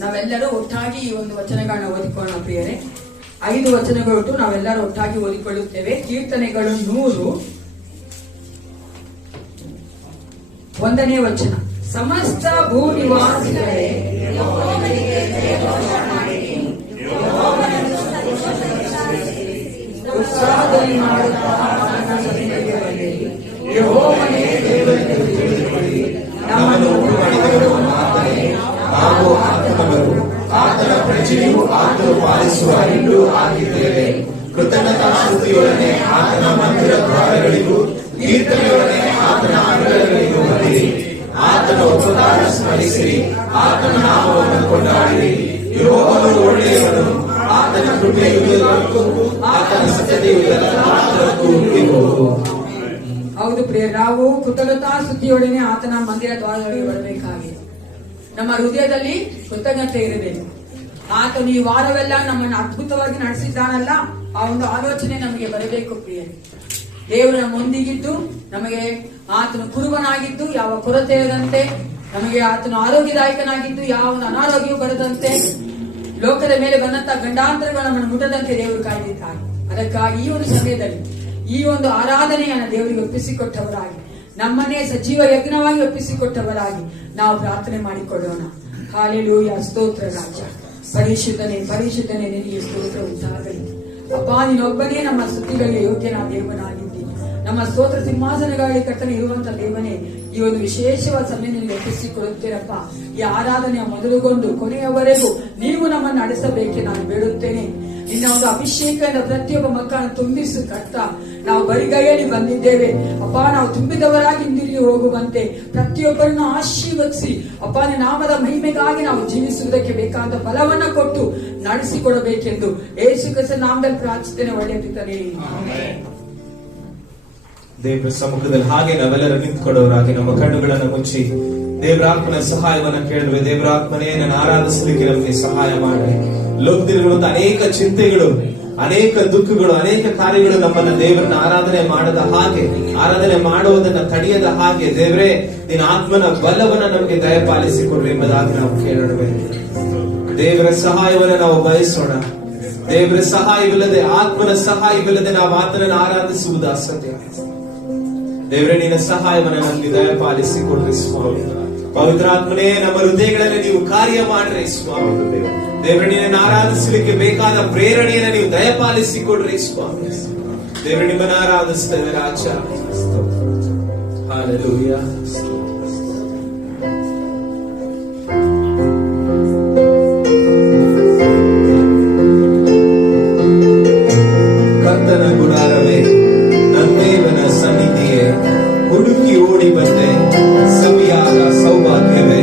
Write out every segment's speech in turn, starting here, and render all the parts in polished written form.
ನಾವೆಲ್ಲರೂ ಒಟ್ಟಾಗಿ ಈ ಒಂದು ವಚನಗಳನ್ನ ಓದಿಕೊಳ್ಳೋಣ ಪ್ರಿಯರೇ. 5 ವಚನಗಳು ನಾವೆಲ್ಲರೂ ಒಟ್ಟಾಗಿ ಓದಿಕೊಳ್ಳುತ್ತೇವೆ. ಕೀರ್ತನೆಗಳು 100, 1ನೇ ವಚನ. ಸಮಸ್ತ ಭೂ ನಿವಾಸಿಗಳೇ ಉತ್ಸಾಹದಲ್ಲಿ ಮಾಡುತ್ತಾ ಯೆಹೋವನೇ ದೇವರೆಂದು ತಿಳಿದುಕೊಳ್ಳಿ. ನಮ್ಮನ್ನು ನಾವು ಆತನವರು, ಆತನ ಪ್ರಜೆಯು, ಆತನು ಪಾಲಿಸುವ ಹಿಂಡು ಆಗಿದ್ದೇವೆ. ಕೃತಜ್ಞತಾಸ್ತುತಿಯೊಡನೆ ಆತನ ಮಂದಿರ ದ್ವಾರಗಳಿಗೂ ಕೀರ್ತನೆಯೊಡನೆ ಆತನ ಅಂಗಳಗಳಿಗೂ ಬನ್ನಿರಿ. ಆತನ ಉಪಕಾರ ಸ್ಮರಿಸಿರಿ, ಆತನ ನಾಮವನ್ನು ಕೊಂಡಾಡಿರಿ. ಯೆಹೋವನು ಒಳ್ಳೆಯವನು, ಆತನ ಕೃಪೆಯುವುದಕ್ಕೂ ಆತನ ಸತ್ಯತೆಯುವುದಕ್ಕೂ ಮಾತ್ರಕ್ಕೂ ಉಳಿಯುವುದು. ಹೌದು ಪ್ರಿಯ, ನಾವು ಕೃತಜ್ಞತಾ ಸ್ತುತಿಯೊಡನೆ ಆತನ ಮಂದಿರ ದ್ವಾರಗಳಿಗೆ ಬರಬೇಕಾಗಿದೆ. ನಮ್ಮ ಹೃದಯದಲ್ಲಿ ಕೃತಜ್ಞತೆ ಇರಬೇಕು. ಆತನು ಈ ವಾರವೆಲ್ಲ ನಮ್ಮನ್ನು ಅದ್ಭುತವಾಗಿ ನಡೆಸಿದ್ದಾನಲ್ಲ, ಆ ಒಂದು ಆಲೋಚನೆ ನಮಗೆ ಬರಬೇಕು ಪ್ರಿಯರೇ. ದೇವರು ನಮ್ಮೊಂದಿಗಿದ್ದು ನಮಗೆ ಆತನು ಕುರುಬನಾಗಿದ್ದು ಯಾವ ಕೊರತೆ ಇರದಂತೆ, ನಮಗೆ ಆತನು ಆರೋಗ್ಯದಾಯಕನಾಗಿದ್ದು ಯಾವ ಒಂದು ಅನಾರೋಗ್ಯವೂ ಬರದಂತೆ, ಲೋಕದ ಮೇಲೆ ಬಂದಂತಹ ಗಂಡಾಂತರಗಳು ನಮ್ಮನ್ನು ಮುಟ್ಟದಂತೆ ದೇವರು ಕಾಯ್ದಿದ್ದಾರೆ. ಅದಕ್ಕಾಗಿ ಈ ಒಂದು ಸಮಯದಲ್ಲಿ ಈ ಒಂದು ಆರಾಧನೆಯನ್ನು ದೇವರಿಗೆ ಒಪ್ಪಿಸಿಕೊಟ್ಟವರಾಗಿ, ನಮ್ಮನ್ನೇ ಸಜೀವ ಯಜ್ಞವಾಗಿ ಒಪ್ಪಿಸಿಕೊಟ್ಟವರಾಗಿ ನಾವು ಪ್ರಾರ್ಥನೆ ಮಾಡಿಕೊಳ್ಳೋಣ. ಹಾಲೆಲೂಯಾ, ಸ್ತೋತ್ರ ರಾಜ. ಪರಿಶುದ್ಧನೆ ಪರಿಶುದ್ಧನೆ ನಿನಗೆ ಸ್ತೋತ್ರ ಉಂಟಾಗಲಿ. ಅಪ್ಪ, ನೀನೊಬ್ಬನೇ ನಮ್ಮ ಸ್ತುತಿಗಳಿಗೆ ಯೋಗ್ಯನ ದೇವನಾಗಿದ್ದೀನಿ. ನಮ್ಮ ಸ್ತೋತ್ರ ಸಿಂಹಾಸನಗಳಲ್ಲಿ ಕರ್ತನೆ ಇರುವಂತಹ ದೇವನೇ, ಈ ಒಂದು ವಿಶೇಷವಾದ ಸಮಯ ನಿನಗೆ ಒಪ್ಪಿಸಿಕೊಡುತ್ತೇನಪ್ಪ. ಈ ಆರಾಧನೆಯ ಮೊದಲುಗೊಂಡು ಕೊನೆಯವರೆಗೂ ನೀವು ನಮ್ಮನ್ನು ನಡೆಸಬೇಕೆ ನಾನು ಬೇಡುತ್ತೇನೆ. ನಿನ್ನ ಒಂದು ಅಭಿಷೇಕದಿಂದ ಪ್ರತಿಯೊಬ್ಬ ಮಕ್ಕಳನ್ನು ತುಂಬಿಸು ಕರ್ತ. ನಾವು ಬರಿಗೈಯಲ್ಲಿ ಬಂದಿದ್ದೇವೆ ಅಪ್ಪ, ನಾವು ತುಂಬಿದವರಾಗಿ ಹಿಂದಿರುಗಿ ಹೋಗುವಂತೆ ಪ್ರತಿಯೊಬ್ಬರನ್ನು ಆಶೀರ್ವದಿಸಿ ಅಪ್ಪ, ನಿನ್ನ ನಾಮದ ಮಹಿಮೆಗಾಗಿ ನಾವು ಜೀವಿಸುವುದಕ್ಕೆ ಬೇಕಾದ ಬಲವನ್ನ ಕೊಟ್ಟು ನಡೆಸಿಕೊಡಬೇಕೆಂದು ಯೇಸು ಕ್ರಿಸ್ತನ ನಾಮದಲ್ಲಿ ಪ್ರಾರ್ಥಿಸುತ್ತೇನೆ. ಒಳ್ಳೆಯದಿದ್ದಾನೆ. ದೇವರ ಸಮ್ಮುಖದಲ್ಲಿ ಹಾಗೆ ನಾವೆಲ್ಲರೂ ನಿಂತ್ಕೊಡೋರಾಗಿ ನಮ್ಮ ಕಣ್ಣುಗಳನ್ನು ಮುಚ್ಚಿ ದೇವರಾತ್ಮನ ಸಹಾಯವನ್ನ ಕೇಳುವೆ. ದೇವರಾತ್ಮನೇ, ನನ್ನ ಆರಾಧಿಸಲಿಕ್ಕೆ ನಮಗೆ ಸಹಾಯ ಮಾಡಿ. ಲೋಕದಲ್ಲಿರುವಂತ ಅನೇಕ ಚಿಂತೆಗಳು, ಅನೇಕ ದುಃಖಗಳು, ಅನೇಕ ಕಾರ್ಯಗಳು ನಮ್ಮನ್ನ ದೇವರನ್ನ ಆರಾಧನೆ ಮಾಡದ ಹಾಗೆ, ಆರಾಧನೆ ಮಾಡುವುದನ್ನ ತಡೆಯದ ಹಾಗೆ ದೇವರೇ ನಿನ್ನ ಆತ್ಮನ ಬಲವನ್ನ ನಮಗೆ ದಯಪಾಲಿಸಿಕೊಡ್ರಿ ಎಂಬುದಾಗಿ ನಾವು ಕೇಳೋಣ. ದೇವರ ಸಹಾಯವನ್ನ ನಾವು ಬಯಸೋಣ. ದೇವರ ಸಹಾಯವಿಲ್ಲದೆ, ಆತ್ಮನ ಸಹಾಯವಿಲ್ಲದೆ ನಾವು ಆತನನ್ನು ಆರಾಧಿಸುವುದು ಅಸಾಧ್ಯ. ದೇವರೇ, ನಿನ್ನ ಸಹಾಯವನ್ನ ನಮಗೆ ದಯಪಾಲಿಸಿಕೊಡ್ರಿ ಸ್ವಾಮಿ. ಪವಿತ್ರಾತ್ಮನೇ, ನಮ್ಮ ಹೃದಯಗಳಲ್ಲಿ ನೀವು ಕಾರ್ಯ ಮಾಡ್ರಿ ಸ್ವಾಮಿ. ದೇವರೇ, ನಿನ್ನನ್ನು ಆರಾಧಿಸಲಿಕ್ಕೆ ಬೇಕಾದ ಪ್ರೇರಣೆಯನ್ನು ನೀವು ದಯಪಾಲಿಸಿಕೊಡ್ರಿ ಸ್ವಾಮಿ. ದೇವರೇ, ನಿಮ್ಮನ್ನು ಆರಾಧಿಸ್ತೇವೆ ರಾಜ. ಹಲ್ಲೆಲೂಯಾ. ಕರ್ತನ ಗುಡಾರವೇ, ನನ್ನೇವನ ಸನ್ನಿಧಿಯೇ, ಹುಡುಕಿ ಓಡಿ ಬಂದೆ ಸವಿಯಾದ ಸೌಭಾಗ್ಯವೇ.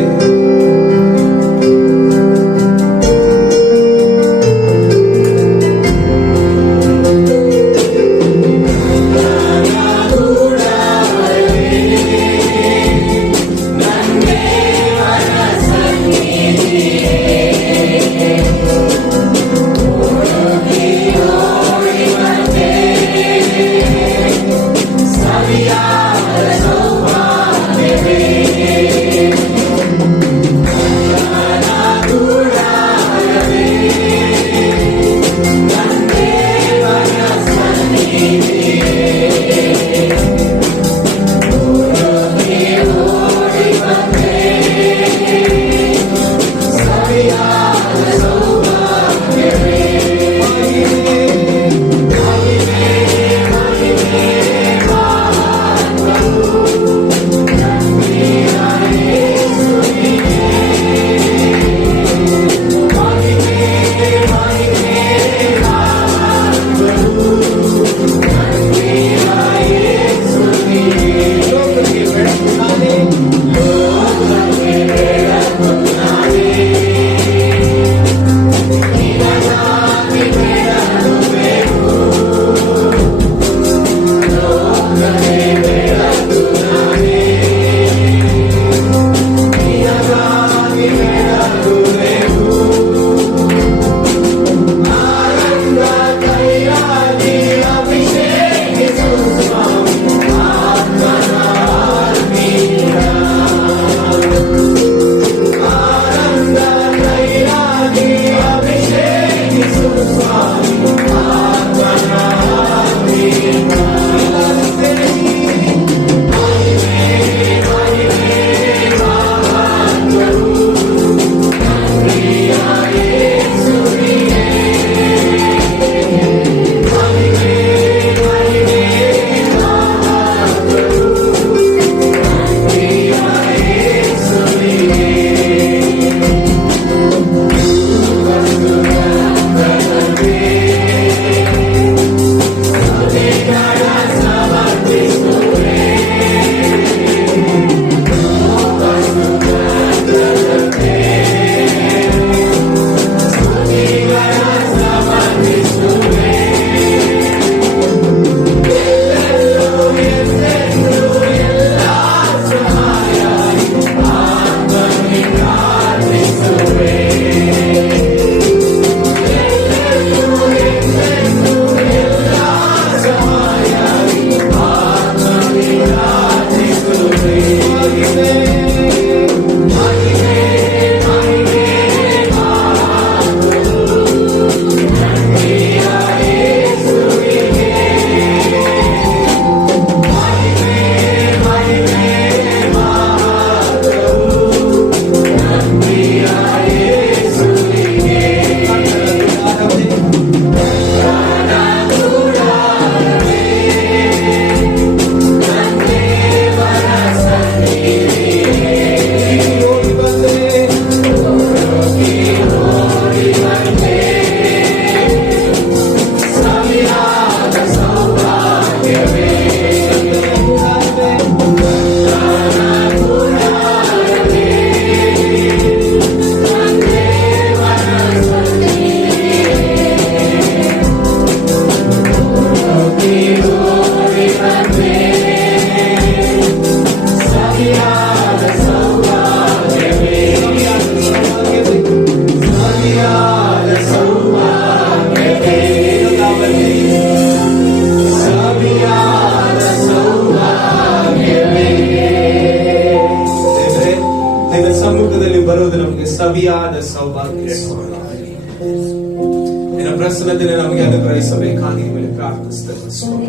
ಪ್ರಸನ್ನತೆಯನ್ನು ನಮಗೆ ಅನುಗ್ರಹಿಸಬೇಕಾಗಿ ನಿಮ್ಮಲ್ಲಿ ಪ್ರಾರ್ಥಿಸ್ತೇವೆ ಸ್ವಾಮಿ.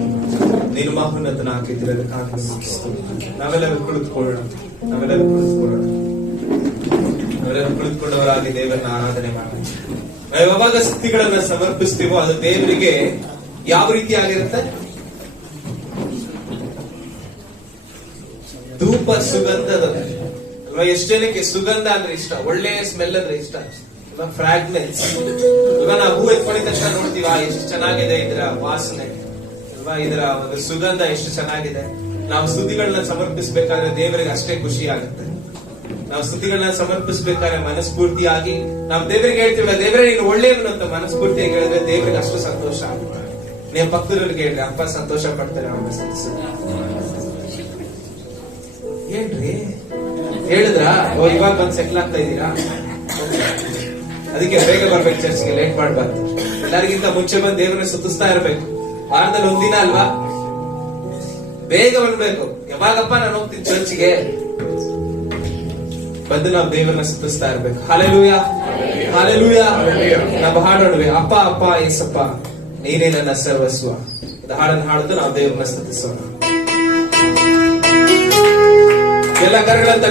ನೀನು ಮಹೋನ್ನತನಾಗಿದ್ದೀರ, ಅದಕ್ಕಾಗಿ ನಿಮಗೆ ಸ್ತೋತ್ರ. ನಾವೆಲ್ಲರೂ ಕುಳಿತುಕೊಳ್ಳೋಣ. ನಾವೆಲ್ಲರೂ ಕುಳಿತುಕೊಂಡವರಾಗಿ ದೇವರನ್ನ ಆರಾಧನೆ ಮಾಡೋಣ. ನಾವು ಯಾವಾಗ ಸ್ತುತಿಗಳನ್ನ ಸಮರ್ಪಿಸ್ತೀವೋ ಅದು ದೇವರಿಗೆ ಯಾವ ರೀತಿಯಾಗಿರುತ್ತೆ? ಧೂಪ ಸುಗಂಧದ ಅಲ್ವಾ? ಎಷ್ಟು ಜನಕ್ಕೆ ಸುಗಂಧ ಅಂದ್ರೆ ಇಷ್ಟ, ಒಳ್ಳೆಯ ಸ್ಮೆಲ್ ಅಂದ್ರೆ ಇಷ್ಟ, ಫ್ರಾಗ್ನೆನ್ಸ್ ಅಲ್ವಾ? ನಾವು ಹೂ ಎತ್ಕೊಂಡಿದ ತಕ್ಷಣ ನೋಡ್ತೀವ ಎಷ್ಟು ಚೆನ್ನಾಗಿದೆ ಇದರ ವಾಸನೆ ಅಲ್ವಾ, ಇದರ ಒಂದು ಸುಗಂಧ ಎಷ್ಟು ಚೆನ್ನಾಗಿದೆ. ನಾವು ಸ್ತುತಿಗಳನ್ನ ಸಮರ್ಪಿಸಬೇಕಾದ್ರೆ ದೇವರಿಗೆ ಅಷ್ಟೇ ಖುಷಿ ಆಗುತ್ತೆ. ನಾವು ಸ್ತುತಿಗಳನ್ನ ಸಮರ್ಪಿಸಬೇಕಾದ್ರೆ ಮನಸ್ಫೂರ್ತಿಯಾಗಿ ನಾವು ದೇವರಿಗೆ ಹೇಳ್ತೀವಲ್ಲ, ದೇವರೇ ನೀನು ಒಳ್ಳೆಯವನು ಅಂತ ಮನಸ್ಫೂರ್ತಿಯಾಗಿ ಹೇಳಿದ್ರೆ ದೇವರಿಗೆ ಅಷ್ಟು ಸಂತೋಷ ಆಗುತ್ತೆ. ನೀವು ಪಕ್ಕದವ್ರಿಗೆ ಹೇಳ್ರಿ, ಅಪ್ಪ ಸಂತೋಷ ಪಡ್ತಾರೆ ಅವನ ಏನ್ರಿ ಹೇಳಿದ್ರ? ಇವಾಗ ಬಂದ್ ಸೆಟ್ಲ್ ಆಗ್ತಾ ಇದ್ದೀರಾ? ಅದಕ್ಕೆ ಬೇಗ ಬರ್ಬೇಕು ಚರ್ಚ್ಗೆ, ಲೇಟ್ ಮಾಡ್ಬಾರ್ದು. ಎಲ್ಲರಿಗಿಂತ ಮುಂಚೆ ಬಂದು ದೇವರನ್ನ ಸುತ್ತಿಸ್ತಾ ಇರ್ಬೇಕು. ವಾರದಲ್ಲಿ ಒಂದಿನ ಅಲ್ವಾ, ಬೇಗ ಬರ್ಬೇಕು. ಯಾವಾಗಪ್ಪ ನಾನು ಹೋಗ್ತೀನಿ ಚರ್ಚ್ಗೆ ಬಂದು ನಾವು ದೇವರನ್ನ ಸುತ್ತಿಸ್ತಾ ಇರ್ಬೇಕು. Hallelujah, hallelujah. ನಾವು ಹಾಡೋಣವೆ, ಅಪ್ಪ ಅಪ್ಪ ಏಸಪ್ಪ ನೀನೇ ನನ್ನ ಸರ್ವಸ್ವ. ಇದು ಹಾಡನ್ನು ಹಾಡುದು ನಾವು ದೇವರನ್ನ ಸ್ತುತಿಸೋಣ. ಎಲ್ಲ ಕರಗಳಂತ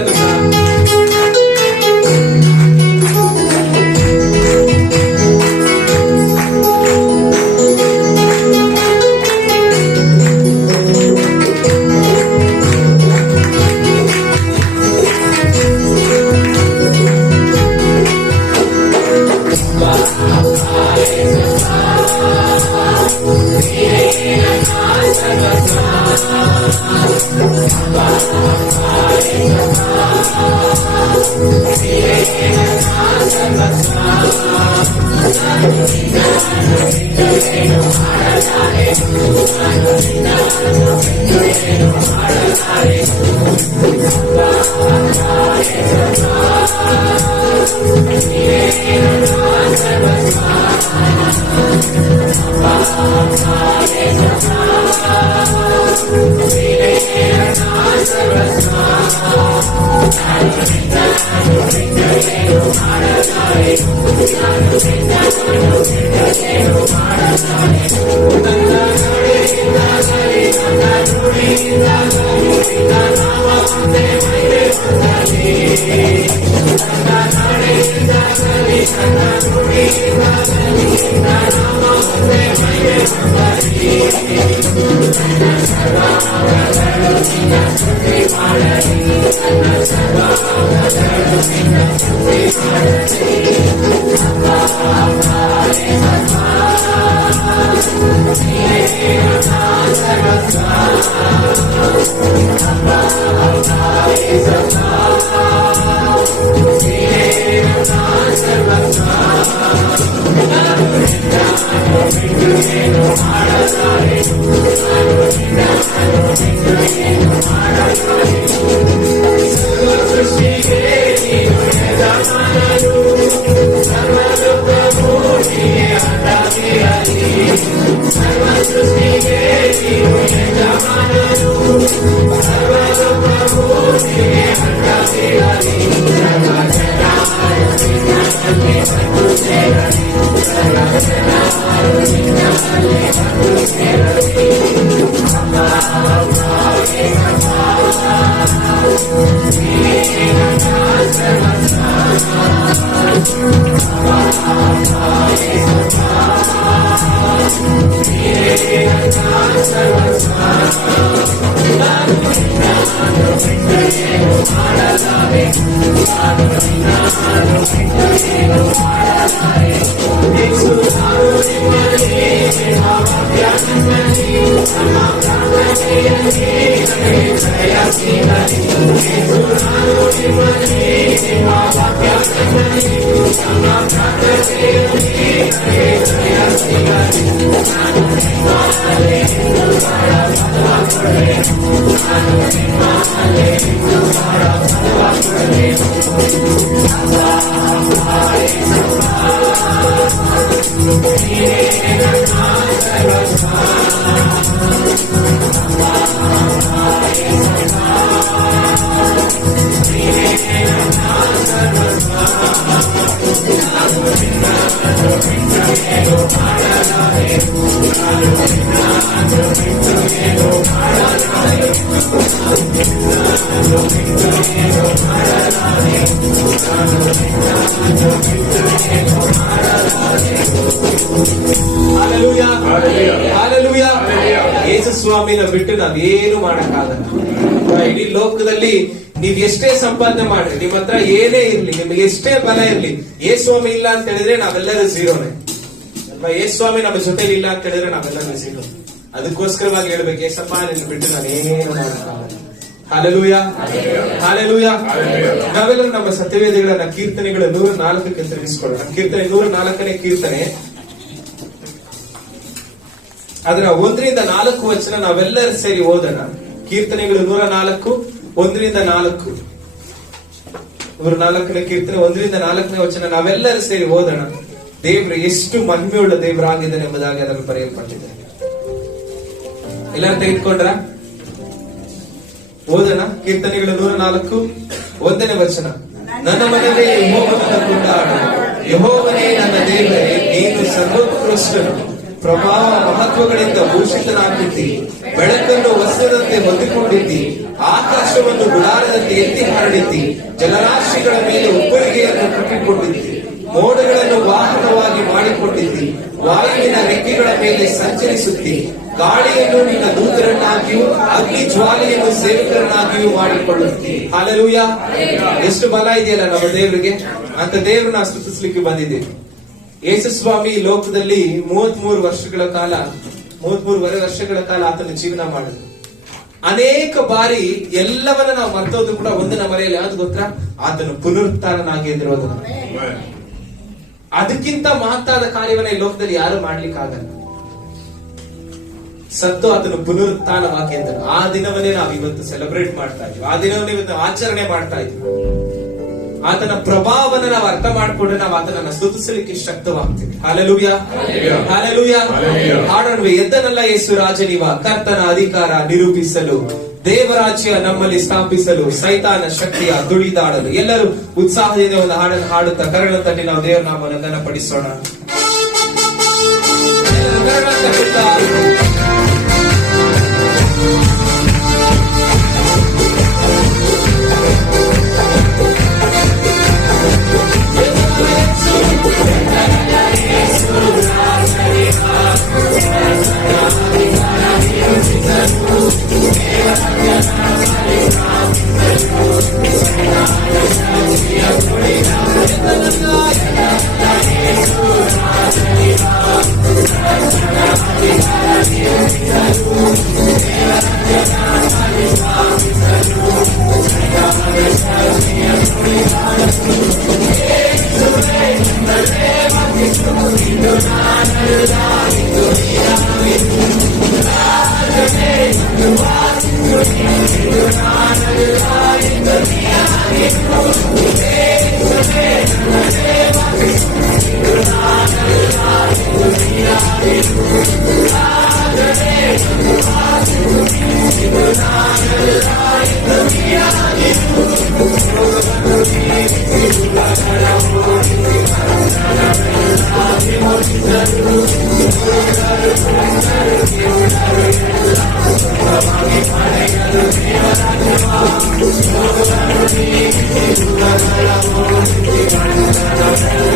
Para ಸ್ವಾಮಿನ ಬಿಟ್ಟು ನಾವೇನು ಮಾಡಕ್ಕಾಗಲ್ಲ. ಇಡೀ ಲೋಕದಲ್ಲಿ ನೀವ್ ಎಷ್ಟೇ ಸಂಪಾದನೆ ಮಾಡ್ರಿ, ನಿಮ್ ಹತ್ರ ಏನೇ ಇರ್ಲಿ, ನಿಮ್ಗೆ ಎಷ್ಟೇ ಬಲ ಇರ್ಲಿ, ಯೇಸ್ವಾಮಿ ಇಲ್ಲ ಅಂತ ಹೇಳಿದ್ರೆ ನಾವೆಲ್ಲರೂ ಝೀರೋನೇ ಅಲ್ವಾ? ಯೇಸ್ವಾಮಿ ನಮ್ಮ ಜೊತೆಲಿ ಇಲ್ಲ ಅಂತ ಹೇಳಿದ್ರೆ ನಾವೆಲ್ಲರೂ ಝೀರೋ. ಅದಕ್ಕೋಸ್ಕರವಾಗಿ ಹೇಳ್ಬೇಕು, ಏಸಪ್ಪ ನಿನ್ನ ಬಿಟ್ಟು ನಾನೇನು ಮಾಡಕ್ಕಾಗಲ್ಲ. Hallelujah, hallelujah. ನಾವೆಲ್ಲರೂ ನಮ್ಮ ಸತ್ಯವೇದಿಗಳನ್ನ ಕೀರ್ತನೆಗಳ 104ಕ್ಕೆ ತಿರುಗಿಸ್ಕೊಳ್ಳೋಣ. ಕೀರ್ತನೆ 104ನೇ ಕೀರ್ತನೆ, ಅದರ 1ರಿಂದ 4 ವಚನ ನಾವೆಲ್ಲರೂ ಸೇರಿ ಓದೋಣ. ಕೀರ್ತನೆಗಳು 104, 1ರಿಂದ 4. 104ನೇ ಕೀರ್ತನೆ 1ರಿಂದ 4ನೇ ವಚನ ನಾವೆಲ್ಲರೂ ಸೇರಿ ಓದೋಣ. ದೇವರು ಎಷ್ಟು ಮಹಿಮೆಯುಳ್ಳ ದೇವರಾಗಿದ್ದಾನೆ ಎಂಬುದಾಗಿ ಅದನ್ನು ಬರೆಯಲ್ಪಟ್ಟಿದೆ. ಎಲ್ಲರೂ ತೆಗೆದುಕೊಂಡ್ರ? ಓದೋಣ. ಕೀರ್ತನೆಗಳು 104, 1ನೇ ವಚನ. ನನ್ನ ಮನವೇ ಯೆಹೋವನನ್ನು ಕೊಂಡಾಡು, ಯೆಹೋವನೇ ನನ್ನ ದೇವರೇ, ನೀನು ಸರ್ವೋತ್ಕೃಷ್ಟನು. ಪ್ರಭಾವ ಮಹತ್ವಗಳಿಂದ ಭೂಷಿತನಾಗಿದ್ದಿ, ಬೆಳಕನ್ನು ವಸ್ತ್ರದಂತೆ ಹೊಂದಿಕೊಂಡಿದ್ದಿ, ಆಕಾಶವನ್ನು ಗುಡಾರದಂತೆ ಎತ್ತಿ ಹರಡಿದ್ದಿ, ಜಲರಾಶಿಗಳ ಮೇಲೆ ಉಪ್ಪರಿಗೆಯನ್ನು ಕಟ್ಟಿಕೊಂಡಿದ್ದಿ, ಮೋಡಗಳನ್ನು ವಾಹನವಾಗಿ ಮಾಡಿಕೊಂಡಿದ್ದಿ, ವಾಯುವಿನ ರೆಕ್ಕೆಗಳ ಮೇಲೆ ಸಂಚರಿಸುತ್ತಿ, ಗಾಳಿಯನ್ನು ನಿನ್ನ ದೂತರನ್ನಾಗಿಯೂ ಅಗ್ನಿ ಜ್ವಾಲೆಯನ್ನು ಸೇವಕರನ್ನಾಗಿಯೂ ಮಾಡಿಕೊಳ್ಳುತ್ತಿ. ಹಾಲೆಲೂಯ. ಎಷ್ಟು ಬಲ ಇದೆಯಲ್ಲ ನಮ್ಮ ದೇವರಿಗೆ. ಅಂತ ದೇವರನ್ನ ಸ್ತುತಿಸ್ಲಿಕ್ಕೆ ಬಂದಿದ್ದೀವಿ. ಯೇಸು ಸ್ವಾಮಿ ಈ ಲೋಕದಲ್ಲಿ 33 ವರ್ಷಗಳ ಕಾಲ ಆತನ ಜೀವನ ಮಾಡಿದ್ರು. ಅನೇಕ ಬಾರಿ ಎಲ್ಲವನ್ನ ನಾವು ಮರ್ತೋದು ಕೂಡ ಒಂದನ್ನ ಮರೆಯಲ್ಲ. ಯಾವ್ದು ಗೊತ್ತಾ? ಆತನು ಪುನರುತ್ಥಾನನಾಗಿ ಎದುರೋದನ್ನ. ಅದಕ್ಕಿಂತ ಮಹತ್ತಾದ ಕಾರ್ಯವನ್ನ ಈ ಲೋಕದಲ್ಲಿ ಯಾರು ಮಾಡ್ಲಿಕ್ಕಾಗಲ್ಲ. ಸತ್ತು ಆತನು ಪುನರುತ್ಥಾನವಾಗಿ ಎಂದರು. ಆ ದಿನವನ್ನೇ ನಾವು ಇವತ್ತು ಸೆಲೆಬ್ರೇಟ್ ಮಾಡ್ತಾ ಇದ್ವಿ. ಆ ದಿನವನ್ನೇ ಇವತ್ತು ಆಚರಣೆ ಮಾಡ್ತಾ ಇದ್ವಿ. ಆತನ ಪ್ರಭಾವನ ನಾವು ಅರ್ಥ ಮಾಡ್ಕೊಂಡ್ರೆ ನಾವು ಆತನನ್ನ ಸ್ತುತಿಸಲಿಕ್ಕೆ ಶಕ್ತವಾಗ್ತೀವಿ. Hallelujah, hallelujah. ಹಾಡೋಣವೆ, ಎದ್ದನಲ್ಲ ಯೇಸು ರಾಜನಿವ, ಕರ್ತನ ಅಧಿಕಾರ ನಿರೂಪಿಸಲು, ದೇವರಾಜ್ಯ ನಮ್ಮಲ್ಲಿ ಸ್ಥಾಪಿಸಲು, ಸೈತಾನ ಶಕ್ತಿಯ ತುಳಿದಾಡಲು. ಎಲ್ಲರೂ ಉತ್ಸಾಹದಿಂದ ಒಂದು ಹಾಡನ್ನು ಹಾಡುತ್ತಾ ಕರಳ ತಟ್ಟಿ ನಾವು ದೇವರ ನಾಮವನ್ನು ಘನಪಡಿಸೋಣ. Hallelujah.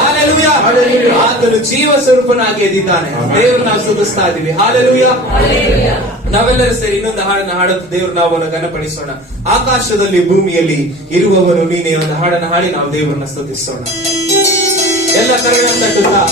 ಹಾಲೆಲೂಯಾ. ಆತನು ಜೀವ ಸ್ವರೂಪನಾಗಿ ಎದ್ದಿದ್ದಾನೆ. ದೇವ್ರನ್ನ ಸ್ತುತಿಸ್ತಾ ಇದೀವಿ. ಹಾಲೆಲೂಯಾ. ನಾವೆಲ್ಲರೂ ಸೇರಿ ಇನ್ನೊಂದು ಹಾಡನ್ನು ಹಾಡುತ್ತ ದೇವ್ರ ನಾವನ್ನು ಘನಪಡಿಸೋಣ. ಆಕಾಶದಲ್ಲಿ ಭೂಮಿಯಲ್ಲಿ ಇರುವವನು ನೀನೇ ಒಂದು ಹಾಡನ್ನು ಹಾಡಿ ನಾವು ದೇವರನ್ನ ಸ್ತುತಿಸೋಣ. ಎಲ್ಲ ಕರೆಗಳನ್ನು ತಟ್ಟುತ್ತಾ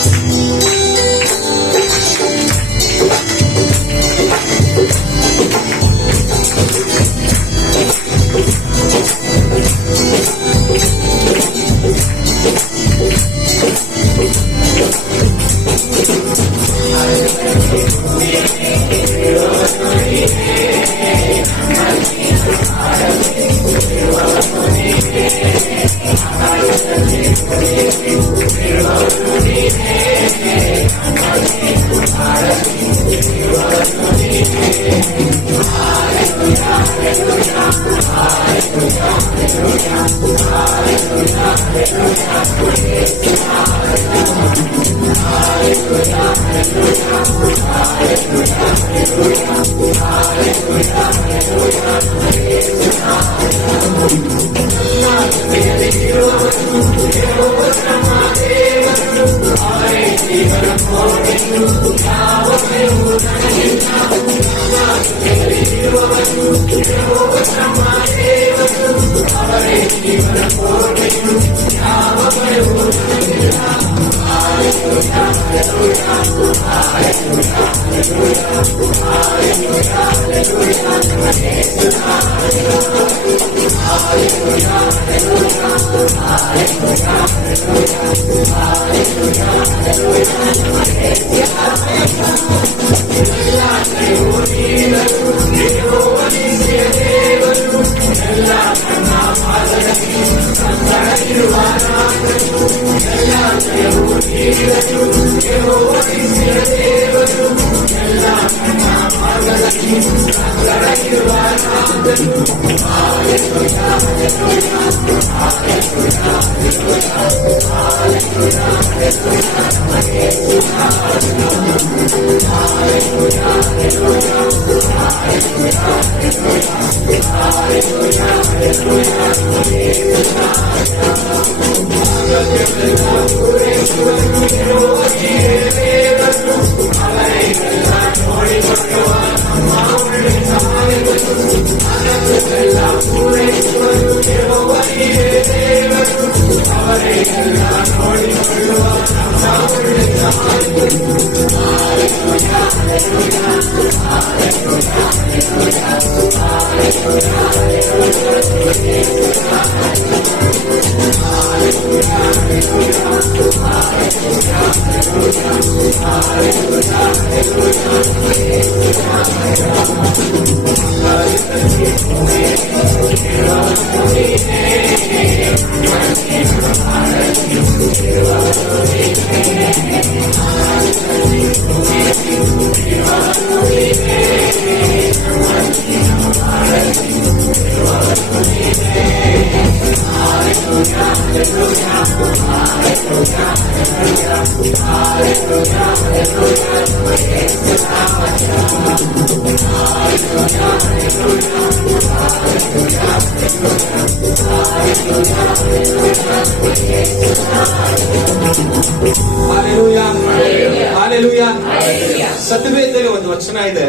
ಸತ್ಯವೇದದಲ್ಲಿ ಒಂದು ವಚನ ಇದೆ,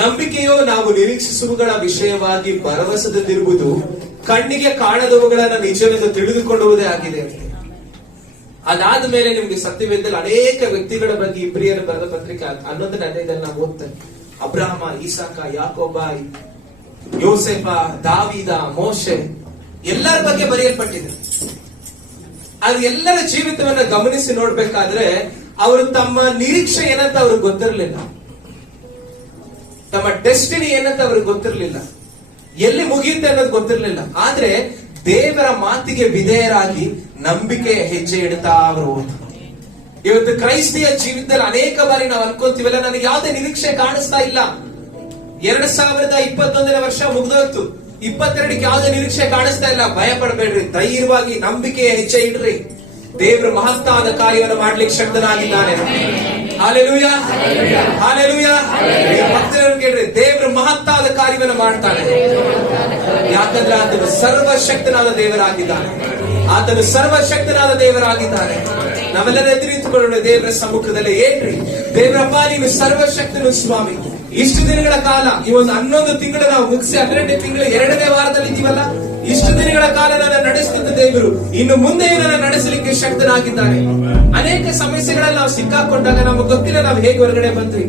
ನಂಬಿಕೆಯು ನಾವು ನಿರೀಕ್ಷಿಸುವುಗಳ ವಿಷಯವಾಗಿ ಭರವಸೆದಿರುವುದು, ಕಣ್ಣಿಗೆ ಕಾಣದವುಗಳನ್ನ ನಿಜವೆಂದು ತಿಳಿದುಕೊಳ್ಳುವುದೇ ಆಗಿದೆ. ಅದಾದ ಮೇಲೆ ನಿಮ್ಗೆ ಸತ್ಯವೇದದಲ್ಲಿ ಅನೇಕ ವ್ಯಕ್ತಿಗಳ ಬಗ್ಗೆ ಇಬ್ರಿಯರ ಬರೆದ ಪತ್ರಿಕೆ 11ನೇ ಅಧ್ಯಾಯದಲ್ಲಿ ನಾವು ಓದ್ತೇವೆ. ಅಬ್ರಹಮ, ಇಸಾಕ, ಯಾಕೋಬ, ಯೋಸೆಫ, ದಾವೀದ, ಮೋಶೆ ಎಲ್ಲರ ಬಗ್ಗೆ ಬರೆಯಲ್ಪಟ್ಟಿದೆ. ಅದು ಎಲ್ಲರ ಜೀವಿತವನ್ನ ಗಮನಿಸಿ ನೋಡ್ಬೇಕಾದ್ರೆ ಅವರು ತಮ್ಮ ನಿರೀಕ್ಷೆ ಏನಂತ ಅವ್ರಿಗೆ ಗೊತ್ತಿರಲಿಲ್ಲ, ತಮ್ಮ ಡೆಸ್ಟಿನಿ ಏನಂತ ಅವ್ರಿಗೆ ಗೊತ್ತಿರಲಿಲ್ಲ, ಎಲ್ಲಿ ಮುಗಿಯುತ್ತೆ ಅನ್ನೋದು ಗೊತ್ತಿರಲಿಲ್ಲ. ಆದ್ರೆ ದೇವರ ಮಾತಿಗೆ ವಿಧೇಯರಾಗಿ ನಂಬಿಕೆ ಹೆಜ್ಜೆ ಇಡ್ತಾ ಅವರು ಹೋದ್ರು. ಇವತ್ತು ಕ್ರೈಸ್ತಿಯ ಜೀವಿತದಲ್ಲಿ ಅನೇಕ ಬಾರಿ ನಾವು ಅನ್ಕೊಂತೀವಲ್ಲ, ನನಗೆ ಯಾವುದೇ ನಿರೀಕ್ಷೆ ಕಾಣಿಸ್ತಾ ಇಲ್ಲ, 2021ನೇ ವರ್ಷ ಮುಗ್ದೋಯ್ತು, 22ಕ್ಕೆ ಯಾವುದೇ ನಿರೀಕ್ಷೆ ಕಾಣಿಸ್ತಾ ಇಲ್ಲ. ಭಯ ಪಡಬೇಡ್ರಿ, ಧೈರ್ಯವಾಗಿ ನಂಬಿಕೆಯ ಹೆಜ್ಜೆ ಇಡ್ರಿ. ದೇವರು ಮಹತ್ತಾದ ಕಾರ್ಯವನ್ನು ಮಾಡ್ಲಿಕ್ಕೆ ಶಕ್ತನಾಗಿದ್ದಾನೆ. Hallelujah, hallelujah. ಭಕ್ತರನ್ನು ಕೇಳ್ರಿ, ದೇವರು ಮಹತ್ತಾದ ಕಾರ್ಯವನ್ನು ಮಾಡ್ತಾನೆ. ಯಾಕಂದ್ರೆ ಆತನು ಸರ್ವಶಕ್ತನಾದ ದೇವರಾಗಿದ್ದಾನೆ. ಆತನು ಸರ್ವಶಕ್ತನಾದ ದೇವರಾಗಿದ್ದಾನೆ. ನಾವೆಲ್ಲರ ಎದುರು ನಿಂತುಕೊಳ್ಳೋಣ ದೇವರ ಸಮ್ಮುಖದಲ್ಲಿ. ಏನ್ರಿ ದೇವರಪ್ಪ, ನೀನು ಸರ್ವಶಕ್ತನು ಸ್ವಾಮಿ. ಇಷ್ಟು ದಿನಗಳ ಕಾಲ, ಈ ಒಂದು 11 ತಿಂಗಳು ನಾವು ಮುಗಿಸಿ 12ನೇ ತಿಂಗಳು 2ನೇ ವಾರದಲ್ಲಿ ಇದೀವಲ್ಲ, ಇಷ್ಟು ದಿನಗಳ ಕಾಲ ನನ್ನ ನಡೆಸುತ್ತಿದ್ದ ದೇವರು ಇನ್ನು ಮುಂದೆ ನನ್ನ ನಡೆಸಲಿಕ್ಕೆ ಶಕ್ತನಾಗಿದ್ದಾನೆ. ಅನೇಕ ಸಮಸ್ಯೆಗಳಲ್ಲಿ ನಾವು ಸಿಕ್ಕಾಕೊಂಡಾಗ ನಮಗೆ ಗೊತ್ತಿಲ್ಲ ನಾವು ಹೇಗೆ ಹೊರಗಡೆ ಬಂದ್ವಿ.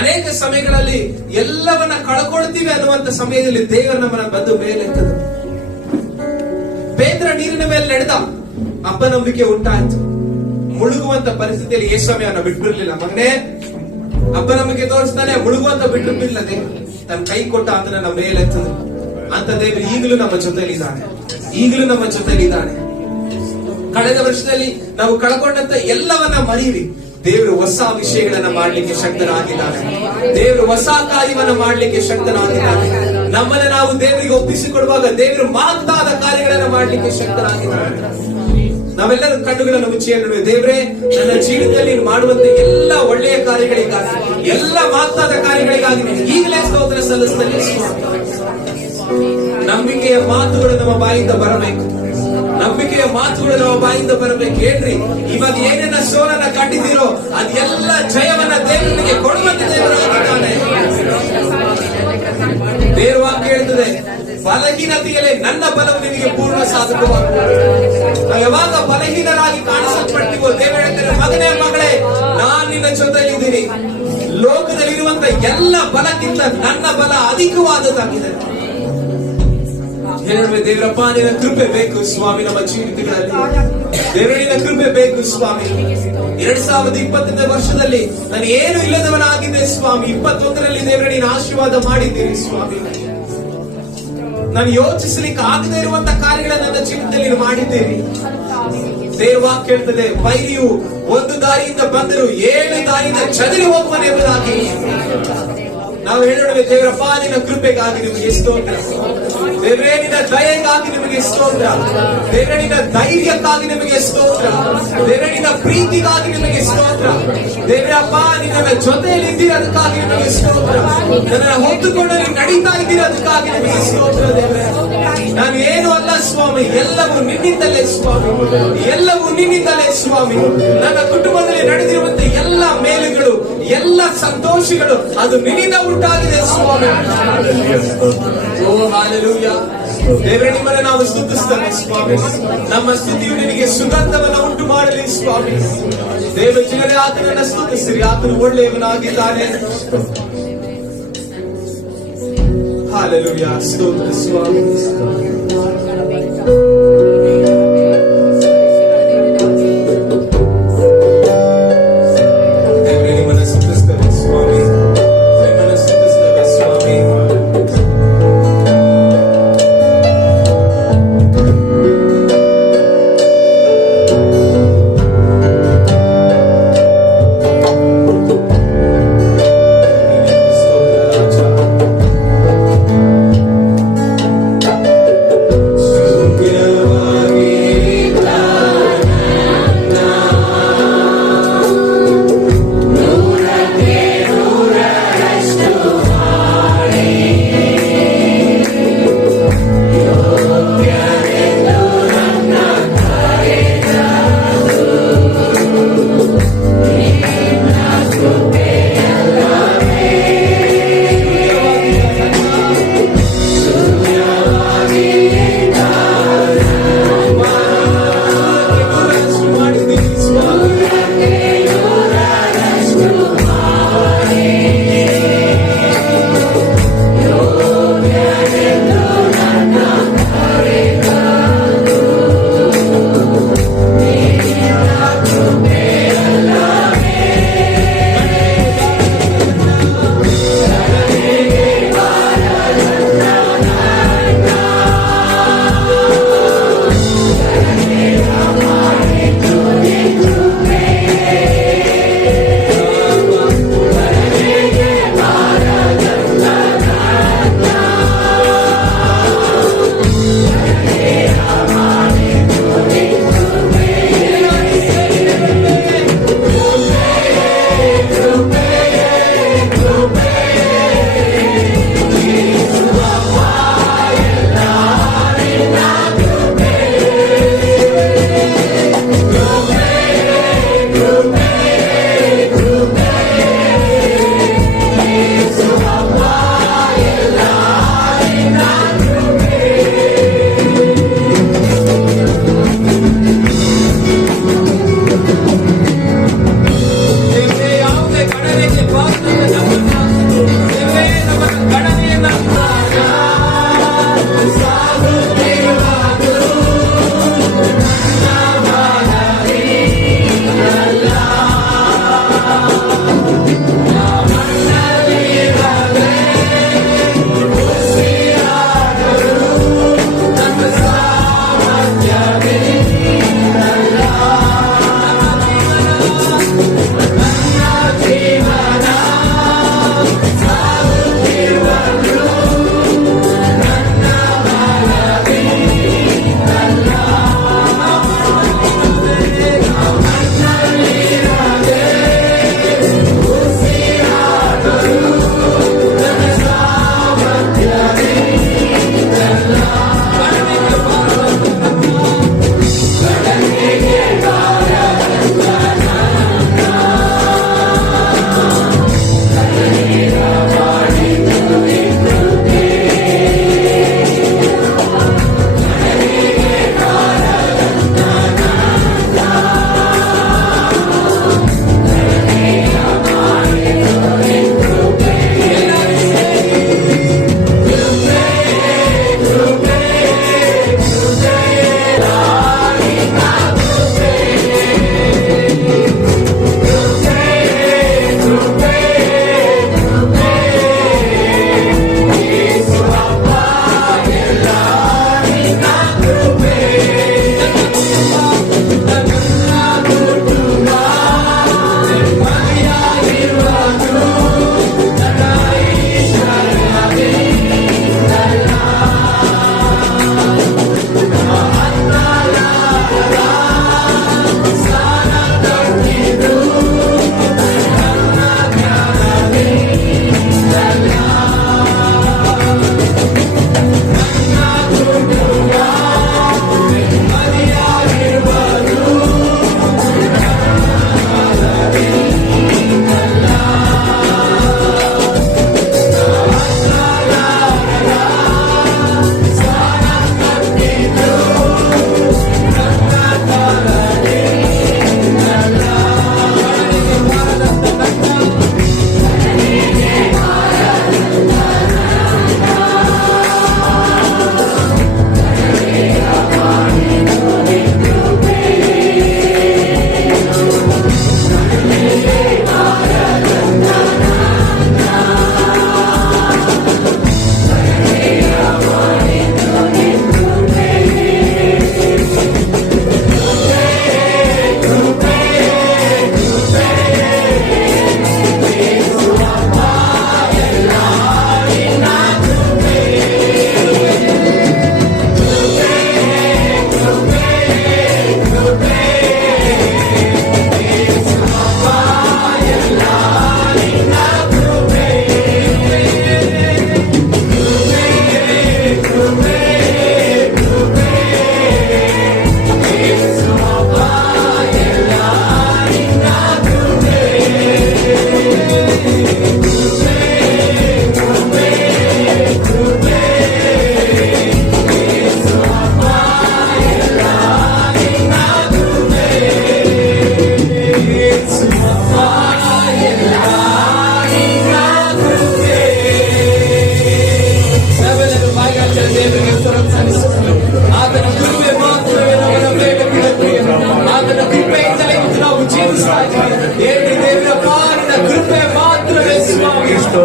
ಅನೇಕ ಸಮಯಗಳಲ್ಲಿ ಎಲ್ಲವನ್ನ ಕಳ್ಕೊಳ್ತೀವಿ ಅನ್ನುವಂತ ಸಮಯದಲ್ಲಿ ದೇವರು ನಮ್ಮನ್ನ ಬಂದು ಮೇಲೆತ್ತದು. ಪೇತ್ರ ನೀರಿನ ಮೇಲೆ ನಡೆದ, ಅಪನಂಬಿಕೆ ಉಂಟಾಯ್ತು. ಮುಳುಗುವಂತ ಪರಿಸ್ಥಿತಿಯಲ್ಲಿ ಯೇಸುಸ್ವಾಮಿ ಅವನ್ನ ಬಿಟ್ಟಿರ್ಲಿಲ್ಲ. ಮಗನೇ, ಅಪನಂಬಿಕೆ ತೋರಿಸ್ತಾನೆ, ಮುಳುಗುವಂತ ಬಿಟ್ಟಿರ್ಲಿಲ್ಲ. ದೇವರು ತನ್ನ ಕೈ ಕೊಟ್ಟ ಆತನ ಮೇಲೆತ್ತದು. ಅಂತ ದೇವರು ಈಗಲೂ ನಮ್ಮ ಜೊತೆಲಿದ್ದಾನೆ, ಈಗಲೂ ನಮ್ಮ ಜೊತೆಲಿದ್ದಾನೆ. ಕಳೆದ ವರ್ಷದಲ್ಲಿ ನಾವು ಕಳ್ಕೊಂಡಂತ ಎಲ್ಲವನ್ನ ಮರೀರಿ. ದೇವರು ಹೊಸ ವಿಷಯಗಳನ್ನ ಮಾಡ್ಲಿಕ್ಕೆ ಶಕ್ತನಾಗಿದ್ದಾನೆ. ದೇವರು ಹೊಸ ಕಾರ್ಯವನ್ನ ಮಾಡ್ಲಿಕ್ಕೆ ಶಕ್ತನಾಗಿದ್ದಾನೆ. ನಮ್ಮನ್ನ ನಾವು ದೇವರಿಗೆ ಒಪ್ಪಿಸಿಕೊಡುವಾಗ ದೇವರು ಮಹತ್ತಾದ ಕಾರ್ಯಗಳನ್ನ ಮಾಡ್ಲಿಕ್ಕೆ ಶಕ್ತನಾಗಿದ್ದಾನೆ. ನಾವೆಲ್ಲರೂ ಕಣ್ಣುಗಳನ್ನು ಮುಚ್ಚಿ ನೋಡುವ, ದೇವರೇ, ನನ್ನ ಜೀವಿತದಲ್ಲಿ ನೀನು ಮಾಡುವಂತ ಎಲ್ಲ ಒಳ್ಳೆಯ ಕಾರ್ಯಗಳಿಗಾಗಿ, ಎಲ್ಲ ಮಹತ್ತಾದ ಕಾರ್ಯಗಳಿಗಾಗಿ ಈಗಲೇ ಸ್ತೋತ್ರ ಸಲ್ಲಿಸ್ತೇನೆ. ನಂಬಿಕೆಯ ಮಾತುಗಳು ನಮ್ಮ ಬಾಯಿಂದ ಬರಬೇಕು. ನಂಬಿಕೆಯ ಮಾತುಗಳು ನಮ್ಮ ಬಾಯಿಂದ ಬರಬೇಕು. ಏನ್ರಿ, ಇವಾಗ ಏನೇನ ಸೋಲನ್ನ ಕಂಡಿದ್ದೀರೋ ಅದೆಲ್ಲ ಜಯವನ್ನ ದೇವರಿಗೆ ಕೊಡುವಂತ ದೇವರಾಗಿದ್ದಾನೆ. ದೇವರ ವಾಕ್ಯ ಹೇಳ್ತದೆ, ಬಲಹೀನತೆಯಲ್ಲೇ ನನ್ನ ಬಲವು ನಿನಗೆ ಪೂರ್ಣ ಸಾಧಕವಾಗುವುದು. ನಾವು ಯಾವಾಗ ಬಲಹೀನರಾಗಿ ಕಾಣಿಸಲ್ಪಡ್ತೀವೋ ದೇವರು ಹೇಳ್ತಾರೆ, ಮಗನೇ ಮಗಳೇ, ನಾನ್ ನಿನ್ನ ಜೊತೆಲಿದ್ದೀನಿ. ಲೋಕದಲ್ಲಿರುವಂತ ಎಲ್ಲ ಬಲಕ್ಕಿಂತ ನನ್ನ ಬಲ ಅಧಿಕವಾದದ್ದಾಗಿದೆ. ದೇವರಪ್ಪ, ನಿನ್ನ ಕೃಪೆ ಬೇಕು ಸ್ವಾಮಿ ನಮ್ಮ ಜೀವಿತಗಳಲ್ಲಿ. ದೇವರ ನಿನ್ನ ಕೃಪೆ ಬೇಕು ಸ್ವಾಮಿ. 2020ನೇ ವರ್ಷದಲ್ಲಿ ನಾನು ಏನು ಇಲ್ಲದವನಾಗಿದ್ದೆ ಸ್ವಾಮಿ. 21ರಲ್ಲಿ ದೇವರ ನೀನು ಆಶೀರ್ವಾದ ಮಾಡಿದ್ದೀರಿ ಸ್ವಾಮಿ. ನಾನು ಯೋಚಿಸಲಿಕ್ಕೆ ಆಗದೆ ಇರುವಂತ ಕಾರ್ಯಗಳನ್ನ ನನ್ನ ಜೀವಿತದಲ್ಲಿ ನೀನು ಮಾಡಿದ್ದೀರಿ. ದೇವ ವಾಕ್ಯ ಹೇಳ್ತದೆ, ವೈರಿಯು ಒಂದು ದಾರಿಯಿಂದ ಬಂದರು 7 ದಾರಿಯಿಂದ ಚದರಿ ಹೋಗುವನೆಂಬುದಾಗಿ. ನಾವು ಹೇಳೋಣ, ದೇವರಪ್ಪ ನಿನ್ನ ಕೃಪೆಗಾಗಿ ನಿಮಗೆ ಸ್ತೋತ್ರ. ದೇವರೇ, ನಿನ್ನ ದಯೆಗಾಗಿ ನಿಮಗೆ ಸ್ತೋತ್ರ. ದೇವರೇ, ನಿನ್ನ ಧೈರ್ಯಕ್ಕಾಗಿ ನಿಮಗೆ ಸ್ತೋತ್ರ. ದೇವರೇ, ನಿನ್ನ ಪ್ರೀತಿಗಾಗಿ ನಿಮಗೆ ಸ್ತೋತ್ರ. ದೇವರಪ್ಪ, ನಿನ್ನ ಜೊತೆಯಲ್ಲಿ ಇದ್ದಿರೋದಕ್ಕಾಗಿ ನಿಮಗೆ ಸ್ತೋತ್ರ. ನನ್ನ ಹೊತ್ತುಕೊಂಡು ನೀವು ನಡೀತಾ ಇದ್ದಿರೋದಕ್ಕಾಗಿ ನಿಮಗೆ ಸ್ತೋತ್ರ. ದೇವರೇ, ನಾನು ಏನು ಅಲ್ಲ ಸ್ವಾಮಿ, ಎಲ್ಲವೂ ನಿನ್ನಿಂದಲೇ ಸ್ವಾಮಿ, ಎಲ್ಲವೂ ನಿನ್ನಿಂದಲೇ ಸ್ವಾಮಿ. ನನ್ನ ಕುಟುಂಬದಲ್ಲಿ ನಡೆದಿರುವಂತ ಎಲ್ಲ ಮೇಲುಗಳು, ಎಲ್ಲ ಸಂತೋಷಗಳು ಅದು ನಿನ್ನಿಂದ ಉಂಟಾಗಿದೆ ಸ್ವಾಮಿ. ಓ ಹಲ್ಲೆಲೂಯಾ. ದೇವರೇ, ನಿಮ್ಮನ್ನು ನಾವು ಸ್ತುತಿಸ್ತೇವೆ ಸ್ವಾಮಿ. ನಮ್ಮ ಸ್ತುತಿಯು ನಿನಗೆ ಸುಗಂಧವನ್ನು ಉಂಟು ಮಾಡಲಿ ಸ್ವಾಮಿ. ದೇವ ಜನರೇ, ಆತನನ್ನ ಸ್ತುತಿಸಿರಿ. ಆತನು ಒಳ್ಳೆಯವನಾಗಿದ್ದಾನೆ. ಹಲ್ಲೆಲೂಯಾ. ಸ್ತೋತ್ರ ಸ್ವಾಮಿ.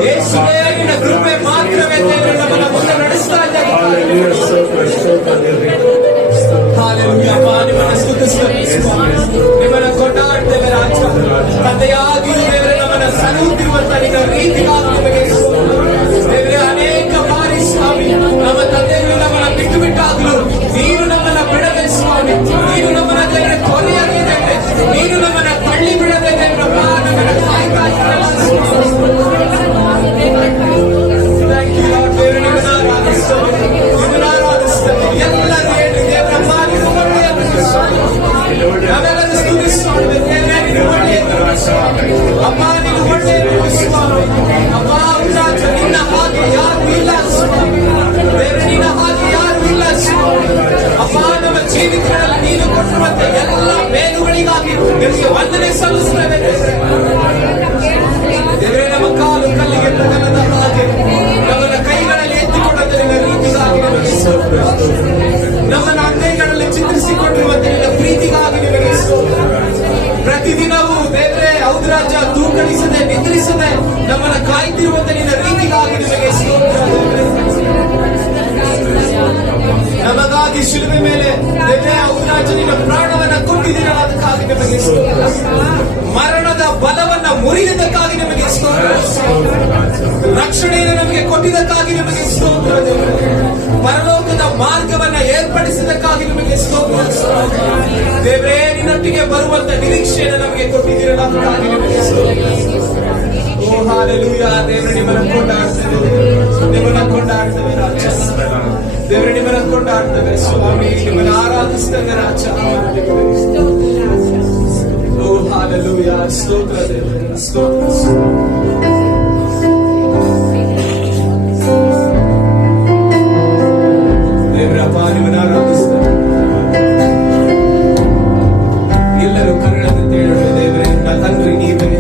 ಯೇಸುವೇ ನಿನ್ನ ಕೃಪೆ ಮಾತ್ರವೇ ದೇವರೇ ನಮ್ಮನ್ನ ಮುಂದೆ ನಡೆಸ್ತಾ ಇದ್ದಾರೆ. ಹಾಲೆಲೂಯಾ. ಅಪ್ಪ, ನಿಮ್ಮನ್ನ ಸ್ತುತಿಸ್ತೇವೆ ಸ್ವಾಮಿ, ನಿಮ್ಮನ್ನ ಕೊಂಡಾಡ್ತೇವೆ ರಾಜ. ತಂದೆಯಾಗಿ ದೇವರೇ ನಮ್ಮನ್ನ ಸಲಹುತ್ತಿರುವಂತ ನಿನ್ನ ರೀತಿಗಾಗಿ ನಿಮಗೆ ದೇವರೇ ಅನೇಕ ಬಾರಿ ಸ್ವಾಮಿ ನಮ್ಮ ತಂದೆಗಳು ನಮ್ಮನ್ನ ಬಿಟ್ಟು ಬಿಟ್ಟಾಗ್ಲು ನೀನು ನಮ್ಮನ್ನ ಬಿಡದೆ ಸ್ವಾಮಿ, ನೀನು ನಮ್ಮನ್ನ ದೇವರೇ ಕೊನೆಯಾಗಿ ದೇವರೇ ನೀನು ನಮ್ಮನ್ನ ತಳ್ಳಿ ಬಿಡದೆ ದೇವರಪ್ಪ ನಮ್ಮನ್ನ ಕಾಯ್ತಾ ಇದ್ದೀರಲ್ಲ ಸ್ವಾಮಿ. Thank you Lord. ದೇವರೇ ನಿಮ್ಮನ್ನ ಆರಾಧಿಸ್ತೇವೆ ಎಲ್ಲರೂ ಹೇಳಿ ದೇವರಪ್ಪ ನೀವು ಒಳ್ಳೆಯವರು ಸ್ವಾಮಿ. ನಾವೆಲ್ಲರೂ ಸ್ತುತಿಸೋಣ ದೇವರೇ ನೀನು ಒಳ್ಳೆಯವರು ಸ್ವಾಮಿ. ಅಪ್ಪ ನೀನು ಒಳ್ಳೆಯವರು ಸ್ವಾಮಿ. ಅಪ್ಪ ರಾಜ ನಿನ್ನ ಹಾಗೆ ಯಾರು ಇಲ್ಲ ಸ್ವಾಮಿ. ದೇವರೇ ನಿನ್ನ ಹಾಗೆ ಯಾರು ಇಲ್ಲ ಸ್ವಾಮಿ. ಅಪ್ಪ ನಮ್ಮ ಜೀವಿತಗಳಲ್ಲಿ ನೀನು ಕೊಟ್ಟಿರುವಂತ ಎಲ್ಲ ಮೇಲುಗಳಿಗಾಗಿ ನಿಮಗೆ ವಂದನೆ ಸಲ್ಲಿಸ್ತೇವೆ ದೇವರೇ. ನಮ್ಮ ಕಾಲು ಕಲ್ಲಿಗೆ ತಗಲದ ಹಾಗೆ ನಮ್ಮನ್ನ ಕೈಗಳಲ್ಲಿ ಎತ್ತಿಕೊಂಡಂತೆ ನಿನ್ನ ರೀತಿಗಾಗಿ ನಿಮಗೆ ಸ್ತೋತ್ರ. ನಮ್ಮನ್ನ ಅಂಗೈಗಳಲ್ಲಿ ಚಿತ್ರಿಸಿಕೊಂಡಿರುವಂತೆ ನಿನ್ನ ಪ್ರೀತಿಗಾಗಿ ನಿಮಗೆ ಸ್ತೋತ್ರ. ಪ್ರತಿದಿನವೂ ದೇವರೇ ಹೌದು ರಾಜ ತೂಕಡಿಸದೆ ನಿದ್ರಿಸದೆ ನಮ್ಮನ್ನ ಕಾಯ್ತಿರುವಂತೆ ನಿನ್ನ ರೀತಿಗಾಗಿ ನಿಮಗೆ ಸ್ತೋತ್ರ ದೇವರೇ. ನಮಗಾಗಿ ಶಿಲುಬೆ ಮೇಲೆ ದೇವರೇ ಹೌದು ರಾಜ ನಿನ್ನ ಪ್ರಾಣವನ್ನ ಕೊಟ್ಟಿದ್ದೀರಲ್ಲ ಅದಕ್ಕಾಗಿ ನಿಮಗೆ ಸ್ತೋತ್ರ. ಮರಣದ ಬಲವನ್ನ ಮುರಿದಕ್ಕಾಗಿ ನಿಮಗೆ ಸ್ತೋತ್ರ. ರಕ್ಷಣೆಯನ್ನು ನಮಗೆ ಕೊಟ್ಟಿದ್ದಕ್ಕಾಗಿ ನಿಮಗೆ ಸ್ತೋತ್ರ ದೇವರೇ. ಪರಲೋಕದ ಮಾರ್ಗವನ್ನ ಏರ್ಪಡಿಸಿದಕ್ಕಾಗಿ ನಿಮಗೆ ಸ್ತೋತ್ರ ದೇವರೇ. ನಿನ್ನೊಟ್ಟಿಗೆ ಬರುವಂತ ನಿರೀಕ್ಷೆಯನ್ನು ನಮಗೆ ಕೊಟ್ಟಿದ್ದೀರಲ್ಲ ಅದಕ್ಕಾಗಿ ನಿಮಗೆ ಸ್ತೋತ್ರ. ಓ ಹಾಲೆಲೂಯಾ. ದೇವರೇ ನಿಮ್ಮನ್ನ ಕೊಂಡಾಡ್ತೇವೆ, ನಿಮ್ಮನ್ನ ಕೊಂಡಾಡ್ತೇವೆ ರಾಜ. ದೇವರೇ ನಿಮ್ಮನ್ನ ಕೊಂಡಾಡ್ತೇವೆ ಸ್ವಾಮಿ, ನಿಮ್ಮನ್ನ ಆರಾಧಿಸ್ತೇವೆ ರಾಜ. ಓ ಹಾಲೆಲೂಯಾ. ಸ್ತೋತ್ರ ದೇವರೇ, ಸ್ತೋತ್ರ. ದೇವರಪ್ಪ ನಿಮ್ಮನ್ನ ಆರಾಧಿಸ್ತೇವೆ. ಎಲ್ಲರೂ ಕರುಣದಿಂದ ಹೇಳೋಣ ದೇವರೇ ನನ್ನ ತಂದ್ರಿ ನೀವೇ.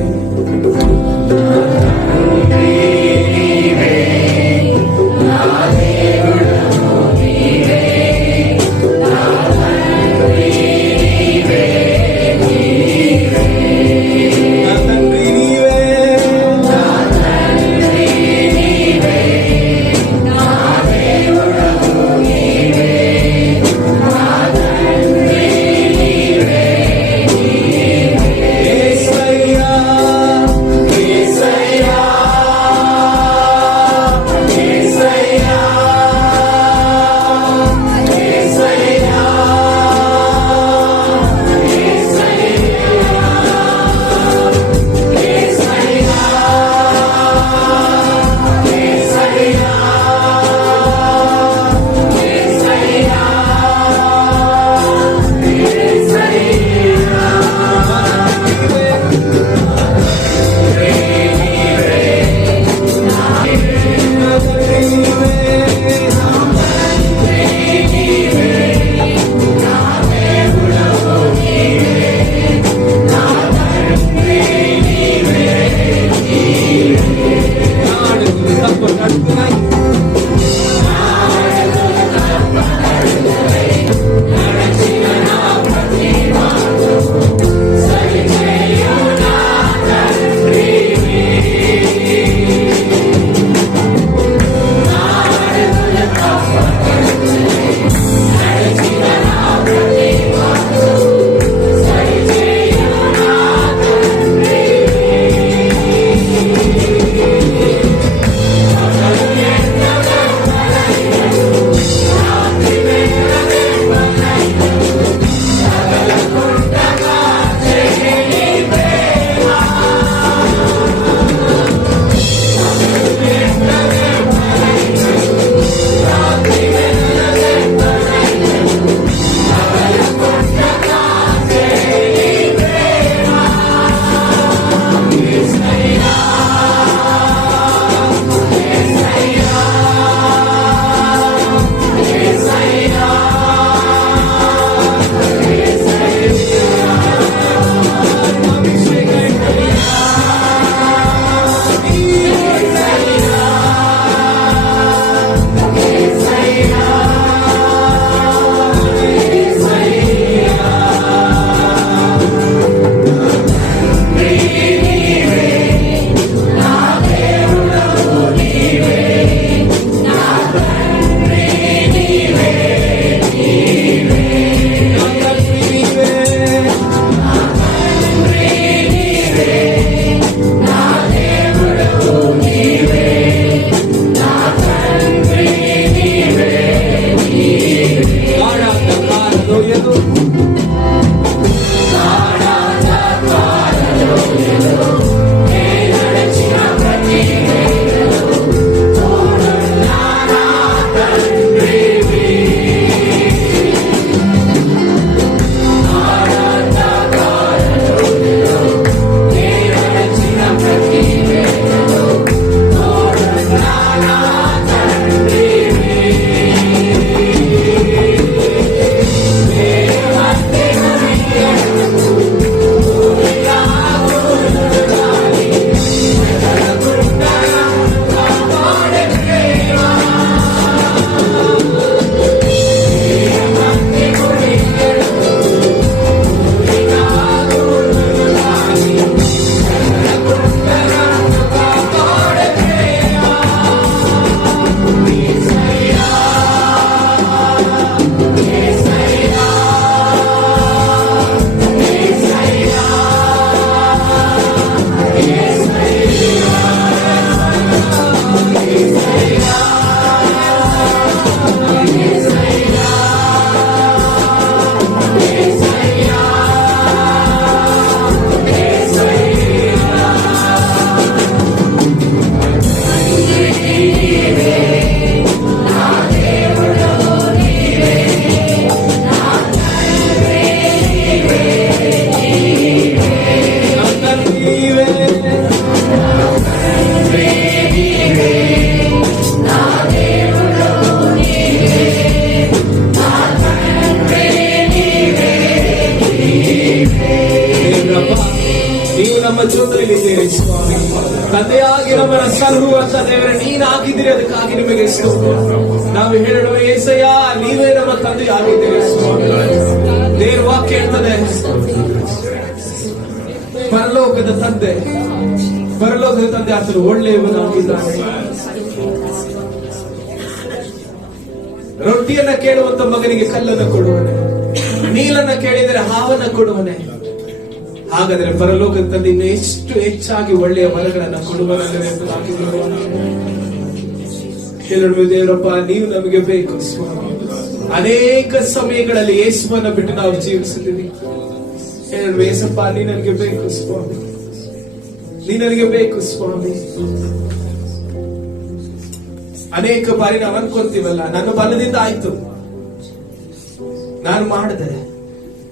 ನೀವು ನಮ್ಮ ಜೊತೆಯಲ್ಲಿದ್ದೀರಿ ಸ್ವಾಮಿ. ತಂದೆಯಾಗಿ ನಮ್ಮನ್ನ ಸಲಹುವಂತ ದೇವರೇ ನೀನಾಗಿದ್ದೀರಿ, ಅದಕ್ಕಾಗಿ ನಿಮಗೆ ಸ್ತೋತ್ರ. ನಾವು ಹೇಳುವ ಏಸಯ್ಯ ನೀವೇ ನಮ್ಮ ತಂದೆ ಆಗಿದ್ದೀರಿ ಸ್ವಾಮಿ. ದೇವರ ವಾಕ್ಯ ಹೇಳ್ತದೆ, ಪರಲೋಕದ ತಂದೆ ಆತನು ಒಳ್ಳೆಯವನಾಗಿದ್ದಾನೆ. ರೊಟ್ಟಿಯನ್ನ ಕೇಳುವಂತ ಮಗನಿಗೆ ಕಲ್ಲನ್ನು ಕೊಡುವನೆ, ನೀಲನ್ನ ಕೇಳಿದರೆ ಹಾವನ್ನ ಕೊಡುವನೆ. ಹಾಗಾದ್ರೆ ಪರಲೋಕದ ತಂದೆ ಇನ್ನು ಎಷ್ಟು ಹೆಚ್ಚಾಗಿ ಒಳ್ಳೆಯ ವರಗಳನ್ನ ಕೊಡುವನಲ್ಲವೇ ಹೇಳುವ ದೇವರಪ್ಪ, ನೀವು ನಮಗೆ ಬೇಕು ಸ್ವಾಮಿ. ಅನೇಕ ಸಮಯಗಳಲ್ಲಿ ಯೇಸುವನ್ನ ಬಿಟ್ಟು ನಾವು ಜೀವಿಸಿದ್ದೀವಿ. ಹೇಳುವ ಏಸಪ್ಪ, ನೀ ನನಗೆ ಬೇಕು ಸ್ವಾಮಿ, ನೀ ನನಗೆ ಬೇಕು ಸ್ವಾಮಿ. ಅನೇಕ ಬಾರಿ ನಾವು ಅನ್ಕೊಂತೀವಲ್ಲ, ನನ್ನ ಬಲದಿಂದ ಆಯ್ತು, ನಾನು ಮಾಡಿದೆ,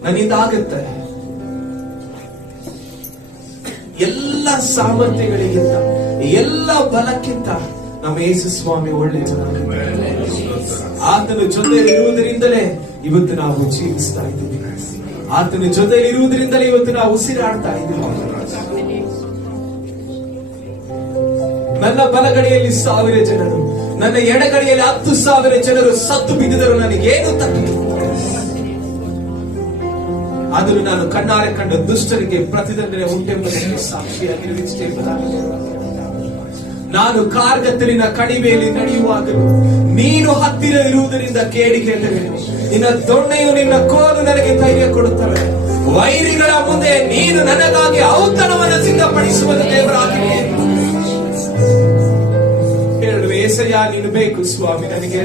ನನ್ನಿಂದ ಆಗುತ್ತೆ. ಎಲ್ಲ ಸಾಮರ್ಥ್ಯಗಳಿಗಿಂತ, ಎಲ್ಲ ಬಲಕ್ಕಿಂತ ನಮ್ಮ ಯೇಸು ಸ್ವಾಮಿ ಒಳ್ಳೆಯವನಾಗಿದ್ದಾನೆ. ಆತನ ಜೊತೆಯಲ್ಲಿ ಇರುವುದರಿಂದಲೇ ಇವತ್ತು ನಾವು ಜೀವಿಸ್ತಾ ಇದ್ದೀವಿ. ಆತನ ಜೊತೆಯಲ್ಲಿ ಇರುವುದರಿಂದಲೇ ಇವತ್ತು ನಾವು ಉಸಿರಾಡ್ತಾ ಇದ್ದೀವಿ. ನನ್ನ ಬಲಗಡೆಯಲ್ಲಿ 1000 ಜನರು, ನನ್ನ ಎಡಗಡೆಯಲ್ಲಿ 10,000 ಜನರು ಸತ್ತು ಬಿದ್ದಿದರು, ನನಗೇನು ತಪ್ಪಿತು? ಆದರೂ ನಾನು ಕಣ್ಣಾರೆ ಕಂಡು ದುಷ್ಟರಿಗೆ ಪ್ರತಿದಂಡನೆ ಉಂಟೆಂಬುದಕ್ಕೆ ಸಾಕ್ಷಿಯಾಗಿರುವುದಾಗಿದೆ. ನಾನು ಕಾರ್ಗತ್ತಲಿನ ಕಣಿವೆಯಲ್ಲಿ ನಡೆಯುವಾಗಲೂ ನೀನು ಹತ್ತಿರ ಇರುವುದರಿಂದ ಕೇಡಿಗೆ ಎದುರೇನು. ನಿನ್ನ ದೊಣ್ಣೆಯು ನಿನ್ನ ಕೋಲು ನನಗೆ ಧೈರ್ಯ ಕೊಡುತ್ತವೆ. ವೈರಿಗಳ ಮುಂದೆ ನೀನು ನನಗಾಗಿ ಔತಣವನ್ನು ಸಿದ್ಧಪಡಿಸುವುದು ದೇವರಾಗಿದೆ. ಹೇಳುವ ಏಸಯ್ಯ, ನೀನು ಬೇಕು ಸ್ವಾಮಿ ನನಗೆ.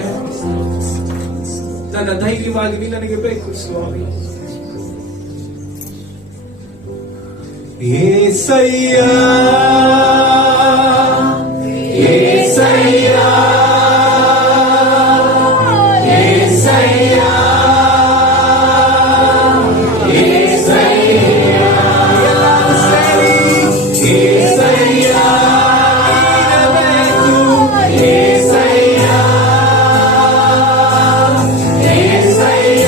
ನನ್ನ ಧೈರ್ಯವಾಗಿ ನೀನು ನನಗೆ ಬೇಕು ಸ್ವಾಮಿ. ಏಸಯ್ಯ ಏಸಯ್ಯ ಏಸಯ್ಯ ಏಸಯ್ಯ ಎಲ್ಲರೂ ಸೇರಿ ಏಸಯ್ಯ ನೀನಬೇಕು. ಏಸಯ್ಯ ಏಸಯ್ಯ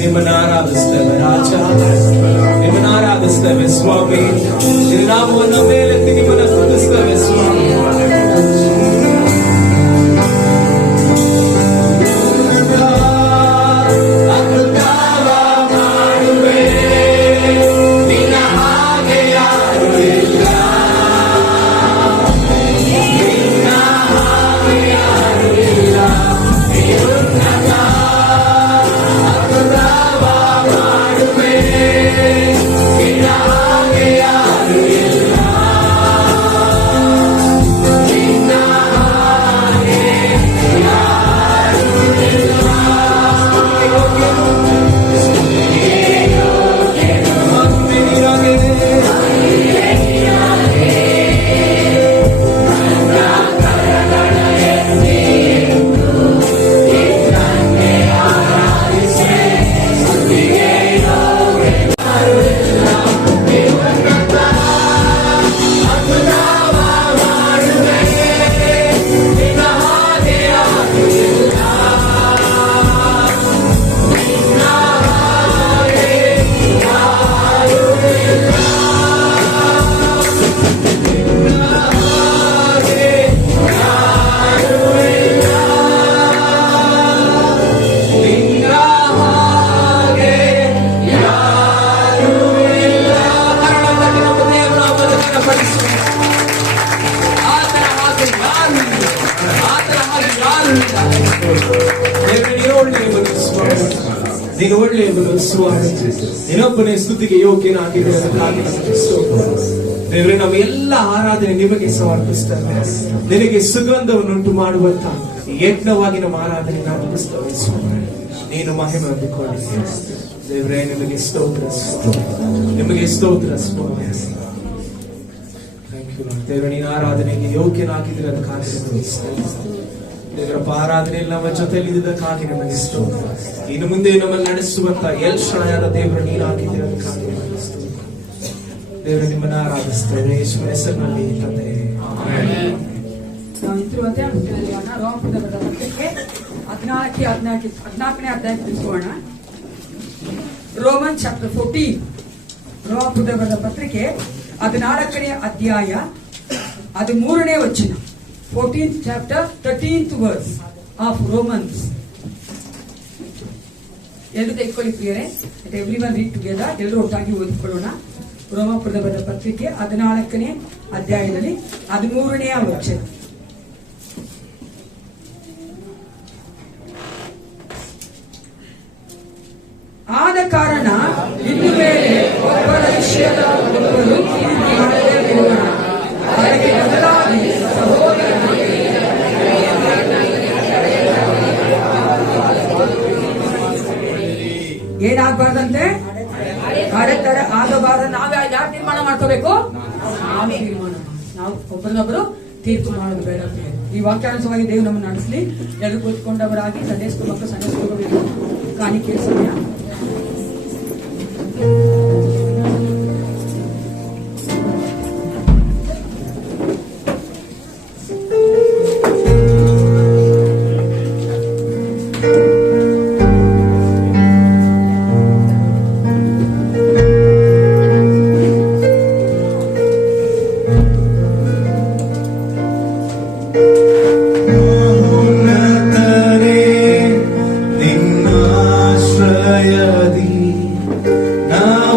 ನಿಮ್ಮನ್ನು ಆರಾಧಿಸ್ತೇವೆ ರಾಜ, ನಿಮ್ಮನ್ನು ಆರಾಧಿಸ್ತೇವೆ ಸ್ವಾಮಿ. ನಿನ್ನ ನಾಮವನ್ನು ಮೇಲೆತ್ತಿ ನಿಮ್ಮನ್ನು ಸ್ತುತಿಸ್ತೇವೆ ಸ್ವಾಮಿ. ನೀನು ಒಳ್ಳೆಯವನು ಸ್ವಾಮಿ. ಇನ್ನೊಬ್ಬನೇ ಸ್ತುತಿಗೆ ಯೋಗ್ಯನಾಗಿರುವುದಕ್ಕಾಗಿ ನಮಗೆ ಸ್ತೋತ್ರ. ದೇವರೇ, ನಮ್ಮ ಎಲ್ಲ ಆರಾಧನೆ ನಿಮಗೆ ಸಮರ್ಪಿಸ್ತೇವೆ. ನಿನಗೆ ಸುಗಂಧವನ್ನುಂಟು ಮಾಡುವಂತ ಯಜ್ಞವಾಗಿ ನಮ್ಮ ಆರಾಧನೆ ನಾವು ಅರ್ಪಿಸ್ತೇವೆ ಸ್ವಾಮಿ. ನೀನು ಮಹಿಮೆ ಹೊಂದಿಕೊಳ್ಳಿ ದೇವರೇ. ನಿಮಗೆ ಸ್ತೋತ್ರ ನಿಮಗೆ ಸ್ತೋತ್ರ ಸ್ವಾಮಿ. ದೇವರ ನೀನು ಆರಾಧನೆಗೆ ಯೋಗ್ಯನಾಗಿದ್ರೆ ಅದಕ್ಕಾಗಿ ದೇವರಪ್ಪ ಆರಾಧನೆ ನಮ್ಮ ಜೊತೆಲಿ ಇದ್ದಕ್ಕಾಗಿ ನಮಗೆ ಸ್ತೋತ್ರ. ಇನ್ನು ಮುಂದೆ ನಮ್ಮನ್ನು ನಡೆಸುವಂತ ಎಲ್ ಶಾಯಾದ ದೇವರ ನೀನಾಗಿದ್ದೀರ ಅದಕ್ಕಾಗಿ ನಮಗೆ ಸ್ತೋತ್ರ. ದೇವರ ನಿಮ್ಮನ್ನು ಆರಾಧಿಸ್ತೇವೆ ಯೇಸುವಿನ ಹೆಸರಿನಲ್ಲಿ ತಂದೆ. ನಾವು ಇತ್ತಿರುವಂತೆ ರೋಮಪುರದ ಪತ್ರಿಕೆ 14ನೇ ಅಧ್ಯಾಯ ತಿಳಿಸೋಣ. ರೋಮನ್ ಚಾಪ್ಟರ್ 14, ರೋಮಪುರದ ಪತ್ರಿಕೆ 14ನೇ ಅಧ್ಯಾಯ 13ನೇ ವಚನ. 14th chapter 13th verse of Romans. ಎಲ್ಲರೂ ತೆಗೆದುಕೊಳ್ಳಿ ಪ್ರಿಯರೇ. Everyone read together. ಎಲ್ಲರೂ ಒಟ್ಟಾಗಿ ಓದಿಕೊಳ್ಳೋಣ. ರೋಮಪುರದ ಪತ್ರಿಕೆ 14ನೇ ಅಧ್ಯಾಯದಲ್ಲಿ 13ನೇ ವಚನ. ಆದ ಕಾರಣ ಇನ್ನು ಮೇಲೆ ಒಬ್ಬರ ವಿಷಯದ ಒಬ್ಬರು ಮಾಡದೇ ಹೋಗೋಣ. ಅದಕ್ಕೆ ಬದಲಾಗಿ ಏನಾಗಬಾರ್ದಂತೆ, ಅಡೆತಡೆ ಆಗಬಾರ್ದು. ನಾವೇ ಯಾರು ತೀರ್ಮಾನ ಮಾಡ್ಕೋಬೇಕು? ನಾವೇ ತೀರ್ಮಾನ. ನಾವು ಒಬ್ಬರನ್ನೊಬ್ಬರು ತೀರ್ಪು ಮಾಡೋದು ಬೇಡ. ಈ ವಾಕ್ಯಾನುಸಾರವಾಗಿ ದೇವರು ನಮ್ಮನ್ನು ನಡೆಸಲಿ. ಎಲ್ಲರೂ ಕೂತ್ಕೊಂಡವರಾಗಿ ಸಂಡೇ ಸ್ಕೂಲ್ ಮಕ್ಕಳು ಸಂಡೇ ಸ್ಕೂಲ್ ಕಾಣಿಕೆ ಸಮಯ. ನಿನ್ನಾಶ್ರಯದಿ ನಾವು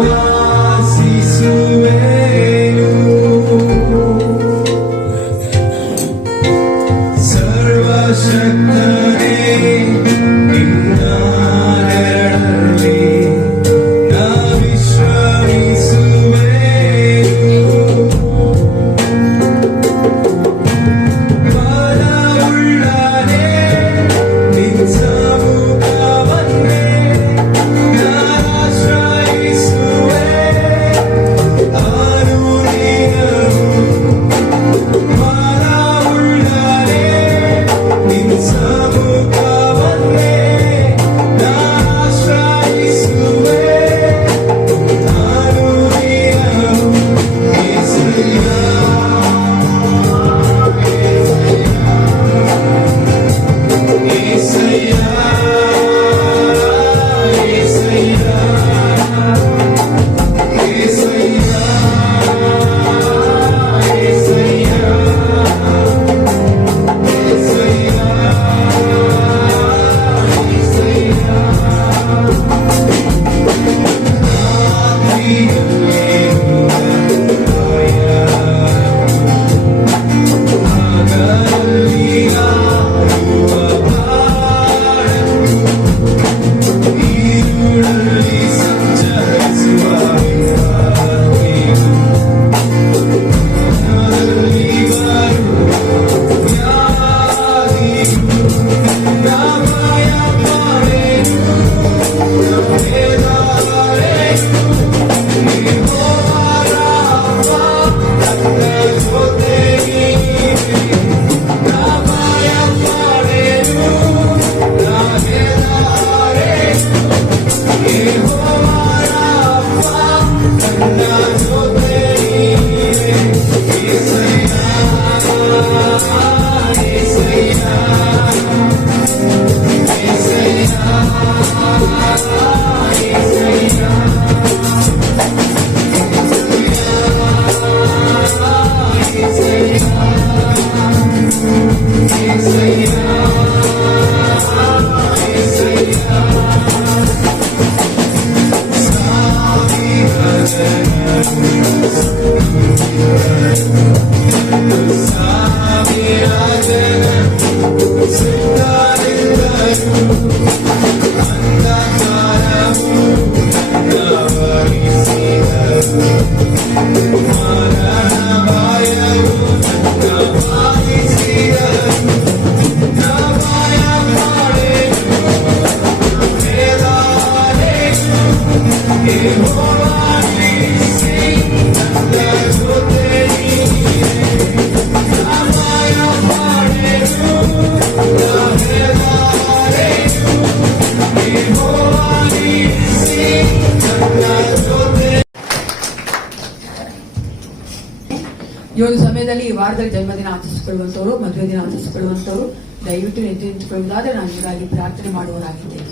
ಈ ಒಂದು ಸಮಯದಲ್ಲಿ ಈ ವಾರದಲ್ಲಿ ಜನ್ಮದಿನ ಆಚರಿಸಿಕೊಳ್ಳುವಂತವರು, ಮದುವೆ ದಿನ ಆಚರಿಸಿಕೊಳ್ಳುವಂತವರು ದಯವಿಟ್ಟು ಎದ್ದು ನಿಂತುಕೊಳ್ಳುವುದಾದರೆ ನಾನು ನಿಮಗಾಗಿ ಪ್ರಾರ್ಥನೆ ಮಾಡುವವರಾಗಿದ್ದೇನೆ.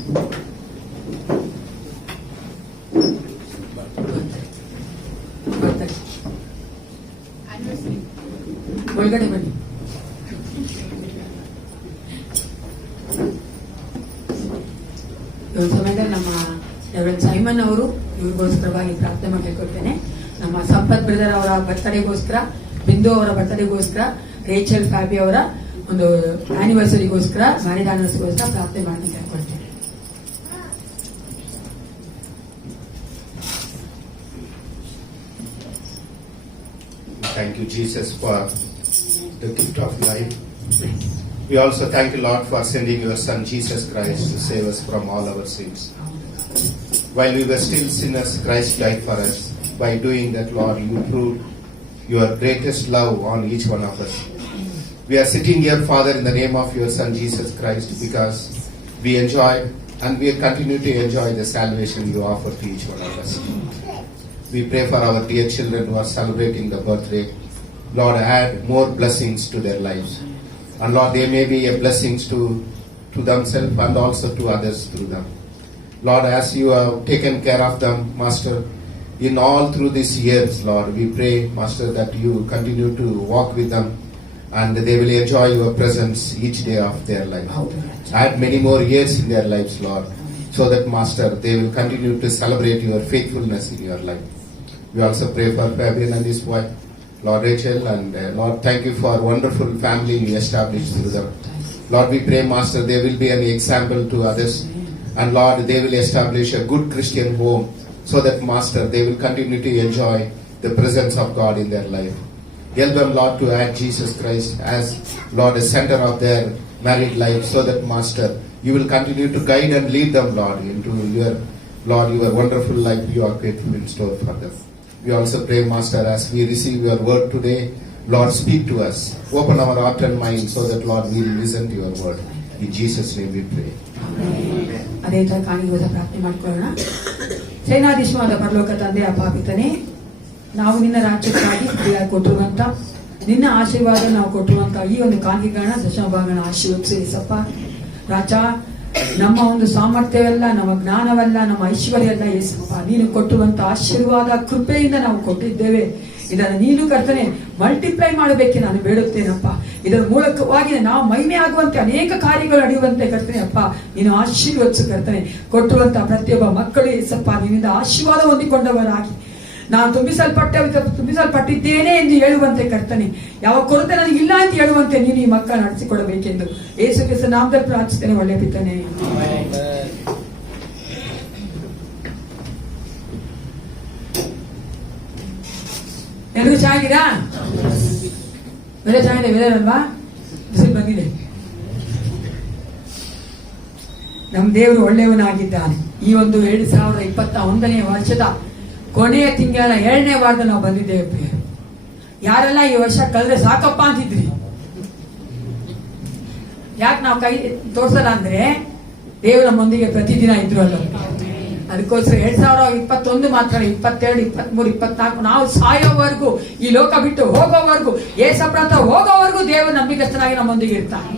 ಒಳಗಡೆ ಬನ್ನಿ. ಈ ಸಮಯದಲ್ಲಿ ನಮ್ಮ ರೆವರೆಂಡ್ ಸೈಮನ್ ಅವರು ಇವ್ರಿಗೋಸ್ಕರವಾಗಿ ಪ್ರಾರ್ಥನೆ ಮಾಡಲಿಕೊಳ್ತೇನೆ. ನಮ್ಮ ಸಂಪತ್ ಬ್ರದರ್ ಅವರ ಬರ್ತ್ಡೇಗೋಸ್ಕರ, ಬಿಂದು ಅವರ ಬರ್ತ್ಡೇಗೋಸ್ಕರ, ರೇಚಲ್ ಫ್ಯಾಬಿ ಅವರ ಒಂದು ಆನಿವರ್ಸರಿಗೋಸ್ಕರ, ಮ್ಯಾರೇಜ್ ಆನಿವರ್ಸರಿಗೋಸ್ಕರ ಪ್ರಾರ್ಥನೆ ಮಾಡಲಿಕ್ಕೆ ಹೇಳ್ಕೊಳ್ತೇನೆ. Thank you, Jesus, for the gift of life. We also thank you, Lord, for sending your Son, Jesus Christ, to save us from all our sins. While we were still sinners, Christ died for us. By doing that, Lord, you proved your greatest love on each one of us. We are sitting here, Father, in the name of your Son, Jesus Christ, because we enjoy and we continue to enjoy the salvation you offer to each one of us. We pray for our dear children who are celebrating the birthday. Lord, add more blessings to their lives. And Lord, they may be a blessings to themselves and also to others through them. Lord, as you have taken care of them, Master, in all through these years, Lord, we pray, Master, that you continue to walk with them and they will enjoy your presence each day of their life. Add many more years in their lives, Lord, so that, Master, they will continue to celebrate your faithfulness in your life. We also pray for Fabian and his wife, Lord Rachel, and Lord, thank you for wonderful family you established through them. Lord, we pray, Master, they will be an example to others, and Lord, they will establish a good Christian home, so that, Master, they will continue to enjoy the presence of God in their life. Help them, Lord, to add Jesus Christ as, Lord, a center of their married life, so that, Master, you will continue to guide and lead them, Lord, into your, Lord, your wonderful life you are grateful in store for them. We also pray, Master, as we receive your word today, Lord, speak to us. Open our heart and mind so that, Lord, we will listen to your word. In Jesus' name we pray. ಅದೇ ತರ ಕಾಣಿಗೋದ ಪ್ರಾರ್ಥನೆ ಮಾಡ್ಕೊಳ್ಳೋಣ. ಸೇನಾಧೀಶವಾದ ಪರಲೋಕ ತಂದೆ, ಅಪ್ಪ ಪಿತನೇ, ನಾವು ನಿನ್ನ ರಾಜ್ಯಕ್ಕಾಗಿ ಕೊಟ್ಟಿರುವಂತ ನಿನ್ನ ಆಶೀರ್ವಾದ ನಾವು ಕೊಟ್ಟಿರುವಂತ ಈ ಒಂದು ಕಾಣಿಕೆಗಳನ್ನ ದಶಮಭಾಗನ ಆಶೀರ್ವದಿಸಪ್ಪ ರಾಜ. ನಮ್ಮ ಒಂದು ಸಾಮರ್ಥ್ಯವಲ್ಲ, ನಮ್ಮ ಜ್ಞಾನವಲ್ಲ, ನಮ್ಮ ಐಶ್ವರ್ಯ ಅಲ್ಲ ಯೇಸಪ್ಪ, ನೀನು ಕೊಟ್ಟುವಂತ ಆಶೀರ್ವಾದ ಕೃಪೆಯಿಂದ ನಾವು ಕೊಟ್ಟಿದ್ದೇವೆ. ಇದನ್ನು ನೀನು ಕರ್ತನೆ ಮಲ್ಟಿಪ್ಲೈ ಮಾಡಬೇಕೆ ನಾನು ಬೇಡುತ್ತೇನಪ್ಪ. ಇದರ ಮೂಲಕವಾಗಿ ನಾವು ಮಹಿಮೆ ಆಗುವಂತೆ ಅನೇಕ ಕಾರ್ಯಗಳು ನಡೆಯುವಂತೆ ಕರ್ತನೆ ಅಪ್ಪ ನೀನು ಆಶೀರ್ವದಿಸು ಕರ್ತನೆ. ಕೊಟ್ಟಿರುವಂತ ಪ್ರತಿಯೊಬ್ಬ ಮಕ್ಕಳು ಯೇಸಪ್ಪ ನಿನ್ನಿಂದ ಆಶೀರ್ವಾದ ಹೊಂದಿಕೊಂಡವರಾಗಿ ನಾನು ತುಂಬಿಸಲ್ಪಟ್ಟಿದ್ದೇನೆ ಎಂದು ಹೇಳುವಂತೆ ಕರ್ತನೆ, ಯಾವ ಕೊರತೆ ನನಗಿಲ್ಲ ಅಂತ ಹೇಳುವಂತೆ ನೀನು ಈ ಮಕ್ಕಳ ನಡೆಸಿಕೊಡಬೇಕೆಂದು ಯೇಸು ಕ್ರಿಸ್ತನ ನಾಮದಲ್ಲಿ ಪ್ರಾರ್ಥಿಸುತ್ತೇನೆ. ಒಳ್ಳೆ ಪಿತನೇ, ಎಲ್ರಿಗೂ ಚೆನ್ನಾಗಿರಾ? ಬೇರೆ ಚೆನ್ನಾಗಿದೆ, ಬೇರೆ ಅಲ್ವಾ? ಬಿಸಿಲು ಬಂದಿದೆ. ನಮ್ಮ ದೇವರು ಒಳ್ಳೆಯವನಾಗಿದ್ದಾನೆ. ಈ ಒಂದು 2021ನೇ ವರ್ಷದ ಕೊನೆಯ ತಿಂಗಳ 2ನೇ ವಾರದಲ್ಲಿ ನಾವು ಬಂದಿದ್ದೇವೆ. ಯಾರೆಲ್ಲ ಈ ವರ್ಷ ಕಳೆದ್ರೆ ಸಾಕಪ್ಪ ಅಂತಿದ್ರಿ, ಯಾಕೆ ನಾವು ಕೈ ತೋರ್ಸಲ್ಲ ಅಂದ್ರೆ ದೇವರು ನಮ್ಮೊಂದಿಗೆ ಪ್ರತಿದಿನ ಇದ್ರು ಅಲ್ಲ. ಅದಕ್ಕೋಸ್ಕರ 2021 ಮಾತ್ರ 22, 23, 24 ನಾವು ಸಾಯೋವರೆಗೂ, ಈ ಲೋಕ ಬಿಟ್ಟು ಹೋಗೋವರೆಗೂ, ಏಸಪ್ರಾಂತ ಹೋಗೋವರೆಗೂ ದೇವರು ನಂಬಿಕಸ್ಥನಾಗಿ ನಮ್ಮೊಂದಿಗೆ ಇರ್ತಾನೆ.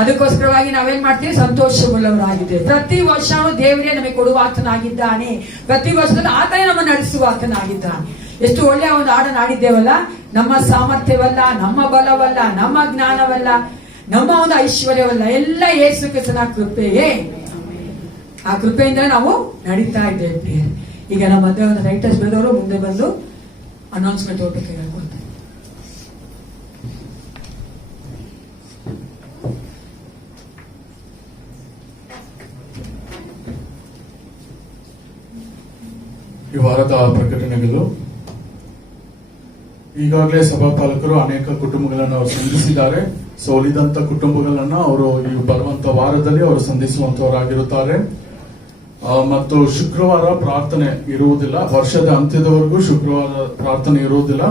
ಅದಕ್ಕೋಸ್ಕರವಾಗಿ ನಾವೇನ್ ಮಾಡ್ತೀವಿ? ಸಂತೋಷವುಳ್ಳವರಾಗಿದ್ದೇವೆ. ಪ್ರತಿ ವರ್ಷವೂ ದೇವರೇ ನಮಗೆ ಕೊಡುವ ಆತನಾಗಿದ್ದಾನೆ. ಪ್ರತಿ ವರ್ಷದಲ್ಲಿ ಆತನೇ ನಮ್ಮನ್ನು ನಡೆಸುವ ಆತನಾಗಿದ್ದಾನೆ. ಎಷ್ಟು ಒಳ್ಳೆಯ ಒಂದು ಹಾಡನ್ನು ಆಡಿದ್ದೇವಲ್ಲ. ನಮ್ಮ ಸಾಮರ್ಥ್ಯವಲ್ಲ, ನಮ್ಮ ಬಲವಲ್ಲ, ನಮ್ಮ ಜ್ಞಾನವಲ್ಲ, ನಮ್ಮ ಒಂದು ಐಶ್ವರ್ಯವಲ್ಲ, ಎಲ್ಲ ಯೇಸು ಕ್ರಿಸ್ತನ ಕೃಪೆಯೇ. ಆ ಕೃಪೆಯಿಂದ ನಾವು ನಡೀತಾ ಇದ್ದೇವೆ. ಈಗ ನಮ್ಮ ಮಧ್ಯೆ ಒಂದು ರೈಟರ್ಸ್ ಬೆಳೆದವರು ಮುಂದೆ ಬಂದು ಅನೌನ್ಸ್ಮೆಂಟ್ ಹೋಗ್ಬೇಕು ಹೇಳ್ಕೊಳ್ತಾರೆ. ಈ ವಾರದ ಪ್ರಕಟಣೆಗಳು ಈಗಾಗಲೇ ಸಭಾಪಾಲಕರು ಅನೇಕ ಕುಟುಂಬಗಳನ್ನು ಅವರು ಸಂಧಿಸಿದ್ದಾರೆ. ಸೊ ಉಳಿದಂತ ಕುಟುಂಬಗಳನ್ನ ಅವರು ಈ ಬರುವಂತ ವಾರದಲ್ಲಿ ಅವರು ಸಂಧಿಸುವಂತವರಾಗಿರುತ್ತಾರೆ. ಮತ್ತು ಶುಕ್ರವಾರ ಪ್ರಾರ್ಥನೆ ಇರುವುದಿಲ್ಲ. ವರ್ಷದ ಅಂತ್ಯದವರೆಗೂ ಶುಕ್ರವಾರ ಪ್ರಾರ್ಥನೆ ಇರುವುದಿಲ್ಲ.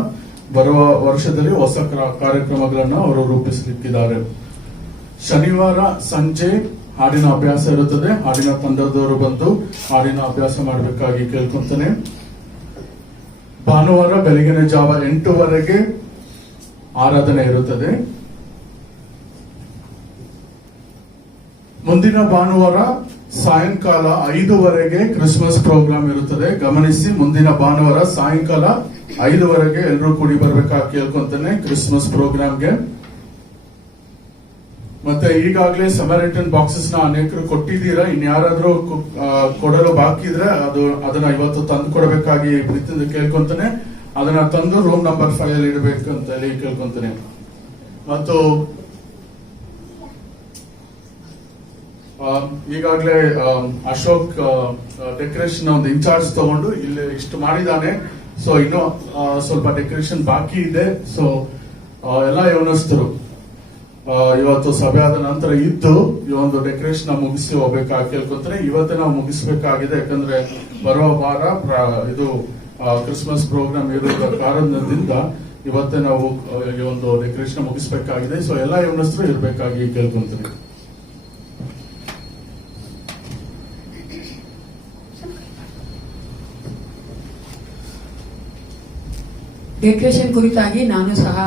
ಬರುವ ವರ್ಷದಲ್ಲಿ ಹೊಸ ಕಾರ್ಯಕ್ರಮಗಳನ್ನು ಅವರು ರೂಪಿಸಲಿಕ್ಕಿದ್ದಾರೆ. ಶನಿವಾರ ಸಂಜೆ ಹಾಡಿನ ಅಭ್ಯಾಸ ಇರುತ್ತದೆ. ಹಾಡಿನ ತಂಡದವರು ಬಂದು ಹಾಡಿನ ಅಭ್ಯಾಸ ಮಾಡಬೇಕಾಗಿ ಕೇಳ್ಕೊಂತಾನೆ. ಭಾನುವಾರ ಬೆಳಗಿನ ಜಾವ 8 ಗಂಟೆಗೆ ಆರಾಧನೆ ಇರುತ್ತದೆ. ಮುಂದಿನ ಭಾನುವಾರ ಸಾಯಂಕಾಲ 5:00 ಕ್ರಿಸ್ಮಸ್ ಪ್ರೋಗ್ರಾಮ್ ಇರುತ್ತದೆ. ಗಮನಿಸಿ, ಮುಂದಿನ ಭಾನುವಾರ ಸಾಯಂಕಾಲ 5:00 ಎಲ್ಲರೂ ಕೂಡಿ ಬರ್ಬೇಕಾಗಿ ಕೇಳ್ಕೊಂತಾನೆ ಕ್ರಿಸ್ಮಸ್ ಪ್ರೋಗ್ರಾಮ್ಗೆ. ಮತ್ತೆ ಈಗಾಗಲೇ ಸಮರಿಟನ್ ಬಾಕ್ಸಸ್ ನ ಅನೇಕರು ಕೊಟ್ಟಿದ್ದೀರಾ. ಇನ್ಯಾರಾದ್ರೂ ಕೊಡಲು ಬಾಕಿ ಇದ್ರೆ ಅದನ್ನ ಇವತ್ತು ತಂದು ಕೊಡಬೇಕಾಗಿ ಪ್ರೀತಿಯಿಂದ ಕೇಳ್ಕೊಂತಾನೆ. ಅದನ್ನ ತಂದು ರೂಮ್ ನಂಬರ್ 5 ಅಲ್ಲಿ ಇಡಬೇಕಂತ ಹೇಳಿ ಕೇಳ್ಕೊಂತಾನೆ. ಮತ್ತು ಈಗಾಗಲೇ ಅಶೋಕ್ ಡೆಕೋರೇಷನ್ ಒಂದು ಇನ್ಚಾರ್ಜ್ ತಗೊಂಡು ಇಲ್ಲಿ ಇಷ್ಟು ಮಾಡಿದಾನೆ. ಸೊ ಇನ್ನು ಸ್ವಲ್ಪ ಡೆಕೋರೇಷನ್ ಬಾಕಿ ಇದೆ. ಸೊ ಎಲ್ಲ ಯವನಸ್ಥರು ಇವತ್ತು ಸಭೆ ಆದ ನಂತರ ಇದ್ದು ಈ ಒಂದು ಡೆಕೋರೇಷನ್ ಮುಗಿಸಿ ಹೋಗ್ಬೇಕಾಗಿ ಕೇಳ್ಕೊಂತಾರೆ. ಇವತ್ತೇ ನಾವು ಮುಗಿಸಬೇಕಾಗಿದೆ, ಯಾಕಂದ್ರೆ ಬರುವ ವಾರ ಇದು ಕ್ರಿಸ್ಮಸ್ ಪ್ರೋಗ್ರಾಮ್ ಇರುವ ಕಾರಣದಿಂದ ಇವತ್ತೇ ನಾವು ಈ ಒಂದು ಡೆಕೋರೇಷನ್ ಮುಗಿಸಬೇಕಾಗಿದೆ. ಸೊ ಎಲ್ಲ ಯವನಸ್ಥರು ಇರಬೇಕಾಗಿ ಕೇಳ್ಕೊಂತೀನಿ. ಡೆಕೋರೇಷನ್ ಕುರಿತಾಗಿ ನಾನು ಸಹ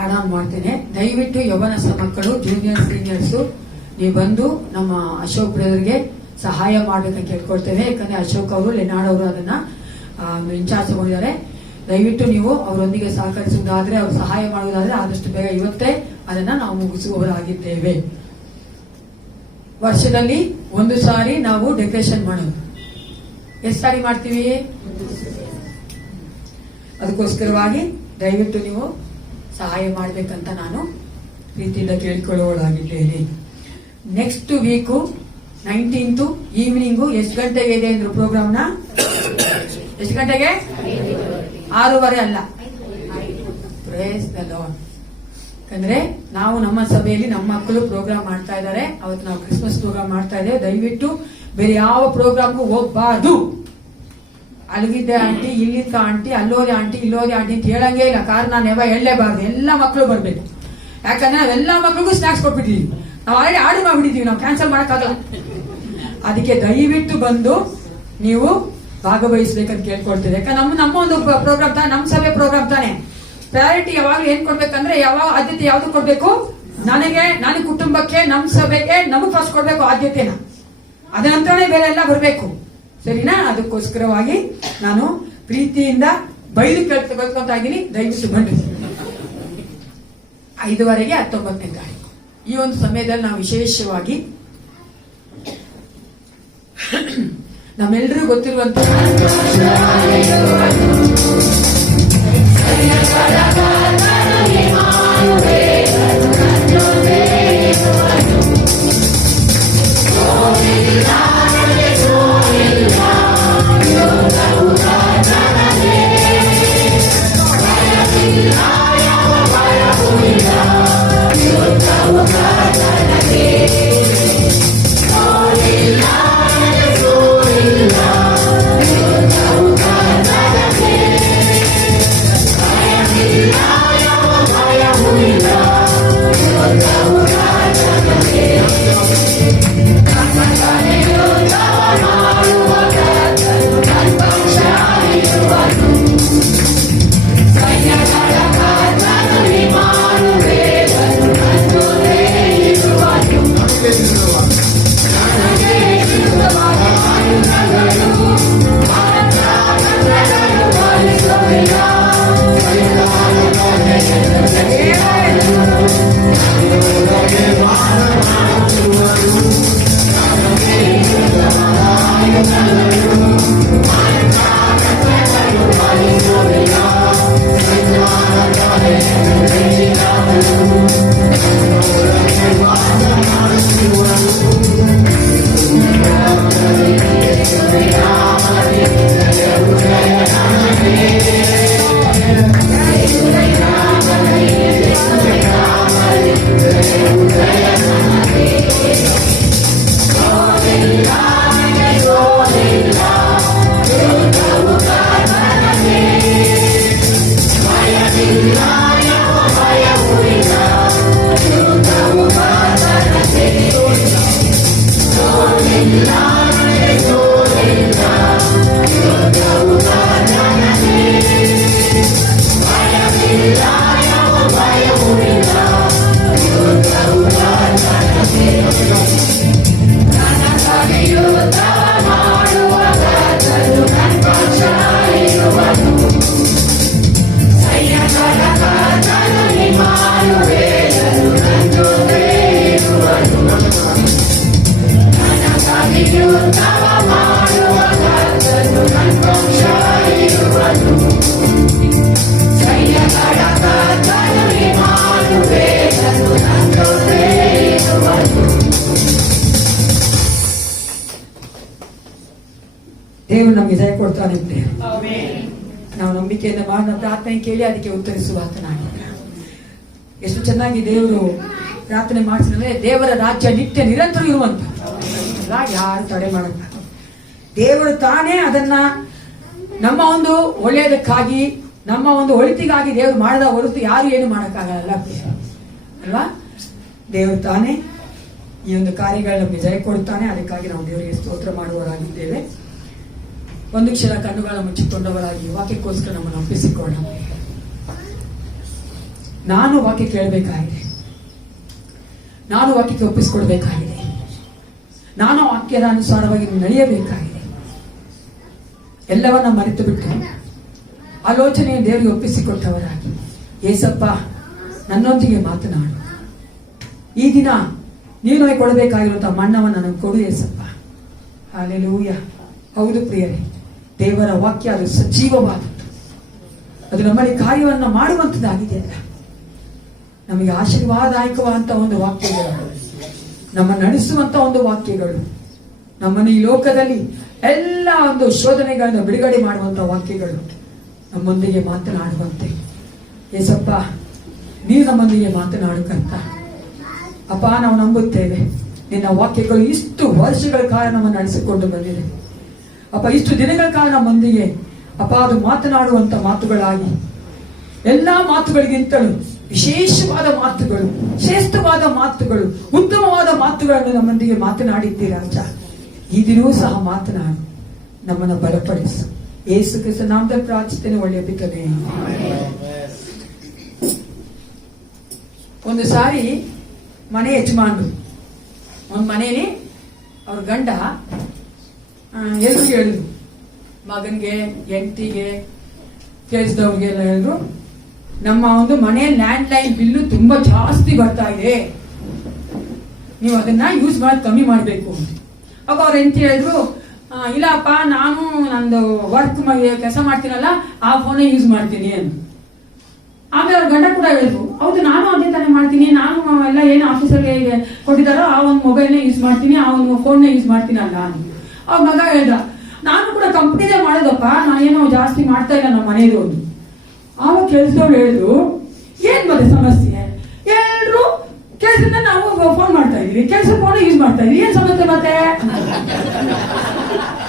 ಆಡ್ ಆನ್ ಮಾಡ್ತೇನೆ. ದಯವಿಟ್ಟು ಯೌವನಸ್ಥ ಮಕ್ಕಳು, ಜೂನಿಯರ್ ಸೀನಿಯರ್ಸ್, ನೀವು ಬಂದು ನಮ್ಮ ಅಶೋಕ್ ಬ್ರದರ್ಗೆ ಸಹಾಯ ಮಾಡ್ಬೇಕಂತ ಕೇಳ್ಕೊಳ್ತೇವೆ. ಯಾಕಂದ್ರೆ ಅಶೋಕ್ ಅವರು, ಲೆನಾಡ್ ಅವರು ಅದನ್ನ ಇನ್ಚಾರ್ಜ್ ತಗೊಂಡಿದ್ದಾರೆ. ದಯವಿಟ್ಟು ನೀವು ಅವರೊಂದಿಗೆ ಸಹಕರಿಸುವುದಾದ್ರೆ, ಅವ್ರು ಸಹಾಯ ಮಾಡುವುದಾದ್ರೆ ಆದಷ್ಟು ಬೇಗ ಇವತ್ತೇ ಅದನ್ನ ನಾವು ಮುಗಿಸುವವರಾಗಿದ್ದೇವೆ. ವರ್ಷದಲ್ಲಿ 1 ಸಾರಿ ನಾವು ಡೆಕೋರೇಷನ್ ಮಾಡೋದು. ಎಷ್ಟು ಸಾರಿ ಮಾಡ್ತೀವಿ? ಅದಕ್ಕೋಸ್ಕರವಾಗಿ ದಯವಿಟ್ಟು ನೀವು ಸಹಾಯ ಮಾಡಬೇಕಂತ ನಾನು ಪ್ರೀತಿಯಿಂದ ಕೇಳಿಕೊಳ್ಳುವವರಾಗಿದ್ದೇನೆ. ನೆಕ್ಸ್ಟ್ ವೀಕು 19th ಈವ್ನಿಂಗು ಎಷ್ಟು ಗಂಟೆಗೆ ಇದೆ ಅಂದ್ರು ಪ್ರೋಗ್ರಾಮ್ನ? ಎಷ್ಟು ಗಂಟೆಗೆ? 6:30 ಅಲ್ಲ, ಪ್ರೇಸ್ ದ ಲಾರ್ಡ್. ಯಾಕಂದ್ರೆ ನಾವು ನಮ್ಮ ಸಭೆಯಲ್ಲಿ ನಮ್ಮ ಮಕ್ಕಳು ಪ್ರೋಗ್ರಾಮ್ ಮಾಡ್ತಾ ಇದ್ದಾರೆ. ಅವತ್ತು ನಾವು ಕ್ರಿಸ್ಮಸ್ ಪ್ರೋಗ್ರಾಮ್ ಮಾಡ್ತಾ ಇದ್ದೇವೆ. ದಯವಿಟ್ಟು ಬೇರೆ ಯಾವ ಪ್ರೋಗ್ರಾಮ್ಗೂ ಹೋಗ್ಬಾರ್ದು. ಅಲ್ಲಿದ್ದೆ ಆಂಟಿ, ಇಲ್ಲಿದ್ದ ಆಂಟಿ, ಅಲ್ಲೋದೆ ಆಂಟಿ, ಇಲ್ಲೋದೆ ಆಂಟಿ ಅಂತ ಹೇಳಂಗೇ ಇಲ್ಲ. ಕಾರಣ ನಾನೆವ ಹೇಳಲೇಬಾರ್ದು. ಎಲ್ಲ ಮಕ್ಕಳು ಬರ್ಬೇಕು. ಯಾಕಂದ್ರೆ ನಾವೆಲ್ಲ ಮಕ್ಕಳಿಗೂ ಸ್ನಾಕ್ಸ್ ಕೊಟ್ಬಿಟ್ಟಿದೀವಿ. ನಾವು ಆಲ್ರೆಡಿ ಆರ್ಡರ್ ಮಾಡ್ಬಿಟ್ಟಿದೀವಿ. ನಾವು ಕ್ಯಾನ್ಸಲ್ ಮಾಡಕ್ಕಾಗಲ್ಲ. ಅದಕ್ಕೆ ದಯವಿಟ್ಟು ಬಂದು ನೀವು ಭಾಗವಹಿಸ್ಬೇಕಂತ ಕೇಳ್ಕೊಳ್ತೇವೆ. ಯಾಕಂದ್ರೆ ನಮ್ಮ ಒಂದು ಪ್ರೋಗ್ರಾಮ್ ತಾನೆ, ನಮ್ಮ ಸಭೆ ಪ್ರೋಗ್ರಾಮ್ ತಾನೆ. ಪ್ರಯಾರಿಟಿ ಯಾವಾಗಲೂ ಏನ್ ಕೊಡ್ಬೇಕಂದ್ರೆ, ಯಾವಾಗ ಆದ್ಯತೆ ಯಾವ್ದು ಕೊಡ್ಬೇಕು? ನನ್ನ ಕುಟುಂಬಕ್ಕೆ, ನಮ್ಮ ಸಭೆಗೆ, ನಮಗ್ ಫಸ್ಟ್ ಕೊಡ್ಬೇಕು ಆದ್ಯತೆನ. ಅದ ನಂತರನೇ ಬೇರೆ ಎಲ್ಲ ಬರ್ಬೇಕು. ಸರಿನಾ? ಅದಕ್ಕೋಸ್ಕರವಾಗಿ ನಾನು ಪ್ರೀತಿಯಿಂದ ಬೈದು ಕೇಳ್ಕೊಂತ ಇದ್ದೀನಿ. ದಯವಿಟ್ಟು ಬನ್ನಿ. 5:00 19ನೇ ತಾರೀಕು ಈ ಒಂದು ಸಮಯದಲ್ಲಿ ನಾವು ವಿಶೇಷವಾಗಿ ನಮ್ಮೆಲ್ಲರೂ ಗೊತ್ತಿರುವಂತ Fire, ದೇವರು ನಮಗೆ ದಯ ಕೊಡ್ತಾನೆ ಪ್ರಿಯ. ನಾವು ನಂಬಿಕೆಯಿಂದ ಮಾಡಿದ ಪ್ರಾರ್ಥನೆ ಕೇಳಿ ಅದಕ್ಕೆ ಉತ್ತರಿಸುವ ಆತನಾಗಿದ್ದಾನೆ. ಎಷ್ಟು ಚೆನ್ನಾಗಿ ದೇವರು ಪ್ರಾರ್ಥನೆ ಮಾಡಿಸಿದ್ರೆ ದೇವರ ರಾಜ್ಯ ನಿತ್ಯ ನಿರಂತರ ಇರುವಂತ ಯಾರು ತಡೆ ಮಾಡಲ್ಲ. ದೇವರು ತಾನೇ ಅದನ್ನ ನಮ್ಮ ಒಂದು ಒಳ್ಳೆಯದಕ್ಕಾಗಿ ನಮ್ಮ ಒಂದು ಒಳಿತಿಗಾಗಿ ದೇವರು ಮಾಡದ ಹೊರತು ಯಾರು ಏನು ಮಾಡಕ್ಕಾಗಲ್ಲ ಅಲ್ವಾ. ದೇವರು ತಾನೇ ಈ ಒಂದು ಕಾರ್ಯಗಳ ನಮಗೆ ಜಯ ಕೊಡುತ್ತಾನೆ. ಅದಕ್ಕಾಗಿ ನಾವು ದೇವರಿಗೆ ಸ್ತೋತ್ರ ಮಾಡುವವರಾಗಿದ್ದೇವೆ. ಒಂದು ಕ್ಷಣ ಕಣ್ಣುಗಳ ಮುಚ್ಚಿಕೊಂಡವರಾಗಿ ವಾಕ್ಯಕ್ಕೋಸ್ಕರ ನಮ್ಮನ್ನು ಒಪ್ಪಿಸಿಕೊಳ್ಳ. ನಾನು ವಾಕ್ಯ ಕೇಳಬೇಕಾಗಿದೆ, ನಾನು ವಾಕ್ಯಕ್ಕೆ ಒಪ್ಪಿಸಿಕೊಡ್ಬೇಕಾಗಿದೆ, ನಾನು ವಾಕ್ಯದ ಅನುಸಾರವಾಗಿ ನಡೆಯಬೇಕಾಗಿದೆ. ಎಲ್ಲವನ್ನ ಮರೆತು ಬಿಟ್ಟು ಆಲೋಚನೆಯ ದೇವರಿಗೆ ಒಪ್ಪಿಸಿಕೊಟ್ಟವರಾಗಿ, ಏಸಪ್ಪ ನನ್ನೊಂದಿಗೆ ಮಾತನಾಡು, ಈ ದಿನ ನೀವು ನನಗೆ ಕೊಡಬೇಕಾಗಿರುವಂತಹ ಮಣ್ಣವನ್ನು ನನಗೆ ಕೊಡು ಏಸಪ್ಪ. ಹಲ್ಲೆಲೂಯ. ಹೌದು ಪ್ರಿಯರೇ, ದೇವರ ವಾಕ್ಯ ಅದು ಸಜೀವವಾದದ್ದು, ಅದು ನಮ್ಮಲ್ಲಿ ಕಾರ್ಯವನ್ನು ಮಾಡುವಂಥದ್ದಾಗಿದೆ. ನಮಗೆ ಆಶೀರ್ವಾದದಾಯಕವಾದಂತ ಒಂದು ವಾಕ್ಯಗಳು, ನಮ್ಮ ನಡೆಸುವಂತ ಒಂದು ವಾಕ್ಯಗಳು, ನಮ್ಮನ್ನು ಈ ಲೋಕದಲ್ಲಿ ಎಲ್ಲ ಒಂದು ಶೋಧನೆಗಳನ್ನು ಬಿಡುಗಡೆ ಮಾಡುವಂತ ವಾಕ್ಯಗಳು ನಮ್ಮೊಂದಿಗೆ ಮಾತನಾಡುವಂತೆ. ಏಸಪ್ಪ ನೀವು ನಮ್ಮೊಂದಿಗೆ ಮಾತನಾಡುಕಂತ ಅಪ್ಪ ನಾವು ನಂಬುತ್ತೇವೆ. ನಿನ್ನ ವಾಕ್ಯಗಳು ಇಷ್ಟು ವರ್ಷಗಳ ಕಾಲ ನಮ್ಮನ್ನು ನಡೆಸಿಕೊಂಡು ಬಂದಿದೆ ಅಪ್ಪ. ಇಷ್ಟು ದಿನಗಳ ಕಾಲ ನಮ್ಮೊಂದಿಗೆ ಅಪ್ಪ ಅದು ಮಾತನಾಡುವಂತ ಮಾತುಗಳಾಗಿ, ಎಲ್ಲಾ ಮಾತುಗಳಿಗಿಂತಲೂ ವಿಶೇಷವಾದ ಮಾತುಗಳು, ಶ್ರೇಷ್ಠವಾದ ಮಾತುಗಳು, ಉತ್ತಮವಾದ ಮಾತುಗಳನ್ನು ನಮ್ಮೊಂದಿಗೆ ಮಾತನಾಡಿದ್ದೀರಾ ರಾಜ. ಈ ದಿನವೂ ಸಹ ಮಾತನಾಡು, ನಮ್ಮನ್ನು ಬಲಪಡಿಸು. ಯೇಸು ಕ್ರಿಸ್ತ ನಾಮದಲ್ಲಿ ಪ್ರಾರ್ಥಿಸ್ತೇನೆ, ಒಳ್ಳೆಯ ಬಿತ್ತನೆ. ಒಂದು ಸಾರಿ ಮನೆ ಯಜಮಾನರು ಒಂದು ಮನೆಯಲ್ಲಿ ಅವ್ರ ಗಂಡ ಎಲ್ರಿಗೂ ಹೇಳಿದ್ರು, ಮಗನ್ಗೆ, ಹೆಂಡತಿಗೆ, ಕೆಲಸದವ್ರಿಗೆಲ್ಲ ಹೇಳಿದ್ರು, ನಮ್ಮ ಒಂದು ಮನೆ ಲ್ಯಾಂಡ್ ಲೈನ್ ಬಿಲ್ಲು ತುಂಬಾ ಜಾಸ್ತಿ ಬರ್ತಾ ಇದೆ, ನೀವು ಅದನ್ನ ಯೂಸ್ ಮಾಡಿ ಕಮ್ಮಿ ಮಾಡಬೇಕು. ಅವಾಗ ಅವ್ರ ಹೆಂಡತಿ ಹೇಳಿದ್ರು, ಇಲ್ಲಪ್ಪ ನಾನು ನಂದು ವರ್ಕ್ ಕೆಲಸ ಮಾಡ್ತೀನಲ್ಲ ಆ ಫೋನ್ ಯೂಸ್ ಮಾಡ್ತೀನಿ ಅಂತ. ಆಮೇಲೆ ಅವ್ರ ಗಂಡ ಕೂಡ ಹೇಳಿದ್ರು, ಹೌದು ನಾನು ಅದೇ ತಾನೇ ಮಾಡ್ತೀನಿ, ನಾನು ಎಲ್ಲ ಏನು ಆಫೀಸಲ್ಲಿ ಕೊಟ್ಟಿದ್ದಾರೋ ಆ ಒಂದು ಮೊಬೈಲ್ನೇ ಯೂಸ್ ಮಾಡ್ತೀನಿ, ಆ ಒಂದು ಫೋನ್ನೇ ಯೂಸ್ ಮಾಡ್ತೀನಲ್ಲ ಅಂತ. ಅವ್ರ ಮಗ ಹೇಳ್ದ, ನಾನು ಕೂಡ ಕಂಪ್ನಿದೇ ಮಾಡೋದಪ್ಪ, ನಾನೇನೋ ಜಾಸ್ತಿ ಮಾಡ್ತಾ ಇಲ್ಲ ನಮ್ಮ ಮನೇದು ಒಂದು. ಆವಾಗ ಕೆಲಸದವ್ರು ಹೇಳಿದ್ರು, ಏನ್ ಮತ್ತೆ ಸಮಸ್ಯೆ, ಎಲ್ರು ಕೆಲಸದಿಂದ ನಾವು ಫೋನ್ ಮಾಡ್ತಾ ಇದೀವಿ, ಕೆಲಸ ಫೋನ್ ಯೂಸ್ ಮಾಡ್ತಾ ಇದೀವಿ, ಏನ್ ಸಮಸ್ಯೆ ಮತ್ತೆ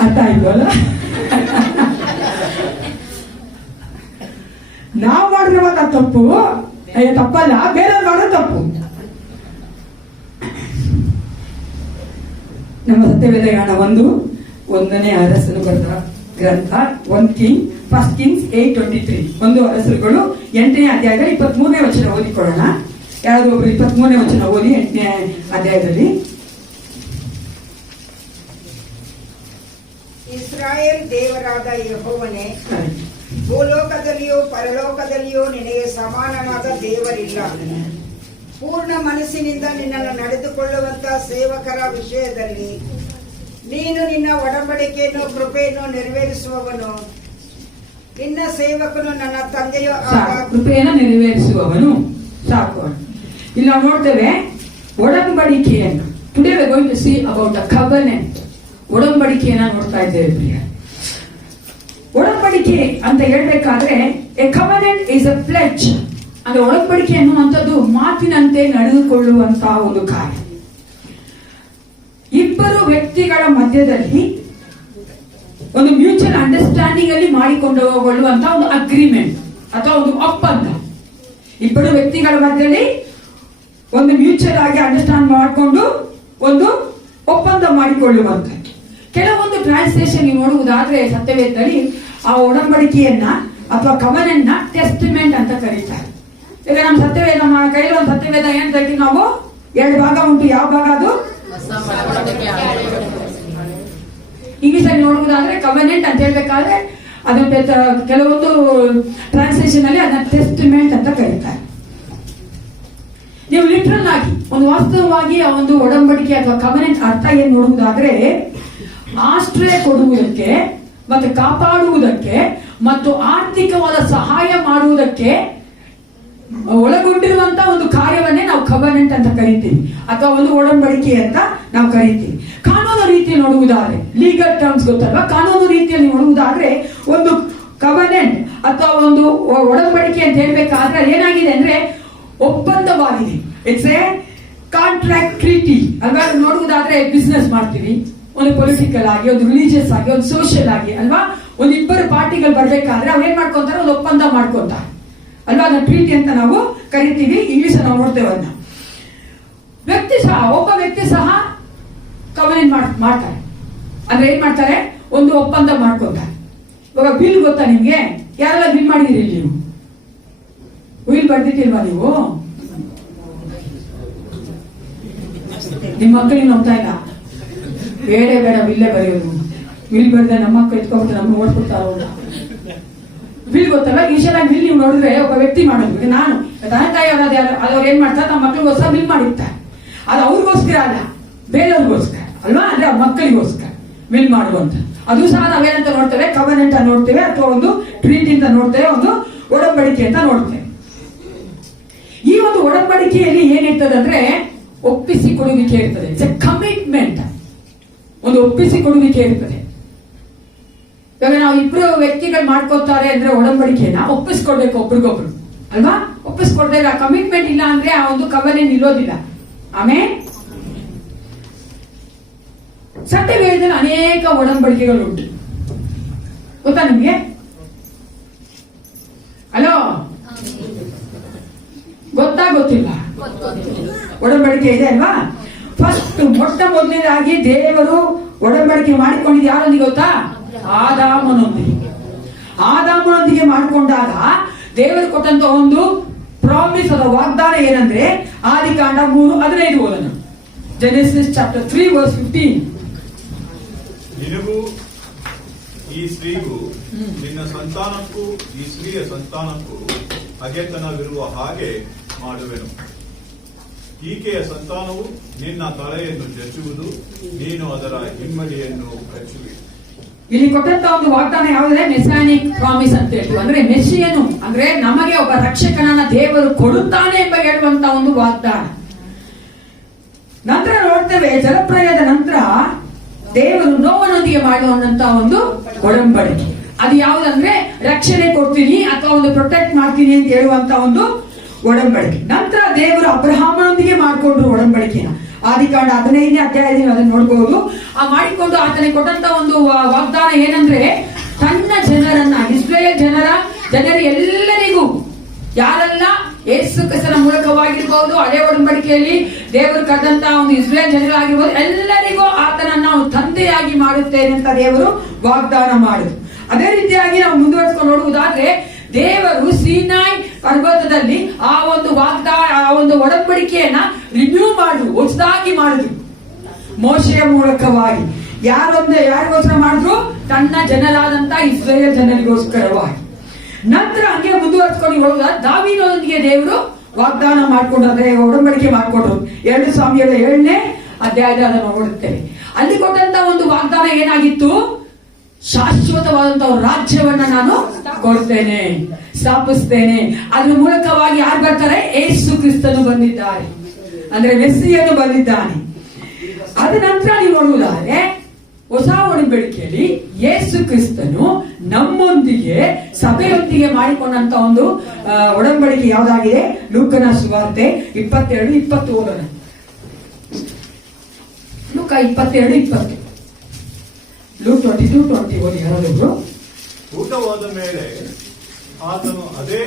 ಅರ್ಥ ಆಯ್ತು ಅಲ್ಲ. ನಾವು ಮಾಡಿರುವಾಗ ತಪ್ಪು ತಪ್ಪಲ್ಲ, ಬೇರೆಯವ್ರು ಮಾಡೋ ತಪ್ಪು. ನಮ್ಮ ಸತ್ಯವೇದಯಾನ 1ನೇ ಅರಸನು ಬರೆದ ಗ್ರಂಥ 1 Kings 8:23. 1 ಅರಸರುಗಳು 8ನೇ ಅಧ್ಯಾಯದಲ್ಲಿ 23ನೇ ವಚನ ಓದಿಕೊಳ್ಳೋಣ. ಯಾರಾದ್ರೂ ಒಬ್ರು 23ನೇ ವಚನ ಓದಿ 8ನೇ ಅಧ್ಯಾಯದಲ್ಲಿ. ಇಸ್ರಾಯೇಲ್ ದೇವರಾದ ಯೆಹೋವನೇ, ಭೂಲೋಕದಲ್ಲಿಯೂ ಪರಲೋಕದಲ್ಲಿಯೂ ನಿನಗೆ ಸಮಾನವಾದ ದೇವರಿಲ್ಲ. ಪೂರ್ಣ ಮನಸ್ಸಿನಿಂದ ನಿನ್ನನ್ನು ನಡೆದುಕೊಳ್ಳುವಂತ ಸೇವಕರ ವಿಷಯದಲ್ಲಿ ನೀನು ನಿನ್ನ ಒಡಂಬಡಿಕೆಯನ್ನು ಕೃಪೆಯನ್ನು ನೆರವೇರಿಸುವವನು. ನಿನ್ನ ಸೇವಕನು ನನ್ನ ತಂದೆಯು ಕೃಪೆಯನ್ನು ನೆರವೇರಿಸುವವನು. ಸಾಕು. ಇಲ್ಲಿ ನಾವು ನೋಡ್ತೇವೆ ಒಡಂಬಡಿಕೆಯನ್ನು. Today we are going to see about a covenant. ಒಡಂಬಡಿಕೆಯನ್ನ ನೋಡ್ತಾ ಇದ್ದೇವೆ ಪ್ರಿಯ. ಒಡಂಬಡಿಕೆ ಅಂತ ಹೇಳ್ಬೇಕಾದ್ರೆ a covenant is a pledge. ಅಂದ್ರೆ ಒಡಂಬಡಿಕೆ ಅನ್ನುವಂಥದ್ದು ಮಾತಿನಂತೆ ನಡೆದುಕೊಳ್ಳುವಂತಹ ಒಂದು ಕಾರ್ಯ. ಇಬ್ಬರು ವ್ಯಕ್ತಿಗಳ ಮಧ್ಯದಲ್ಲಿ ಒಂದು ಮ್ಯೂಚುವಲ್ ಅಂಡರ್ಸ್ಟ್ಯಾಂಡಿಂಗ್ ಅಲ್ಲಿ ಮಾಡಿಕೊಳ್ಳುವಂತಹ ಒಂದು ಅಗ್ರಿಮೆಂಟ್ ಅಥವಾ ಒಂದು ಒಪ್ಪಂದ. ಇಬ್ಬರು ವ್ಯಕ್ತಿಗಳ ಮಧ್ಯದಲ್ಲಿ ಒಂದು ಮ್ಯೂಚುವಲ್ ಆಗಿ ಅಂಡರ್ಸ್ಟ್ಯಾಂಡ್ ಮಾಡಿಕೊಂಡು ಒಂದು ಒಪ್ಪಂದ ಮಾಡಿಕೊಳ್ಳುವಂಥದ್ದು. ಕೆಲವೊಂದು ಟ್ರಾನ್ಸ್ಲೇಷನ್ ನೋಡುವುದಾದ್ರೆ ಸತ್ಯವೇದದಲ್ಲಿ ಆ ಒಡಂಬಡಿಕೆಯನ್ನ ಅಥವಾ ಕವನನ್ನ ಟೆಸ್ಟಿಮೆಂಟ್ ಅಂತ ಕರೀತಾರೆ. ಈಗ ನಮ್ಮ ಸತ್ಯವೇದ, ನಮ್ಮ ಕೈಲಿ ಒಂದು ಸತ್ಯವೇದ ಏನ್ ಹೇಳ್ತೀವಿ ನಾವು, 2 ಭಾಗ ಉಂಟು. ಯಾವ ಭಾಗ ಅದು? ಇಂಗ್ಲಿಷ್ ಅಲ್ಲಿ ನೋಡುವುದಾದ್ರೆ ಕವನೆಂಟ್ ಅಂತ ಹೇಳ್ಬೇಕಾದ್ರೆ ಅದನ್ನ ಕೆಲವೊಂದು ಟ್ರಾನ್ಸ್ಲೇಷನ್ ಅಲ್ಲಿ ಅದನ್ನ ಟೆಸ್ಟಿಮೆಂಟ್ ಅಂತ ಕರೀತಾರೆ. ನೀವು ಲಿಟ್ರಲ್ ಆಗಿ ಒಂದು ವಾಸ್ತವವಾಗಿ ಆ ಒಂದು ಒಡಂಬಡಿಕೆ ಅಥವಾ ಕವನೆಂಟ್ ಅರ್ಥ ಏನ್ ನೋಡುವುದಾದ್ರೆ ಆಶ್ರಯ ಕೊಡುವುದಕ್ಕೆ ಮತ್ತು ಕಾಪಾಡುವುದಕ್ಕೆ ಮತ್ತು ಆರ್ಥಿಕವಾದ ಸಹಾಯ ಮಾಡುವುದಕ್ಕೆ ಒಳಗೊಂಡಿರುವಂತ ಒಂದು ಕಾರ್ಯವನ್ನೇ ನಾವು ಕವನೆಂಟ್ ಅಂತ ಕರಿತೀವಿ, ಅಥವಾ ಒಂದು ಒಡಂಬಡಿಕೆ ಅಂತ ನಾವು ಕರಿತೀವಿ. ಕಾನೂನು ರೀತಿಯಲ್ಲಿ ನೋಡುವುದಾದ್ರೆ, ಲೀಗಲ್ ಟರ್ಮ್ಸ್ ಗೊತ್ತಲ್ವಾ, ಕಾನೂನು ರೀತಿಯಲ್ಲಿ ನೋಡುವುದಾದ್ರೆ ಒಂದು ಕವನೆಂಟ್ ಅಥವಾ ಒಂದು ಒಡಂಬಡಿಕೆ ಅಂತ ಹೇಳ್ಬೇಕಾದ್ರೆ ಏನಾಗಿದೆ ಅಂದ್ರೆ ಒಪ್ಪಂದವಾಗಿದೆ. ಇಟ್ಸ್ ಎ ಕಾಂಟ್ರಾಕ್ಟ್ ಟ್ರೀಟಿ ಅಲ್ವಾ. ನೋಡುವುದಾದ್ರೆ ಬಿಸ್ನೆಸ್ ಮಾಡ್ತೀವಿ, ಒಂದು ಪೊಲಿಟಿಕಲ್ ಆಗಿ, ಒಂದು ರಿಲಿಜಿಯಸ್ ಆಗಿ, ಒಂದು ಸೋಷಿಯಲ್ ಆಗಿ ಅಲ್ವಾ. ಒಂದು ಇಬ್ಬರು ಪಾರ್ಟಿಗಳು ಬರ್ಬೇಕಾದ್ರೆ ಅವ್ರು ಏನ್ ಮಾಡ್ಕೊಂತಾರೆ, ಒಂದು ಒಪ್ಪಂದ ಮಾಡ್ಕೊಂತಾರೆ ಅಲ್ವಾ. ಅದನ್ನ ಟ್ರೀಟಿ ಅಂತ ನಾವು ಕರಿತೀವಿ, ಇಂಗ್ಲಿಷ್ ನಾವು ನೋಡ್ತೇವೆ ಅದನ್ನ. ಒಬ್ಬ ವ್ಯಕ್ತಿ ಸಹ ಕವನೆಂಟ್ ಮಾಡ್ತಾರೆ ಅಂದ್ರೆ ಏನ್ ಮಾಡ್ತಾರೆ, ಒಂದು ಒಪ್ಪಂದ ಮಾಡ್ಕೊಂತಾರೆ. ಇವಾಗ ಬಿಲ್ ಗೊತ್ತಾ ನಿಮ್ಗೆ? ಯಾರೆಲ್ಲ ಬಿಲ್ ಮಾಡಿದಿರಿ ನೀವು? ಬಿಲ್ ಬರ್ದಿಟ್ಟಿಲ್ವಾ ನೀವು? ನಿಮ್ಮ ಮಕ್ಕಳಿಗೆ ನಂಬ್ತಾ ಇಲ್ಲ, ಬೇಡ ಬಿಲ್ಲೇ ಬರೆಯೋದು. ಬಿಲ್ ಬರ್ದೆ ನಮ್ಮ ಮಕ್ಕಳು ಎತ್ಕೊಂಡ್ಬಿಟ್ಟು ನಮ್ಗೆ ಓಡ್ಬಿಡ್ತಾರೋ ಅಂತ. ಬಿಲ್ ಗೊತ್ತಲ್ಲ, ಈಶಾಲಾಗಿ ಬಿಲ್ ನೀವು ನೋಡಿದ್ರೆ ಒಬ್ಬ ವ್ಯಕ್ತಿ ಮಾಡೋದು. ನಾನು ತಂದೆ ತಾಯಿ ಅವ್ರು ಏನ್ ಮಾಡ್ತಾರೆ, ನಮ್ಮ ಮಕ್ಕಳಿಗೋಸ್ಕರ ಬಿಲ್ ಮಾಡಿರ್ತಾರೆ. ಅದು ಅವ್ರಿಗೋಸ್ಕರ ಅಲ್ಲ, ಬೇರೆಯವ್ರಿಗೋಸ್ಕರ ಅಲ್ವಾ, ಅಂದ್ರೆ ಅವ್ರ ಮಕ್ಕಳಿಗೋಸ್ಕರ ಬಿಲ್ ಮಾಡುವಂತ. ಅದು ಸಹ ನಾವೇನಂತ ನೋಡ್ತೇವೆ, ಕವನೆಂಟ್ ಅಂತ ನೋಡ್ತೇವೆ, ಅಥವಾ ಒಂದು ಟ್ರೀಟಿ ಅಂತ ನೋಡ್ತೇವೆ, ಒಂದು ಒಡಂಬಡಿಕೆ ಅಂತ ನೋಡ್ತೇವೆ. ಈ ಒಂದು ಒಡಂಬಡಿಕೆಯಲ್ಲಿ ಏನಿರ್ತದೆ ಅಂದ್ರೆ ಒಪ್ಪಿಸಿಕೊಡುವಿಕೆ ಇರ್ತದೆ. ಇಟ್ಸ್ ಎ ಕಮಿಟ್ಮೆಂಟ್, ಒಂದು ಒಪ್ಪಿಸಿಕೊಡುವಿಕೆ ಇರ್ತದೆ. ಇವಾಗ ನಾವು ಇಬ್ರು ವ್ಯಕ್ತಿಗಳು ಮಾಡ್ಕೋತಾರೆ ಅಂದ್ರೆ ಒಡಂಬಡಿಕೆಯನ್ನ ಒಪ್ಪಿಸ್ಕೊಡ್ಬೇಕು ಒಬ್ರಿಗೊಬ್ರು ಅಲ್ವಾ. ಒಪ್ಪಿಸ್ಕೊಡ್ದೆ ಆ ಕಮಿಟ್ಮೆಂಟ್ ಇಲ್ಲ ಅಂದ್ರೆ ಆ ಒಂದು ಕವನೆಂಟ್ ನಿಲ್ಲೋದಿಲ್ಲ. ಆಮೇಲೆ ಸತ್ಯ ವೇದದಲ್ಲಿ ಅನೇಕ ಒಡಂಬಡಿಕೆಗಳು ಉಂಟು, ಗೊತ್ತಾ ನಿಮ್ಗೆ? ಹಲೋ, ಗೊತ್ತಿಲ್ಲ? ಒಡಂಬಡಿಕೆ ಇದೆ ಅಲ್ವಾ. ಫಸ್ಟ್ ಮೊಟ್ಟ ಮೊದಲನೇದಾಗಿ ದೇವರು ಒಡಂಬಡಿಕೆ ಮಾಡಿಕೊಂಡಿದ್ದು ಯಾರೊಂದಿಗೆ ಗೊತ್ತಾ? ಆದಾಮನೊಂದಿಗೆ ಮಾಡಿಕೊಂಡಾಗ ದೇವರು ಕೊಟ್ಟಂತ ಒಂದು ಪ್ರಾಮಿಸ್ ಅದ ವಾಗ್ದಾನ ಏನಂದ್ರೆ ಆದಿಕಾಂಡ 3:15 ಓದೋಣ. Genesis chapter 3 verse 15. ನಿನಗೂ ಈ ಸ್ತ್ರೀಗೂ ನಿನ್ನ ಸಂತಾನಕ್ಕೂ ಈ ಸ್ತ್ರೀಯ ಸಂತಾನಕ್ಕೂ ಹಗೆತನವಿರುವ ಹಾಗೆ ಮಾಡುವೆನು. ಈಕೆಯ ಸಂತಾನವು ನಿನ್ನ ತಲೆಯನ್ನು ಜಜ್ಜುವುದು, ನೀನು ಅದರ ಹಿಮ್ಮಡಿಯನ್ನು ಕಚ್ಚುವಿ. ಇಲ್ಲಿ ಕೊಟ್ಟಂತ ಒಂದು ವಾಗ್ದಾನ ಯಾವುದೇ ಮೆಸಾನಿಕ್ ಪ್ರಾಮಿಸ್ ಅಂತ ಹೇಳ್ತೀವಿ. ಅಂದ್ರೆ ಮೆಸ್ಸಿಯನು ಅಂದ್ರೆ ನಮಗೆ ಒಬ್ಬ ರಕ್ಷಕನನ್ನ ದೇವರು ಕೊಡುತ್ತಾನೆ ಎಂಬ ಹೇಳುವಂತ ಒಂದು ವಾಗ್ದಾನ. ನಂತರ ನೋಡ್ತೇವೆ, ಜಲಪ್ರಳಯದ ನಂತರ ದೇವರು ನೋವನೊಂದಿಗೆ ಮಾಡುವಂತ ಒಂದು ಒಡಂಬಡಿಕೆ. ಅದು ಯಾವುದಂದ್ರೆ ರಕ್ಷಣೆ ಕೊಡ್ತೀನಿ ಅಥವಾ ಒಂದು ಪ್ರೊಟೆಕ್ಟ್ ಮಾಡ್ತೀನಿ ಅಂತ ಹೇಳುವಂತ ಒಂದು ಒಡಂಬಡಿಕೆ. ನಂತರ ದೇವರು ಅಬ್ರಹಾಮನೊಂದಿಗೆ ಮಾಡಿಕೊಂಡ್ರು ಒಡಂಬಡಿಕೆನ. ಆದಿಕಾಂಡ 15ನೇ ಅಧ್ಯಾಯದಲ್ಲಿ ಅದನ್ನು ನೋಡಬಹುದು. ಆ ಮಾಡಿಕೊಂಡು ಆತನಿಗೆ ಕೊಟ್ಟಂತ ಒಂದು ವಾಗ್ದಾನ ಏನಂದ್ರೆ ತನ್ನ ಜನರನ್ನ, ಇಸ್ರೇಲ್ ಜನರ ಎಲ್ಲರಿಗೂ, ಯಾರೆಲ್ಲ ಯೇಸು ಕ್ರಿಸ್ತನ ಮೂಲಕವಾಗಿರ್ಬಹುದು, ಹಳೆ ಒಡಂಬಡಿಕೆಯಲ್ಲಿ ದೇವರು ಕರೆದಂತ ಒಂದು ಇಸ್ರೇಲ್ ಜನರಾಗಿರ್ಬೋದು, ಎಲ್ಲರಿಗೂ ಆತನನ್ನ ನಾವು ತಂದೆಯಾಗಿ ಮಾಡುತ್ತೇನೆ ಅಂತ ದೇವರು ವಾಗ್ದಾನ ಮಾಡಿದ್ರು. ಅದೇ ರೀತಿಯಾಗಿ ನಾವು ಮುಂದುವರಿಸಿಕೊಂಡು ನೋಡುವುದಾದ್ರೆ ದೇವರು ಸೀನಾಯ್ ಪರ್ವತದಲ್ಲಿ ಆ ಒಂದು ಒಡಂಬಡಿಕೆಯನ್ನ ರಿನ್ಯೂ ಮಾಡಿದ್ರು, ಹೊಸದಾಗಿ ಮಾಡಿದ್ರು ಮೋಶೆಯ ಮೂಲಕವಾಗಿ. ಯಾರಿಗೋಸ್ಕರ ಮಾಡಿದ್ರು? ತನ್ನ ಜನರಾದಂತ ಇಸ್ರೇಲ್ ಜನರಿಗೋಸ್ಕರವಾಗಿ. ನಂತರ ಹಂಗೆ ಮುಂದುವರಿಸಿಕೊಂಡು ಹೋಗುವ ದಾವೀದನೊಂದಿಗೆ ದೇವರು ವಾಗ್ದಾನ ಮಾಡ್ಕೊಂಡ್ರೆ ಒಡಂಬಡಿಕೆ ಮಾಡ್ಕೊಂಡ್ರು. 2 ಸಾಮುವೇಲ 7ನೇ ಅಧ್ಯಾಯದ ಅದನ್ನು ನೋಡುತ್ತೇವೆ. ಅಲ್ಲಿ ಕೊಟ್ಟಂತ ಒಂದು ವಾಗ್ದಾನ ಏನಾಗಿತ್ತು? ಶಾಶ್ವತವಾದಂತ ರಾಜ್ಯವನ್ನ ನಾನು ಕೊಡ್ತೇನೆ, ಸ್ಥಾಪಿಸ್ತೇನೆ. ಅದ್ರ ಮೂಲಕವಾಗಿ ಯಾರು ಬರ್ತಾರೆ? ಯೇಸು ಕ್ರಿಸ್ತನು ಬಂದಿದ್ದಾರೆ, ಅಂದ್ರೆ ಮೆಸ್ಸಿಯನು ಬಂದಿದ್ದಾನೆ. ಅದ ನಂತರ ನೀವು ನೋಡುವುದಾದ್ರೆ ಹೊಸ ಒಡಂಬಡಿಕೆಯಲ್ಲಿ ಯೇಸು ಕ್ರಿಸ್ತನು ನಮ್ಮೊಂದಿಗೆ, ಸಭೆಯೊಂದಿಗೆ ಮಾಡಿಕೊಂಡಂತ ಒಂದು ಒಡಂಬಡಿಕೆ ಯಾವುದಾಗಿದೆ? ಲೂಕನ ಸುವಾರ್ತೆ 22:20 ಓದೋಣ. ಲೂಕ 22:20. ಲೂಕ್ 22:20 ಓದಿ ಯಾರಾದ್ರು. ಊಟವಾದ ಮೇಲೆ ಆತನು ಅದೇ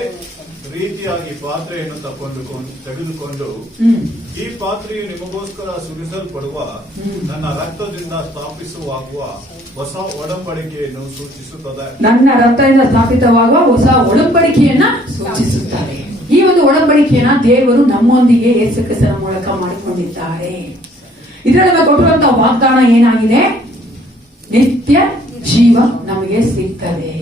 ರೀತಿಯಾಗಿ ಪಾತ್ರೆಯನ್ನು ತೆಗೆದುಕೊಂಡು, ಈ ಪಾತ್ರೆಯು ನಿಮಗೋಸ್ಕರ ಸುರಿಸಲ್ಪಡುವ ನನ್ನ ರಕ್ತದಿಂದ ಸ್ಥಾಪಿಸುವಾಗುವ ಹೊಸ ಒಡಂಬಡಿಕೆಯನ್ನು ಸೂಚಿಸುತ್ತದೆ. ನನ್ನ ರಕ್ತದಿಂದ ಸ್ಥಾಪಿತವಾಗುವ ಹೊಸ ಒಡಂಬಡಿಕೆಯನ್ನ ಸೂಚಿಸುತ್ತದೆ. ಈ ಒಂದು ಒಡಂಬಡಿಕೆಯನ್ನ ದೇವರು ನಮ್ಮೊಂದಿಗೆ ಯೇಸು ಕ್ರಿಸ್ತನ ಮೂಲಕ ಮಾಡಿಕೊಂಡಿದ್ದಾರೆ. ಇದರಲ್ಲಿ ಕೊಟ್ಟಿರುವಂತಹ ವಾಗ್ದಾನ ಏನಾಗಿದೆ? ನಿತ್ಯ ಜೀವ ನಮಗೆ ಸಿಗ್ತದೆ.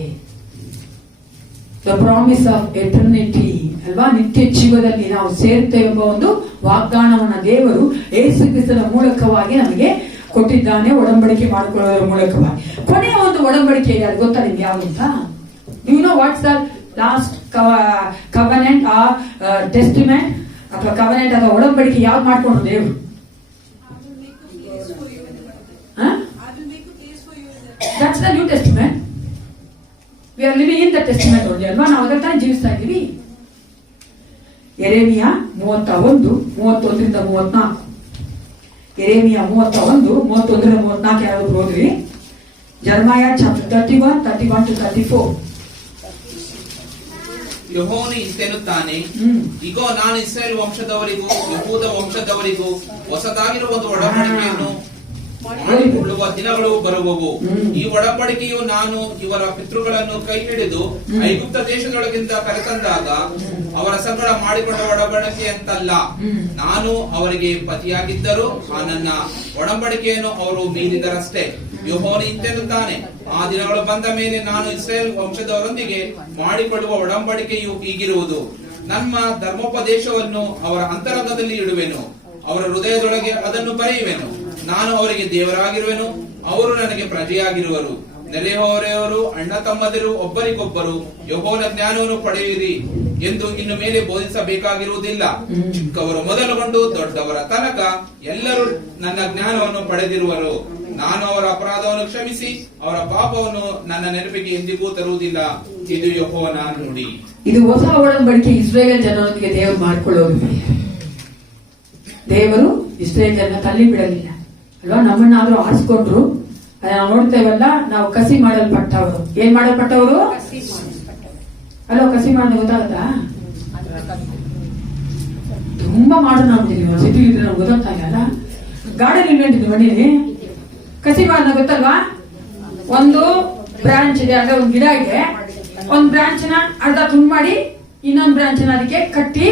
ದ ಪ್ರಾಮಿಸ್ ಆಫ್ ಎಟರ್ನಿಟಿ ಅಲ್ವಾ. ನಿತ್ಯ ಜೀವದಲ್ಲಿ ನಾವು ಸೇರ್ತೇವೆ ಎಂಬ ಒಂದು ವಾಗ್ದಾನವನ್ನ ದೇವರು ಯೇಸು ಕ್ರಿಸ್ತನ ಮೂಲಕವಾಗಿ ನಮಗೆ ಕೊಟ್ಟಿದ್ದಾನೆ ಒಡಂಬಡಿಕೆ ಮಾಡಿಕೊಳ್ಳೋದ್ರ ಮೂಲಕವಾಗಿ. ಕೊನೆಯ ಒಂದು ಒಡಂಬಡಿಕೆ ಇದೆ, ಅದು ಗೊತ್ತಾ ನಿಮ್ಗೆ ಯಾವುದು ಅಂತ? You know what's the last covenant ಆ ಟೆಸ್ಟಿಮೆಂಟ್ ಅಥವಾ ಕವನೆಂಟ್ ಅಥವಾ ಒಡಂಬಡಿಕೆ ಯಾವ್ದು ಮಾಡ್ಕೊಂಡ್ರು ದೇವರು? That's the New Testament. We are living in the Testament only ಅಲ್ವಾ? ನಾವು ಅದರ ತಾನೇ ಜೀವಿಸ್ತಾ ಇದ್ದೀವಿ. ಯೆರೆಮೀಯ 31:31-34. ಯೆರೆಮೀಯ 31:31-34 ಯಾರಾದ್ರೂ ಓದ್ರಿ. ಜೆರೆಮೀಯ ಚಾಪ್ಟರ್ 31:31-34. ಯೆಹೋವನು ಇಂತೆನ್ನುತ್ತಾನೆ, ಇಗೋ ನಾನು ಇಸ್ರಾಯೇಲ್ ವಂಶದವರಿಗೂ ಯಹೂದ ವಂಶದವರಿಗೂ ಹೊಸದಾಗಿರುವ ಒಂದು ಒಡಂಬಡಿಕೆಯನ್ನು ಮಾಡಿಕೊಳ್ಳುವ ದಿನಗಳು ಬರುವವು. ಈ ಒಡಂಬಡಿಕೆಯು ನಾನು ಇವರ ಪಿತೃಗಳನ್ನು ಕೈ ಹಿಡಿದು ಐಗುಪ್ತ ದೇಶದೊಳಗಿಂದ ಕರೆತಂದಾಗ ಅವರ ಸಂಗಡ ಮಾಡಿಕೊಂಡ ಒಡಂಬಡಿಕೆ ಅಂತಲ್ಲ. ನಾನು ಅವರಿಗೆ ಪತಿಯಾಗಿದ್ದರೂ ಆ ನನ್ನ ಒಡಂಬಡಿಕೆಯನ್ನು ಅವರು ಮೀರಿದರಷ್ಟೇ. ಯೆಹೋವನು ಇಂತೆನ್ನುತ್ತಾನೆ, ಆ ದಿನಗಳು ಬಂದ ಮೇಲೆ ನಾನು ಇಸ್ರಾಯೇಲ್ ವಂಶದವರೊಂದಿಗೆ ಮಾಡಿಕೊಳ್ಳುವ ಒಡಂಬಡಿಕೆಯು ಹೀಗಿರುವುದು. ನಮ್ಮ ಧರ್ಮೋಪದೇಶವನ್ನು ಅವರ ಅಂತರಂಗದಲ್ಲಿ ಇಡುವೆನು, ಅವರ ಹೃದಯದೊಳಗೆ ಅದನ್ನು ಬರೆಯುವೆನು. ನಾನು ಅವರಿಗೆ ದೇವರಾಗಿರುವೆನು, ಅವರು ನನಗೆ ಪ್ರಜೆಯಾಗಿರುವರು. ನೆರೆಹೊರೆಯವರು ಅಣ್ಣ ತಮ್ಮದಿರು ಒಬ್ಬರಿಗೊಬ್ಬರು ಯೆಹೋವನ ಜ್ಞಾನವನ್ನು ಪಡೆಯಿರಿ ಎಂದು ಇನ್ನು ಮೇಲೆ ಬೋಧಿಸಬೇಕಾಗಿರುವುದಿಲ್ಲ. ಚಿಕ್ಕವರು ಮೊದಲುಗೊಂಡು ದೊಡ್ಡವರ ತನಕ ಎಲ್ಲರೂ ನನ್ನ ಜ್ಞಾನವನ್ನು ಪಡೆದಿರುವರು. ನಾನು ಅವರ ಅಪರಾಧವನ್ನು ಕ್ಷಮಿಸಿ ಅವರ ಪಾಪವನ್ನು ನನ್ನ ನೆನಪಿಗೆ ಎಂದಿಗೂ ತರುವುದಿಲ್ಲ. ಇದು ಯೆಹೋವನ ನುಡಿ. ಇದು ಹೊಸ ಒಡಂಬಡಿಕೆ ಇಸ್ರಾಯೇಲ್ ಜನರೊಂದಿಗೆ ದೇವರು ಮಾಡಿಕೊಳ್ಳೋದು. ದೇವರು ಇಸ್ರಾಯೇಲ್ ಜನ ತಳ್ಳಿ ಬಿಡಲಿಲ್ಲ ಅಲ್ವಾ? ನಮ್ಮನ್ನಾದ್ರೂ ಆರಿಸ್ಕೊಂಡ್ರು. ನಾವು ನೋಡ್ತೇವಲ್ಲ, ನಾವು ಕಸಿ ಮಾಡಲ್ಪಟ್ಟವರು. ಏನ್ ಮಾಡಲ್ಪಟ್ಟವರು ಅಲ್ವಾ? ಕಸಿ ಮಾಡೋದು ಗೊತ್ತಾಗತ್ತಾ? ತುಂಬಾ ಮಾಡೋದು ನಾವು ಸಿಟಿ ಇದ್ರೆ ನಮ್ಗೆ ಗೊತ್ತಾಗ್ತಾ ಇಲ್ಲ. ಗಾರ್ಡನ್ ಇನ್ವೆಂಟ್ ಇದೆ ಮನೇಲಿ. ಕಸಿ ಮಾಡೋದು ಗೊತ್ತಲ್ವಾ? ಒಂದು ಬ್ರಾಂಚ್ ಇದೆ, ಅಂದ್ರೆ ಒಂದು ಗಿಡ ಇದೆ. ಒಂದ್ ಬ್ರಾಂಚ್ ನ ಅರ್ಧ ತುಂಡು ಮಾಡಿ ಇನ್ನೊಂದು ಬ್ರಾಂಚ್ ನ ಅದಕ್ಕೆ ಕಟ್ಟಿ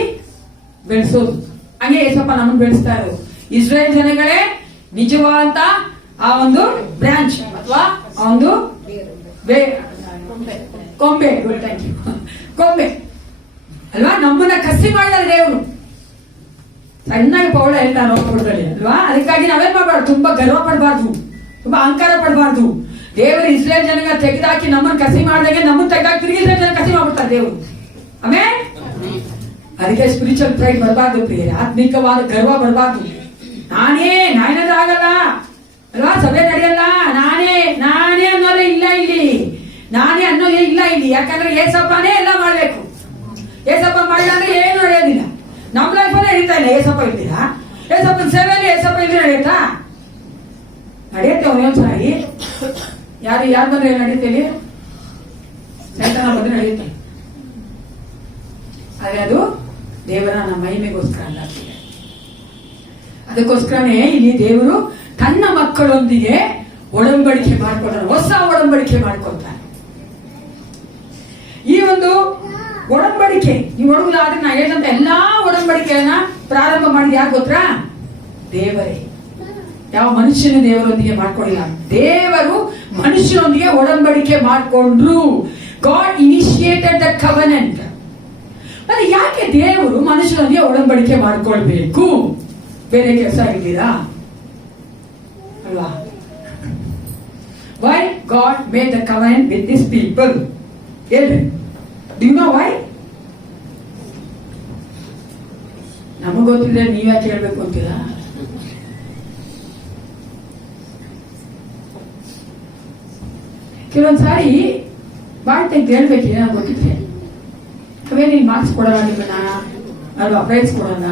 ಬೆಳೆಸೋದು. ಹಂಗೆ ಏಸಪ್ಪ ನಮ್ಮನ್ನು ಬೆಳೆಸ್ತಾ ಇರೋದು. ಇಸ್ರಾಯೇಲ್ ಜನಗಳೇ ನಿಜವಾದ ಆ ಒಂದು ಬ್ರಾಂಚ್ ಅಥವಾ ಆ ಒಂದು ಕೊಂಬೆ ಕೊಂಬೆ ಅಲ್ವಾ? ನಮ್ಮನ್ನ ಕಸಿ ಮಾಡಿದ ದೇವರು. ಸಣ್ಣಗೆ ಪೌಳ ಹೇಳ್ತಾರೆ ನೋಡ್ಕೊಡ್ತಾರೆ ಅಲ್ವಾ? ಅದಕ್ಕಾಗಿ ನಾವೇನ್ ಮಾಡಬಾರ್ದು, ತುಂಬಾ ಗರ್ವ ಪಡಬಾರ್ದು, ತುಂಬಾ ಅಹಂಕಾರ ಪಡಬಾರ್ದು. ದೇವರು ಇಸ್ರೇಲ್ ಜನಗ ತೆಗೆದಾಕಿ ನಮ್ಮನ್ನ ಕಸಿ ಮಾಡಿದಾಗೆ ನಮ್ಮನ್ನ ತೆಗೆದಾಕಿ ತಿರುಗಿ ಇಸ್ರೇಲ್ ಜನ ಕಸಿ ಮಾಡ್ಬಿಡ್ತಾರೆ ದೇವರು. ಆಮೇಲೆ ಅದಕ್ಕೆ ಸ್ಪಿರಿಚುವಲ್ ಪ್ರೈಡ್ ಬರಬಾರ್ದು ಪ್ರಿಯರೇ, ಆತ್ಮಿಕವಾದ ಗರ್ವ ಬರಬಾರ್ದು. ನಾನೇನಾದ್ರೂ ಆಗಲ್ಲ ಅಲ್ವಾ? ಸಭೆ ನಡೆಯಲ್ಲ, ನಾನೇ ಅನ್ನೋದೇ ಇಲ್ಲ ಇಲ್ಲಿ, ನಾನೇ ಅನ್ನೋದೇ ಇಲ್ಲ ಇಲ್ಲಿ. ಯಾಕಂದ್ರೆ ಏಸಪ್ಪನೇ ಎಲ್ಲ ಮಾಡ್ಬೇಕು. ಏಸಪ್ಪ ಮಾಡಿಲ್ಲ ಅಂದ್ರೆ ಏನು ನಡೆಯೋದಿಲ್ಲ. ನಮ್ ಲೈಫಲ್ಲೇ ನಡೀತಾ ಇಲ್ಲ. ಏಸಪ್ಪ ಇದ್ದೀರಾ? ಏಸಪ್ಪನ ಸೇವೆಯಲ್ಲಿ ಏಸಪ್ಪ ಇದ್ರೆ ನಡೆಯುತ್ತಾ? ನಡೆಯುತ್ತೆ ಒಂದೊಂದ್ಸಾರಿ. ಯಾರು ಬಂದ್ರೆ ನಡೀತೀವಿ, ಸೈತಾನ ಬಂದ್ರೆ ನಡೆಯುತ್ತೆ. ಆದ್ರೆ ಅದು ದೇವರ ನಮ್ಮ ಮಹಿಮೆಗೋಸ್ಕರ ಅಲ್ಲ. ಅದಕ್ಕೋಸ್ಕರನೇ ಇಲ್ಲಿ ದೇವರು ತನ್ನ ಮಕ್ಕಳೊಂದಿಗೆ ಒಡಂಬಡಿಕೆ ಮಾಡ್ಕೊಳ್ತಾರೆ, ಹೊಸ ಒಡಂಬಡಿಕೆ ಮಾಡ್ಕೊಳ್ತಾರೆ. ಈ ಒಂದು ಒಡಂಬಡಿಕೆ ನೀವು ಒಡಗುಲಾದ್ರೆ ನಾ ಹೇಳಿದಂತ ಎಲ್ಲಾ ಒಡಂಬಡಿಕೆಯನ್ನ ಪ್ರಾರಂಭ ಮಾಡಿದ ಯಾಕೆ ಗೊತ್ತಾ? ದೇವರೇ. ಯಾವ ಮನುಷ್ಯನ ದೇವರೊಂದಿಗೆ ಮಾಡ್ಕೊಳ್ಳಿಲ್ಲ, ದೇವರು ಮನುಷ್ಯನೊಂದಿಗೆ ಒಡಂಬಡಿಕೆ ಮಾಡಿಕೊಂಡ್ರು. God initiated the covenant. ಅಂದ್ರೆ ಯಾಕೆ ದೇವರು ಮನುಷ್ಯನೊಂದಿಗೆ ಒಡಂಬಡಿಕೆ ಮಾಡ್ಕೊಳ್ಬೇಕು? ಬೇರೆ ಕೆಲಸ ಇದ್ದೀರಾ ಅಲ್ವಾ? Y god made the covenant with this people? ಹೇಳ್ರಿ, ಡು ಯು ನೋ ವೈ? ನಮಗ್ ಗೊತ್ತಿದ್ರೆ ನೀವ್ಯಾಕೆ ಹೇಳ್ಬೇಕು ಅಂತೀರಾ? ಕೆಲವೊಂದ್ಸಾರಿ ಬಾಳ್ ತೆಗೆದು ಹೇಳ್ಬೇಕು, ಏನೋ ಗೊತ್ತಿದ್ರೆ ಅವೇ ನೀನ್ ಮಾರ್ಕ್ಸ್ ಕೊಡೋಣ ನಿಮ್ಮನ್ನ ಅಲ್ವಾ? ಪ್ರೈಸ್ ಕೊಡೋಣ,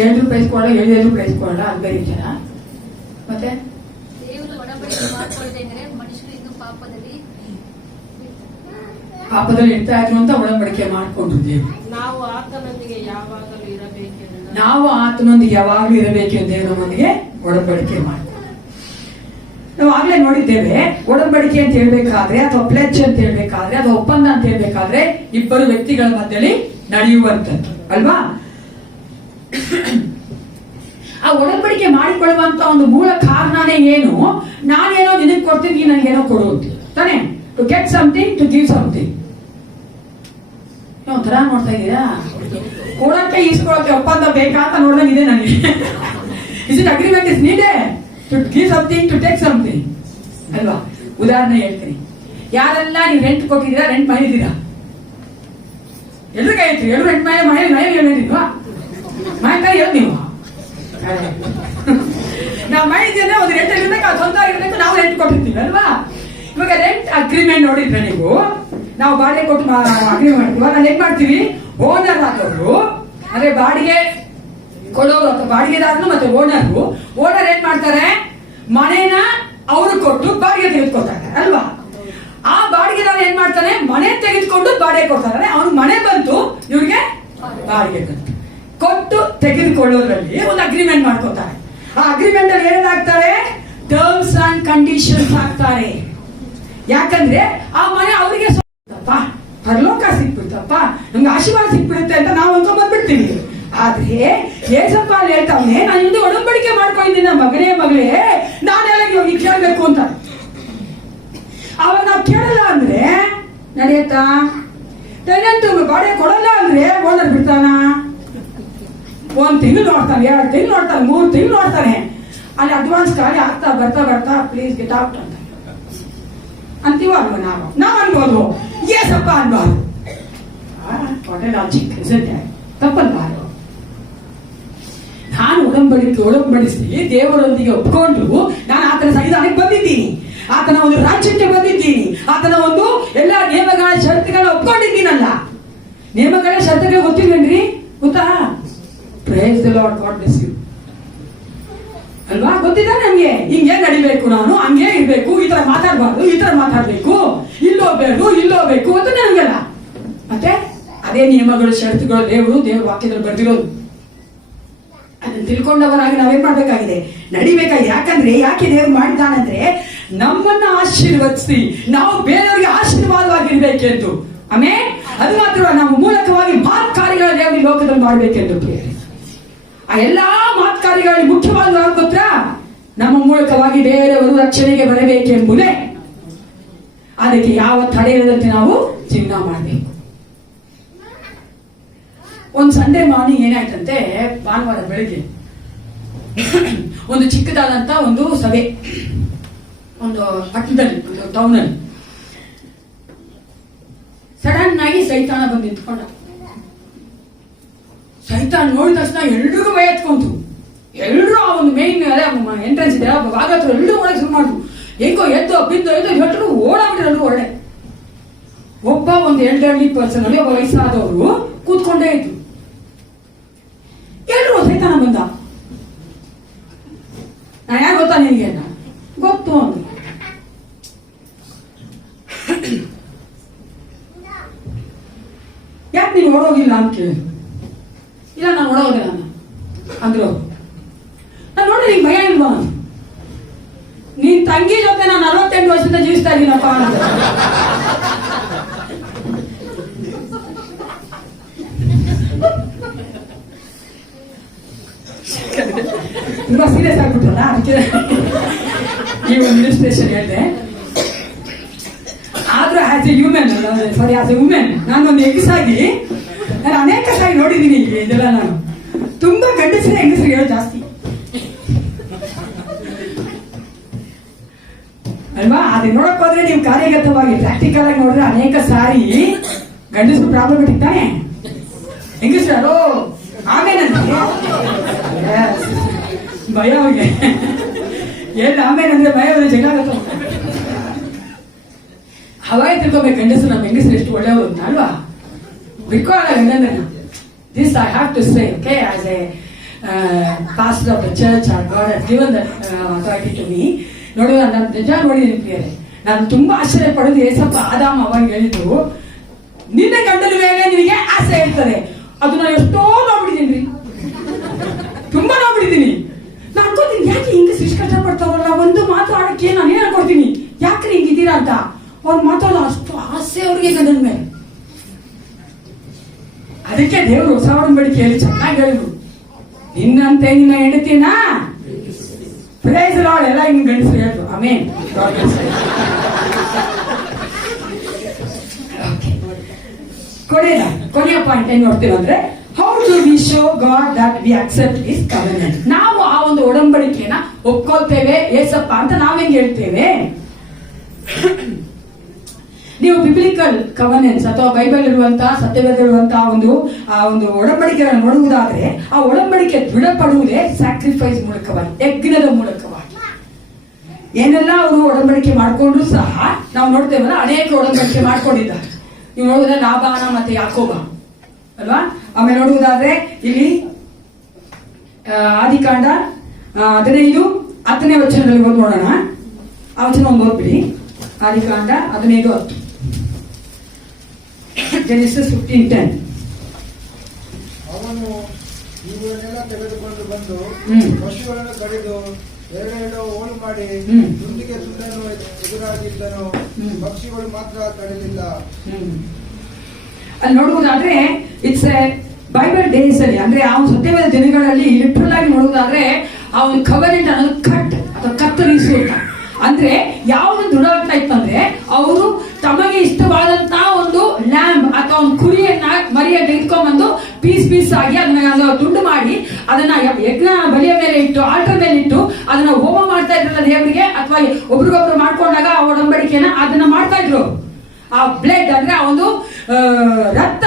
2 ಪ್ರೈಸ್ ಕೊಡೋಣ, 7 ಪ್ರೈಸ್ ಕೊಡೋಣ, ಅದು ಬೇರೆ ವಿಚಾರ. ಮತ್ತೆ ಪಾಪದಲ್ಲಿ ಇರ್ತಾ ಇದ್ರು ಅಂತ ಒಡಂಬಡಿಕೆ ಮಾಡ್ಕೊಂಡ್ರು ದೇವರು. ನಾವು ಆತನೊಂದಿಗೆ ಯಾವಾಗಲೂ ಇರಬೇಕೆಂದು ದೇವರು ನಮ್ಮೊಂದಿಗೆ ಒಡಂಬಡಿಕೆ ಮಾಡ್ಕೊಂಡು. ನಾವು ಆಗ್ಲೇ ನೋಡಿದ್ದೇವೆ, ಒಡಂಬಡಿಕೆ ಅಂತ ಹೇಳ್ಬೇಕಾದ್ರೆ ಅಥವಾ ಪ್ಲೆಚ್ ಅಂತ ಹೇಳ್ಬೇಕಾದ್ರೆ ಅಥವಾ ಒಪ್ಪಂದ ಅಂತ ಹೇಳ್ಬೇಕಾದ್ರೆ ಇಬ್ಬರು ವ್ಯಕ್ತಿಗಳ ಮಧ್ಯದಲ್ಲಿ ನಡೆಯುವಂಥದ್ದು ಅಲ್ವಾ? ಆ ಒಡಂಬಡಿಕೆ ಮಾಡಿಕೊಳ್ಳುವಂತ ಒಂದು ಮೂಲ ಕಾರಣನೇ ಏನು? ನಾನೇನೋ ನಿನಗೆ ಕೊಡ್ತೀನಿ, ನೀ ನನಗೇನೋ ಕೊಡುವಂತ ತಾನೆ. To get something, to give something. ನೀವು ತರ ನೋಡ್ತಾ ಇದ್ದೀರಾ? ಕೊಡಕ್ಕೆ ಇಸ್ಕೊಳಕ್ಕೆ ಒಪ್ಪಂದ ಬೇಕಾ ಅಂತ ನೋಡ್ದಂಗಿದೆ ನನಗೆ. Is it agreement is needed? To give something to take something ಅಲ್ವಾ? ಉದಾಹರಣೆ ಹೇಳ್ತೀನಿ. ಯಾರೆಲ್ಲ ನೀವು ರೆಂಟ್ ಕೊಟ್ಟಿದ್ದೀರಾ, ರೆಂಟ್ ಮಾಡಿದ್ದೀರಾ? ಎಲ್ರು ಕೈ ಇತ್ತು, ಎಲ್ರು ರೆಂಟ್ ಮನೆ ಹೇಳಿಲ್ವಾ? ಮನೆ ಕೈ ಹೇಳಿ ನೀವು. ನಾವು ಮಾಡಿದ್ರೆ ಒಂದು ರೆಂಟ್ ಇರಬೇಕು, ಅದು ಸ್ವಂತ ಇರಬೇಕು, ನಾವು ರೆಂಟ್ ಕೊಟ್ಟಿರ್ತೀವಿ ಅಲ್ವಾ? ಇವಾಗ ರೆಂಟ್ ಅಗ್ರಿಮೆಂಟ್ ನೋಡಿದ್ರೆ ನೀವು, ನಾವು ಬಾಡಿಗೆ ಕೊಟ್ಟು ಅಗ್ರಿಮೆಂಟ್ ನಾನು ಏನ್ ಮಾಡ್ತೀವಿ, ಓನರ್ ಆದವರು ಅಂದ್ರೆ ಬಾಡಿಗೆ ಕೊಡೋರು ಅಥವಾ ಬಾಡಿಗೆದಾರರು ಮತ್ತೆ ಓನರ್ ಏನ್ ಮಾಡ್ತಾರೆ, ಮನೇನ ಅವರು ಕೊಟ್ಟು ಬಾಡಿಗೆ ತೆಗೆದುಕೊಳ್ತಾರೆ ಅಲ್ವಾ? ಆ ಬಾಡಿಗೆದಾರ ಏನ್ ಮಾಡ್ತಾನೆ, ಮನೆ ತೆಗೆದುಕೊಂಡು ಬಾಡಿಗೆ ಕೊಡ್ತಾರೆ. ಅವ್ನು ಮನೆ ಬಂತು, ಇವ್ರಿಗೆ ಬಾಡಿಗೆ ಬಂತು. ಕೊಟ್ಟು ತೆಗೆದುಕೊಳ್ಳೋದ್ರಲ್ಲಿ ಒಂದು ಅಗ್ರಿಮೆಂಟ್ ಮಾಡ್ಕೊತಾರೆ. ಆ ಅಗ್ರಿಮೆಂಟ್ ಅಲ್ಲಿ ಏನಾಗ್ತಾರೆ, ಟರ್ಮ್ಸ್ ಅಂಡ್ ಕಂಡೀಷನ್ಸ್ ಹಾಕ್ತಾರೆ. ಯಾಕಂದ್ರೆ ಆ ಮನೆ ಅವರಿಗೆ ಪರಲೋಕ ಸಿಕ್ಬಿಡ್ತಪ್ಪ, ನಮ್ಗೆ ಆಶೀರ್ವಾದ ಸಿಕ್ಬಿಡುತ್ತೆ ಅಂತ ನಾವು ಅನ್ಕೊಂಡ್ ಬಂದ್ಬಿಡ್ತೀವಿ. ಆದ್ರೆ ಏಸಪ್ಪ ಅಲ್ಲಿ ಹೇಳ್ತಾವನೆ, ನಾನು ಇಂದು ಒಡಂಬಡಿಕೆ ಮಾಡ್ಕೊಂಡಿದ್ದೀನಿ ಮಗಳೇ, ನಾನೆಲ್ಲ ಇವಾಗ ಕೇಳ್ಬೇಕು ಅಂತ. ಅವಾಗ ನಾವು ಕೇಳಲ್ಲ ಅಂದ್ರೆ ನಡೆಯತ್ತಾ? ಟೆನೆಂಟ್ ಬಾಡಿಗೆ ಕೊಡಲ್ಲ ಅಂದ್ರೆ ಓನರ್ ಬಿಡ್ತಾನ? 1 ತಿಂಗಳು ನೋಡ್ತಾನೆ, 2 ತಿಂಗಳು ನೋಡ್ತಾನೆ, 3 ತಿಂಗಳು ನೋಡ್ತಾನೆ. ಅಲ್ಲಿ ಅಡ್ವಾನ್ಸ್ ಖಾಲಿ ಆಗ್ತಾ ಬರ್ತಾ ಪ್ಲೀಸ್ ಗೆಟ್ ಔಟ್ ಅಂತ ಅಂತೀವ ಅಲ್ವ? ನಾವು ಅನ್ಬೋದು, ಏಸಪ್ಪ ಅನ್ಬಾರ್ದು. ಲಾಜಿಕ್ ತಪ್ಪಲ್ಬಾರ್ದು. ನಾನು ಒಡಂಬಡಿಸಿ ದೇವರೊಂದಿಗೆ ಒಪ್ಕೊಂಡು ನಾನು ಆತನ ಸಂವಿಧಾನಕ್ಕೆ ಬಂದಿದ್ದೀನಿ, ಆತನ ಒಂದು ರಾಜ್ಯಕ್ಕೆ ಬಂದಿದ್ದೀನಿ, ಆತನ ಒಂದು ಎಲ್ಲ ನಿಯಮಗಳ ಷರತ್ತುಗಳನ್ನ ಒಪ್ಕೊಂಡಿದ್ದೀನಲ್ಲ. ನಿಯಮಗಳ ಷರತ್ತುಗಳು ಗೊತ್ತಿಲ್ವೇನ್ರಿ? ಗೊತ್ತಾ? Praise the Lord, God bless you ಅಲ್ವಾ? ಗೊತ್ತಿದೆ ನಮ್ಗೆ, ಹಿಂಗೆ ನಡಿಬೇಕು, ನಾನು ಹಂಗೆ ಇರ್ಬೇಕು, ಈ ತರ ಮಾತಾಡ್ಬಾರ್ದು, ಈ ತರ ಮಾತಾಡ್ಬೇಕು, ಇಲ್ಲೋಗ್ಬೇಕು ಅಂತ ನನಗೆಲ್ಲ. ಮತ್ತೆ ಅದೇ ನಿಯಮಗಳು ಷರತ್ತುಗಳು ದೇವ್ರ ವಾಕ್ಯದಲ್ಲಿ ಬರ್ದಿರೋದು. ಅದನ್ನ ತಿಳ್ಕೊಂಡವರಾಗಿ ನಾವೇನ್ ಮಾಡ್ಬೇಕಾಗಿದೆ, ನಡಿಬೇಕಾಗಿದೆ. ಯಾಕೆ ದೇವ್ರು ಮಾಡಿದಾನಂದ್ರೆ ನಮ್ಮನ್ನ ಆಶೀರ್ವದಿಸಿ ನಾವು ಬೇರೆಯವರಿಗೆ ಆಶೀರ್ವಾದವಾಗಿರ್ಬೇಕೆಂದು. ಆಮೇಲೆ ಅದು ಮಾತ್ರ ನಮ್ಮ ಮೂಲಕವಾಗಿ ಮಾತ್ಕಾರ್ಯಗಳ ದೇವರ ಲೋಕದಲ್ಲಿ ಮಾಡಬೇಕೆಂದು. ಆ ಎಲ್ಲಾ ಮಾತ್ಕಾರ್ಯಗಳಲ್ಲಿ ಮುಖ್ಯವಾದ ಗೊತ್ತಾ, ನಮ್ಮ ಮೂಲಕವಾಗಿ ಬೇರೆಯವರು ರಕ್ಷಣೆಗೆ ಬರಬೇಕೆಂಬುದೇ. ಅದಕ್ಕೆ ಯಾವ ತಡೆ ಇರದಂತೆ ನಾವು ಜೀವನ ಮಾಡಬೇಕು. ಒಂದು ಸಂಡೇ ಮಾರ್ನಿಂಗ್ ಏನಾಯ್ತಂತೆ, ಭಾನುವಾರ ಬೆಳಿಗ್ಗೆ ಒಂದು ಚಿಕ್ಕದಾದಂತ ಒಂದು ಸಭೆ, ಒಂದು ಪಟ್ಟಣದಲ್ಲಿ, ಒಂದು ಟೌನ್ ಅಲ್ಲಿ ಸಡನ್ ಆಗಿ ಸೈತಾನ ಬಂದು ನಿಂತ್ಕೊಂಡ. ಸೈತಾನ್ ನೋಡಿದ ತಕ್ಷಣ ಎಲ್ರಿಗೂ ಭಯ ಎತ್ಕೊಂತು. ಎಲ್ರು ಆ ಒಂದು ಮೇನ್ ಎಂಟ್ರೆನ್ಸ್ ಇದೆ ಭಾಗ ಹತ್ರ ಎಲ್ರು ಒಳಗೆ ಶುರು ಮಾಡಿದ್ರು. ಹೇಗೋ ಎದ್ದು ಎಲ್ರು ಓಡಾಬಿಟ್ರು ಹೊರಡೆ. ಒಬ್ಬ ಒಂದು ಎಲ್ಡರ್ಲಿ ಪರ್ಸನ್ ಅಲ್ಲಿ ಒಬ್ಬ ವಯಸ್ಸಾದವರು ಕೂತ್ಕೊಂಡೇ ಇದ್ರು. ಎಲ್ರು ಸೈತಾನ ಬಂದ. ನಾನು ಯಾರು ಗೊತ್ತಾ ನಿನ್ಗೆ? ಗೊತ್ತು ಅಂದ್ರು. ಯಾಕೆ ನೀನು ಓಡೋಗಿಲ್ಲ ಅಂತ ಕೇಳಿ. ಇಲ್ಲ ನಾನು ಓಡೋಗಿಲ್ಲ ಅಂದ್ರು. ನಾನು ನೋಡಿ ನಿಂಗೆ ಭಯ ಇಲ್ವಾ? ನಿನ್ ತಂಗಿ ಜೊತೆ ನಾನು 48 ವರ್ಷದಿಂದ ಜೀವಿಸ್ತಾ ಇದ್ದೀನಪ್ಪ ಅಂತ. ತುಂಬಾ ಸೀರಿಯಸ್ ಆಗ್ಬಿಟ್ರಲ್ಲ, ಅದಕ್ಕೆ ಈ ಒಂದು ಇಲಿಸ್ಟ್ರೇಷನ್ ಹೇಳಿದೆ. ಆದ್ರೂ as A human, sorry as A women, ನಾನೊಂದು ಹೆಂಗಸಾಗಿ ನಾನು ಅನೇಕ ಸಾರಿ ನೋಡಿದ್ದೀನಿ ಇದೆಲ್ಲ. ನಾನು ತುಂಬಾ ಗಂಡಸರೇ ಹೆಂಗಸರಿಗೆ ಹೇಳೋ ಜಾಸ್ತಿ ಅಲ್ವಾ? ಅದೇ ನೋಡಕ್ ಹೋದ್ರೆ ನೀವು ಕಾರ್ಯಗತವಾಗಿ ಪ್ರಾಕ್ಟಿಕಲ್ ಆಗಿ ನೋಡಿದ್ರೆ ಅನೇಕ ಸಾರಿ ಗಂಡಸರು ಪ್ರಾಬ್ಲಮ್ ತಾನೆ. ಹೆಂಗಸರು ಅಲೋ ಆಮೇಲೆ ಭಯ ಅವ್ರಿಗೆ ಏನ್ ಆಮೇಲೆ ಅಂದ್ರೆ ಭಯ ಜಗಳ ಆಗತ್ತ. ಅವಾಗ ತಿಳ್ಕೊಬೇಕು ಗಂಡಸರು, ನಮ್ಮ ಹೆಂಗಸರು ಎಷ್ಟು ಒಳ್ಳೆಯವರು ಅಂತ ಅಲ್ವಾ? ಬಿಟ್ಕೊಳ್ಳಲ್ಲ ಗಂಡನ. This I have to say, okay, as a pastor of the church, or God has given that authority to me. ನೋಡಿ, ನಾನು ನಿಜ ನೋಡಿದ್ದೀನಿ ಪ್ರಿಯರೇ. ನಾನು ತುಂಬಾ ಆಶ್ಚರ್ಯ ಪಡೋದು, ಏಸಪ್ಪ ಆದಾಮ ಅವಾಗ ಹೇಳಿದ್ರು, ನಿನ್ನೆ ಗಂಡನ ಮೇಲೆ ನಿನಗೆ ಆಸೆ ಇರ್ತದೆ. ಅದು ನಾನು ಎಷ್ಟೋ ನೋಡ್ಬಿಟ್ಟಿದ್ದೀನಿ, ತುಂಬಾ ನೋಡ್ಬಿಟ್ಟಿದ್ದೀನಿ. ನಾನು ಅನ್ಕೋತೀನಿ, ಯಾಕೆ ಹಿಂಗೆ ಇಷ್ಟು ಕಷ್ಟಪಡ್ತಾವಲ್ಲ, ಒಂದು ಮಾತು ಆಡಕ್ಕೆ ನಾನು ಏನ್ ಅನ್ಕೊಡ್ತೀನಿ, ಯಾಕ್ರಿ ಹಿಂಗಿದ್ದೀರಾ ಅಂತ. ಅವ್ರು ಮಾತಾಡೋ ಅಷ್ಟು ಆಸೆ ಅವ್ರಿಗೆ ಗಂಡನ ಮೇಲೆ. ಅದಕ್ಕೆ ದೇವರು ಹೊಸ ಒಡಂಬಡಿಕೆಯಲ್ಲಿ ಚೆನ್ನಾಗಿ ಹೇಳಿದ್ರು, ನಿನ್ನಂತೆ ನಿನ್ನ ಹೆಂಡತಿನ ಪ್ರೈಸ್ ಲಾರ್ಡ್ ಎಲ್ಲ ಹಿಂಗ್ ಗಂಡಸರು ಹೇಳಿದ್ರು. ಆಮೇನ್. ಕೊನೆಯ ಪಾಯಿಂಟ್ ಏನ್ ನೋಡ್ತೀವಿ ಅಂದ್ರೆ, how do we show God that we accept his covenant. ನಾವು ಆ ಒಂದು ಒಡಂಬಡಿಕೆನ ಒಪ್ಕೊಳ್ತೇವೆ ಏಸಪ್ಪ ಅಂತ ನಾವ್ ಹೆಂಗ್ ಹೇಳ್ತೇವೆ? ನೀವು ಬಿಬ್ಲಿಕಲ್ ಕವನೆನ್ಸ್ ಅಥವಾ ಬೈಬಲ್ ಇರುವಂತಹ ಸತ್ಯವೇದ ಇರುವಂತಹ ಒಂದು ಒಡಂಬಡಿಕೆಯನ್ನು ನೋಡುವುದಾದ್ರೆ ಆ ಒಡಂಬಡಿಕೆ ದೃಢಪಡುವುದೇ ಸ್ಯಾಕ್ರಿಫೈಸ್ ಮೂಲಕವಾಗಿ, ಯಜ್ಞದ ಮೂಲಕವಾಗಿ. ಏನೆಲ್ಲ ಅವರು ಒಡಂಬಡಿಕೆ ಮಾಡಿಕೊಂಡ್ರು ಸಹ ನಾವು ನೋಡ್ತೇವಲ್ಲ, ಅನೇಕ ಒಡಂಬಡಿಕೆ ಮಾಡ್ಕೊಂಡಿದ್ದಾರೆ. ನೀವು ನೋಡುವುದಾದ್ರೆ ಲಾಬಾನ ಮತ್ತೆ ಯಾಕೋಬ ಅಲ್ವಾ. ಆಮೇಲೆ ನೋಡುವುದಾದ್ರೆ ಇಲ್ಲಿ ಆದಿಕಾಂಡ 15:10 ವಚನದಲ್ಲಿ ಓದ್ ನೋಡೋಣ. ಆ ವಚನ ಒಂದು ಓದ್ಬಿಡಿ. ಆದಿಕಾಂಡ 15:10. Genesis 15:10. ಅವನು ಇವುಗಳನ್ನೆಲ್ಲ ತೆಗೆದುಕೊಂಡು ಬಂದು ಪಶುಗಳನ್ನು ಕಡಿದು ಎರಡೆರಡು ಹೋಳು ಮಾಡಿ ತುಂಡಿಗೆ ತುಂಡನ್ನು ಎದುರಾಗಿದ್ದನು, ಪಕ್ಷಿಗಳು ಮಾತ್ರ ಕಡಿಲಿಲ್ಲ. ಅಲ್ಲಿ ನೋಡುವುದಾದ್ರೆ ಇಟ್ಸ್ ಎ ಬೈಬಲ್ ಡೇಸ್ ಅಲ್ಲಿ, ಅಂದ್ರೆ ಆ ಒಂದು ಸತ್ಯವಾದ ದಿನಗಳಲ್ಲಿ ಲಿಟ್ರಲ್ ಆಗಿ ನೋಡುವುದಾದ್ರೆ ಆ ಒಂದು ಕವನೆಂಟ್ ಅನ್ನೋದು ಕಟ್ ಅಥವಾ ಕತ್ತರಿಸುತ್ತ. ಅಂದ್ರೆ ಯಾವುದು ದೃಢವಾಗ್ತಾ ಇತ್ತಂದ್ರೆ ಅವರು ತಮಗೆ ಇಷ್ಟವಾದಂತಹ ಒಂದು ಲ್ಯಾಂಬ್ ಅಥವಾ ಒಂದು ಕುರಿಯನ್ನ ಮರಿಯನ್ನು ತೆಗೆದುಕೊಂಡ್ಬಂದು ಪೀಸ್ ಆಗಿ ಅದನ್ನ ತುಂಡು ಮಾಡಿ ಅದನ್ನ ಯಜ್ಞ ಬಲಿಯ ಮೇಲೆ ಇಟ್ಟು ಆಲ್ಟರ್ ಮೇಲೆ ಇಟ್ಟು ಅದನ್ನ ಹೋಮ ಮಾಡ್ತಾ ಇದ್ರಲ್ಲ ದೇವರಿಗೆ, ಅಥವಾ ಒಬ್ರಿಗೊಬ್ರು ಮಾಡ್ಕೊಂಡಾಗ ಆ ಒಡಂಬಡಿಕೆನ ಅದನ್ನ ಮಾಡ್ತಾ ಇದ್ರು. ಆ ಬ್ಲಡ್ ಅಂದ್ರೆ ಆ ಒಂದು ರಕ್ತ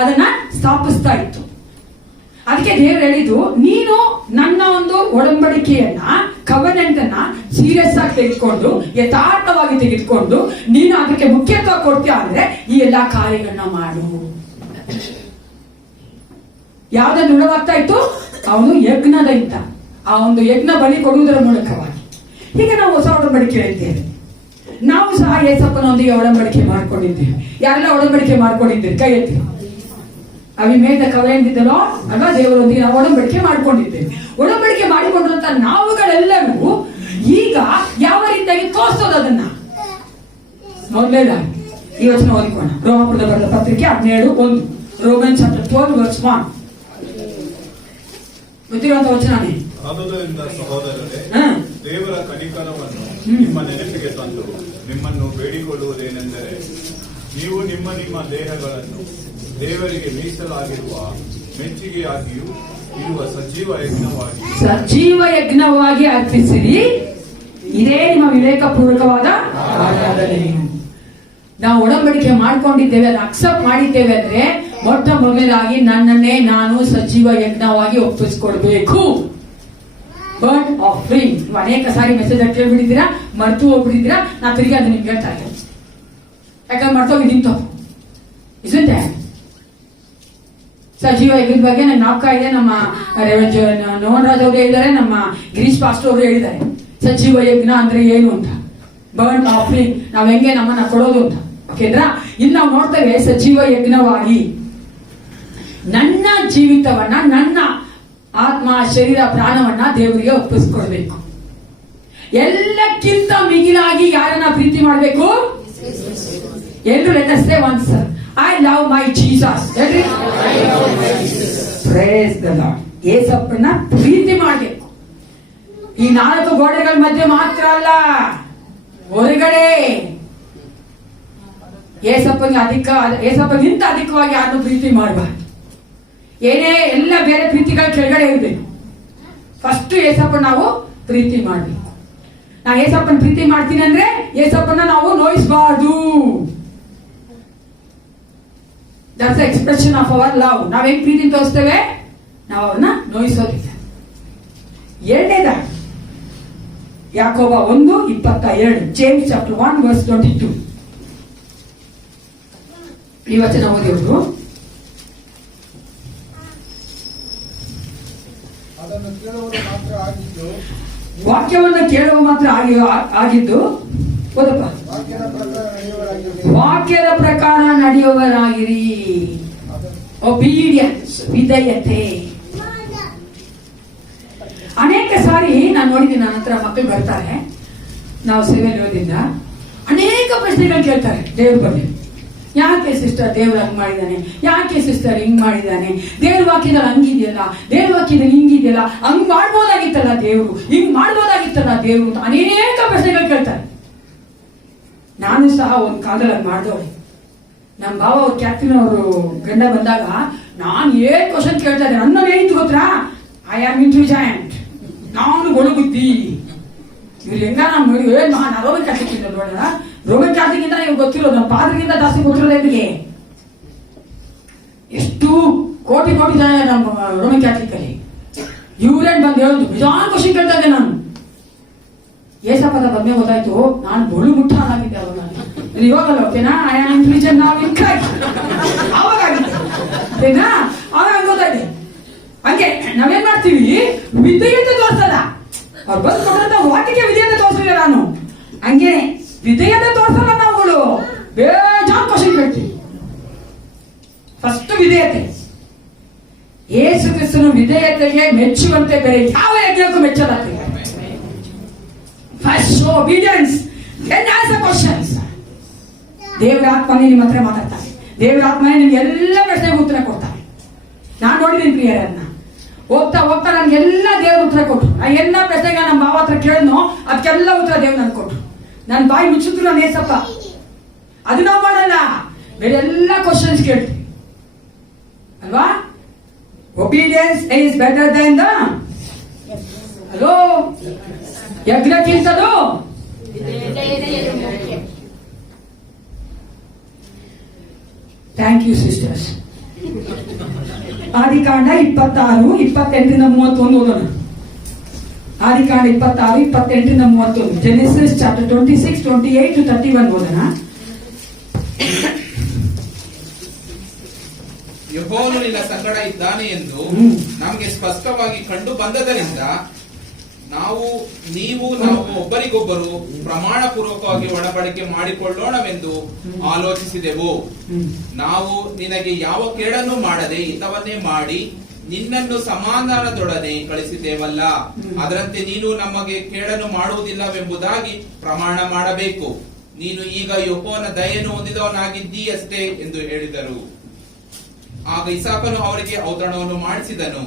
ಅದನ್ನ ಸ್ಥಾಪಿಸ್ತಾ ಇತ್ತು. ಅದಕ್ಕೆ ದೇವರು ಹೇಳಿದ್ದು, ನೀನು ನನ್ನ ಒಂದು ಒಡಂಬಡಿಕೆಯನ್ನ ಕವನೆಂಟ್ ಅನ್ನ ಸೀರಿಯಸ್ ಆಗಿ ತೆಗೆದುಕೊಂಡು ಯಥಾರ್ಥವಾಗಿ ತೆಗೆದುಕೊಂಡು ನೀನು ಅದಕ್ಕೆ ಮುಖ್ಯತ್ವ ಕೊಡ್ತೀಯ ಅಂದ್ರೆ ಈ ಎಲ್ಲಾ ಕಾರ್ಯಗಳನ್ನ ಮಾಡು. ಯಾವ್ದನ್ನ ದೃಢವಾಗ್ತಾ ಇತ್ತು? ಅವನು ಯಜ್ಞದ ಇದ್ದ, ಆ ಒಂದು ಯಜ್ಞ ಬಲಿ ಕೊಡುವುದರ ಮೂಲಕವಾಗಿ. ಹೀಗೆ ನಾವು ಹೊಸ ಒಡಂಬಡಿಕೆ ಹೇಳ್ತೇವೆ. ನಾವು ಸಹ ಯೇಸಪ್ಪನೊಂದಿಗೆ ಒಡಂಬಡಿಕೆ ಮಾಡ್ಕೊಂಡಿದ್ದೇವೆ. ಯಾರೆಲ್ಲ ಒಡಂಬಡಿಕೆ ಮಾಡ್ಕೊಂಡಿದ್ದೇವೆ? ಕೈ ಎತ್ತಿ. ಅವಿಮೇದ ಕವಲೆಂದಿದ್ದಲೋ ಅಲ್ವಾ, ದೇವರೊಂದಿಗೆ ನಾವು ಒಡಂಬಡಿಕೆ ಮಾಡ್ಕೊಂಡಿದ್ದೇವೆ. ಒಡಂಬಡಿಕೆ ಮಾಡಿಕೊಂಡಿರುವಂತ ನಾವುಗಳೆಲ್ಲರೂ ಈಗ ಯಾವ ರೀತಿಯಾಗಿ ತೋರಿಸೋದು ಅದನ್ನ ಮೊದಲೇದಾಗಿ ಈ ವಚನ ಓದಿಕೋಣ. ರೋಮಾಪುರದ ಬರೆದ ಪತ್ರಿಕೆ 17:1. Roman chapter 12:1. ಗೊತ್ತಿರುವಂತ ವಚನನೇ. ಆದುದರಿಂದ ಸಹೋದರರೇ, ದೇವರ ಕನಿಕರವನ್ನು ನಿಮ್ಮ ನೆನಪಿಗೆ ತಂದು ನಿಮ್ಮನ್ನು ಬೇಡಿಕೊಳ್ಳುವುದೇನೆಂದರೆ, ನೀವು ನಿಮ್ಮ ನಿಮ್ಮ ದೇಹಗಳನ್ನು ದೇವರಿಗೆ ಮೀಸಲಾಗಿರುವ ಮೆಚ್ಚುಗೆಯಾಗಿಯೂ ಇರುವ ಸಜೀವ ಯಜ್ಞವಾಗಿ ಅರ್ಪಿಸಿರಿ, ಇದೇ ನಿಮ್ಮ ವಿವೇಕಪೂರ್ವಕವಾದ ಆರಾಧನೆ. ನಾವು ಒಡಂಬಡಿಕೆ ಮಾಡ್ಕೊಂಡಿದ್ದೇವೆ, ಅದನ್ನು ಅಕ್ಸೆಪ್ಟ್ ಮಾಡಿದ್ದೇವೆ ಅಂದ್ರೆ ಮೊಟ್ಟ ಮೊದಲನೇದಾಗಿ ನನ್ನನ್ನೇ ನಾನು ಸಜೀವ ಯಜ್ಞವಾಗಿ ಒಪ್ಪಿಸ್ಕೊಡ್ಬೇಕು. Burn offering. ನೀವು ಅನೇಕ ಸಾರಿ ಮೆಸೇಜ್ ಕೇಳ್ಬಿಟ್ಟಿದ್ದೀರಾ, ಮರ್ತು ಹೋಗ್ಬಿಟ್ಟಿದ್ದೀರಾ. ನಾ ತಿರುಗಿ ಅದು ನಿಮ್ಗೆ ಹೇಳ್ತಾ ಇದ್ದೇನೆ, ಯಾಕಂದ್ರೆ ಮರ್ತೋಗಿದ್ದೀನಿ ತಪ್ಪು ಇಸುತ್ತೆ. ಸಜೀವ ಯಜ್ಞದ ಬಗ್ಗೆ ನಂಗೆ ಜ್ಞಾಪಕ ಇದೆ. ನಮ್ಮ ನೋಹನ್ ರಾಜ್ ಅವರು ಹೇಳಿದ್ದಾರೆ, ನಮ್ಮ ಗಿರೀಶ್ ಪಾಸ್ಟರ್ ಅವರು ಹೇಳಿದ್ದಾರೆ ಸಜೀವ ಯಜ್ಞ ಅಂದ್ರೆ ಏನು ಅಂತ. ಬರ್ನ್ ಆಫರಿಂಗ್, ನಾವ್ ಹೆಂಗೆ ನಮ್ಮನ್ನ ಕೊಡೋದು ಅಂತ. ಓಕೆಂದ್ರ ಇಲ್ಲಿ ನಾವು ನೋಡ್ತೇವೆ, ಸಜೀವ ಯಜ್ಞವಾಗಿ ನನ್ನ ಜೀವಿತವನ್ನ, ನನ್ನ ಆತ್ಮ ಶರೀರ ಪ್ರಾಣವನ್ನ ದೇವರಿಗೆ ಒಪ್ಪಿಸ್ಕೊಡ್ಬೇಕು. ಎಲ್ಲಕ್ಕಿಂತ ಮಿಗಿಲಾಗಿ ಯಾರನ್ನ ಪ್ರೀತಿ ಮಾಡಬೇಕು? ಎಲ್ಲರೂ let's say once, I love my Jesus. Praise the Lord. ಯೇಸಪ್ಪನ ಪ್ರೀತಿ ಮಾಡಬೇಕು. ಈ 4 ಗೋಡೆಗಳ ಮಧ್ಯೆ ಮಾತ್ರ ಅಲ್ಲ, ಹೊರಗಡೆ ಏಸಪ್ಪಗಿಂತ ಅಧಿಕವಾಗಿ ಯಾರನ್ನು ಪ್ರೀತಿ ಮಾಡಬಾರ್ದು. ಏನೇ ಎಲ್ಲ ಬೇರೆ ಪ್ರೀತಿಗಳ ಕೆಳಗಡೆ ಇರಬೇಕು. ಫಸ್ಟ್ ಏಸಪ್ಪ ನಾವು ಪ್ರೀತಿ ಮಾಡಬೇಕು. ನಾವು ಏಸಪ್ಪನ ಪ್ರೀತಿ ಮಾಡ್ತೀನಿ ಅಂದ್ರೆ ಏಸಪ್ಪನ ನಾವು ನೋಯಿಸಬಾರ್ದು. That's expression of our love. ನಾವ್ ಹೆಂಗ್ ಪ್ರೀತಿ ತೋರಿಸ್ತೇವೆ? ನಾವು ಅವ್ರನ್ನ ನೋಯಿಸೋದಿಲ್ಲ. ಎರಡನೇದಾಗಿ ಯಾಕೋಬ 1:22. James chapter 1:22. ಈ ವಚನ ಓದಿದ್ರು. ಅದನ್ನು ಕೇಳುವರು ಮಾತ್ರ ಆಗಿದ್ದು, ವಾಕ್ಯವನ್ನು ಕೇಳುವ ಮಾತ್ರ ಆಗಿದ್ದು ಓದಪ್ಪ. ವಾಕ್ಯದ ಪ್ರಕಾರ ನಡೆಯುವವರಾಗಿರಿ. ಒಬೀಡಿಯನ್ಸ್, ವಿಧೇಯತೆ. ಅನೇಕ ಸಾರಿ ನಾನು ನೋಡಿದ್ದೀನಿ, ನನ್ನ ಹತ್ರ ಮಕ್ಕಳು ಬರ್ತಾರೆ, ನಾವು ಸೇವೆಯಲ್ಲಿ ಇರೋದ್ರಿಂದ ಅನೇಕ ಪ್ರಶ್ನೆಗಳು ಕೇಳ್ತಾರೆ ದೇವ್ರ ಬಗ್ಗೆ. ಯಾಕೆ ಸಿಸ್ಟರ್ ದೇವ್ರು ಹಂಗ್ ಮಾಡಿದಾನೆ? ಯಾಕೆ ಸಿಸ್ಟರ್ ಹಿಂಗ್ ಮಾಡಿದಾನೆ? ದೇವ್ರ ವಾಕ್ಯದಲ್ಲಿ ಹಂಗಿದೆಯಲ್ಲ, ದೇವ್ರ ವಾಕ್ಯದಲ್ಲಿ ಹಿಂಗಿದೆಯಲ್ಲ, ಹಂಗ್ ಮಾಡ್ಬೋದಾಗಿತ್ತಲ್ಲ ದೇವ್ರು, ಹಿಂಗ್ ಮಾಡ್ಬೋದಾಗಿತ್ತಲ್ಲ ದೇವ್ರು ಅಂತ ಅನೇಕ ಪ್ರಶ್ನೆಗಳು ಕೇಳ್ತಾರೆ. ನಾನು ಸಹ ಒಂದ್ ಕಾಲದಲ್ಲಿ ಮಾಡಿದವಳೆ. ನಮ್ಮ ಭಾವ ಅವ್ರ ಕ್ಯಾಪ್ಟನ್ ಅವರು ಗಂಡ ಬಂದಾಗ ನಾನು ಏನ್ ಕ್ವಶನ್ ಕೇಳ್ತಾ ಇದ್ದೆ. ನನ್ನ ಏನಿತ್ತು ಗೊತ್ತಾ? I am intelligent. ನಾನು ಒಳಗುದ್ದಿ ಇವ್ರು ಹೆಂಗ ನಾನು ನೋಡಿ ನಾನು ರೋಮನ್ ಕ್ಯಾಥಲಿಕ್ ಇಂದ ನೋಡೋಣ. ರೋಮನ್ ಕ್ಯಾಥಲಿಕ್ ಇಂದ ಇವ್ರು ಗೊತ್ತಿರೋದು ನಮ್ಮ ಪಾದ್ರಿಗಿಂತ ಜಾಸ್ತಿ ಗೊತ್ತಿರೋದು ನಿಮಗೆ. ಎಷ್ಟು ಕೋಟಿ ಕೋಟಿ ಜನ ನಮ್ಮ ರೋಮನ್ ಕ್ಯಾಥಲಿಕ್ ಅಲ್ಲಿ. ಇವ್ರೇನ್ ಬಂದು ಹೇಳುದು ನಿಜಾನ್ ಖುಷಿ ಕೇಳ್ತಾ ಇದ್ದೆ ನಾನು. ಏಸಪ್ಪದ ಬಂದೇ ಗೊತ್ತಾಯ್ತು ನಾನು ಬಲು ಮುಟ್ಟ ಆಗಿದ್ದೆ ಅವಾಗ. ಇವಾಗಲ್ಲ ಓಕೆನಾ ಐ ಆಮ್ ಇಂಟೆಲಿಜೆಂಟ್ ನಾವು ಅವಾಗ ಆಗಿದ್ದೆ ಓಕೆನಾ. ಅವಾಗ ಗೊತ್ತಾಯ್ತು. ಹಂಗೆ ನಾವೇನ್ ಮಾಡ್ತೀವಿ ವಿಧೇಯತೆ ತೋರಿಸಲ್ಲ. ಅವ್ರು ಬಂದು ಕೊಟ್ಟಂತ ವಾಕ್ಯಕ್ಕೆ ವಿಧೇಯತೆ ತೋರಿಸಿಲ್ಲ ನಾನು. ಹಂಗೆ ವಿಧೇಯತೆ ತೋರಿಸಲ್ಲ ನಾವುಗಳು. ಬೇಜಾನ್ ಕ್ವಶನ್ ಕೇಳ್ತೀವಿ. ಫಸ್ಟ್ ವಿಧೇಯತೆ. ಯೇಸು ಕ್ರಿಸ್ತನು ವಿಧೇಯತೆಗೆ ಮೆಚ್ಚುವಂತೆ ಬೇರೆ ಯಾವ ಯಜ್ಞಕ್ಕೂ ಮೆಚ್ಚಲಾಗ್ತದೆ. First obedience then answer questions. ದೇವರ ಆತ್ಮನೇ ನಿಮ್ಮ ಹತ್ರ ಮಾತಾಡ್ತಾರೆ. ದೇವರ ಆತ್ಮನೇ ನಿಮ್ಗೆ ಎಲ್ಲ ಪ್ರಶ್ನೆಗೆ ಉತ್ತರ ಕೊಡ್ತಾರೆ. ನಾನು ನೋಡಿದ್ದೀನಿ ಪ್ರಿಯರನ್ನ ಹೋಗ್ತಾ ಹೋಗ್ತಾ ನನ್ಗೆಲ್ಲ ದೇವ್ರ ಉತ್ತರ ಕೊಟ್ರು. ನಾ ಎಲ್ಲ ಪ್ರಶ್ನೆಗೆ ನಮ್ಮ ಭಾವ ಹತ್ರ ಕೇಳಿದ್ನೋ ಅದಕ್ಕೆಲ್ಲ ಉತ್ತರ ದೇವ್ರು ನನ್ಗೆ ಕೊಟ್ರು. ನನ್ನ ಬಾಯಿ ಮುಚ್ಚಿದ್ರು ನಾನು ಏಸಪ್ಪ. ಅದು ನಾವು ಮಾಡಲ್ಲ. ಬೇರೆ ಎಲ್ಲ ಕ್ವಶನ್ಸ್ ಕೇಳ್ತೀವಿ ಅಲ್ವಾ. Obedience is better than the ಹಲೋ ಯಜ್ಞಕ್ಕಿಂತಲೂ ಥ್ಯಾಂಕ್ ಯು ಸಿಸ್ಟರ್ಸ್. ಆದಿಕಾಂಡ 26, 28-31 ಓದೋಣ. ಆದಿಕಾಂಡ 26, 28-31. ಜೆನೆಸಿಸ್ ಚಾಪ್ಟರ್ 26, 28-31 ಓದೋಣ. ಯೆಹೋವನು ನಿನ್ನ ಸಂಗಡ ಇದ್ದಾನೆ ಎಂದು ನಮಗೆ ಸ್ಪಷ್ಟವಾಗಿ ಕಂಡು ಬಂದದರಿಂದ ನಾವು ಒಬ್ಬರಿಗೊಬ್ಬರು ಪ್ರಮಾಣ ಪೂರ್ವಕವಾಗಿ ಒಡಂಬಡಿಕೆ ಮಾಡಿಕೊಳ್ಳೋಣವೆಂದು ಆಲೋಚಿಸಿದೆವು. ನಾವು ನಿನಗೆ ಯಾವ ಕೇಡನ್ನು ಮಾಡದೆ ಹಿತವನ್ನೇ ಮಾಡಿ ನಿನ್ನನ್ನು ಸಮಾಧಾನದೊಡನೆ ಕಳಿಸಿದ್ದೇವಲ್ಲ. ಅದರಂತೆ ನೀನು ನಮಗೆ ಕೇಡನ್ನು ಮಾಡುವುದಿಲ್ಲವೆಂಬುದಾಗಿ ಪ್ರಮಾಣ ಮಾಡಬೇಕು. ನೀನು ಈಗ ಯೆಹೋವನ ದಯೆಯನ್ನು ಹೊಂದಿದವನಾಗಿದ್ದೀಯಷ್ಟೇ ಎಂದು ಹೇಳಿದರು. ಆಗ ಇಸಾಕನು ಅವರಿಗೆ ಔತಣವನ್ನು ಮಾಡಿಸಿದನು.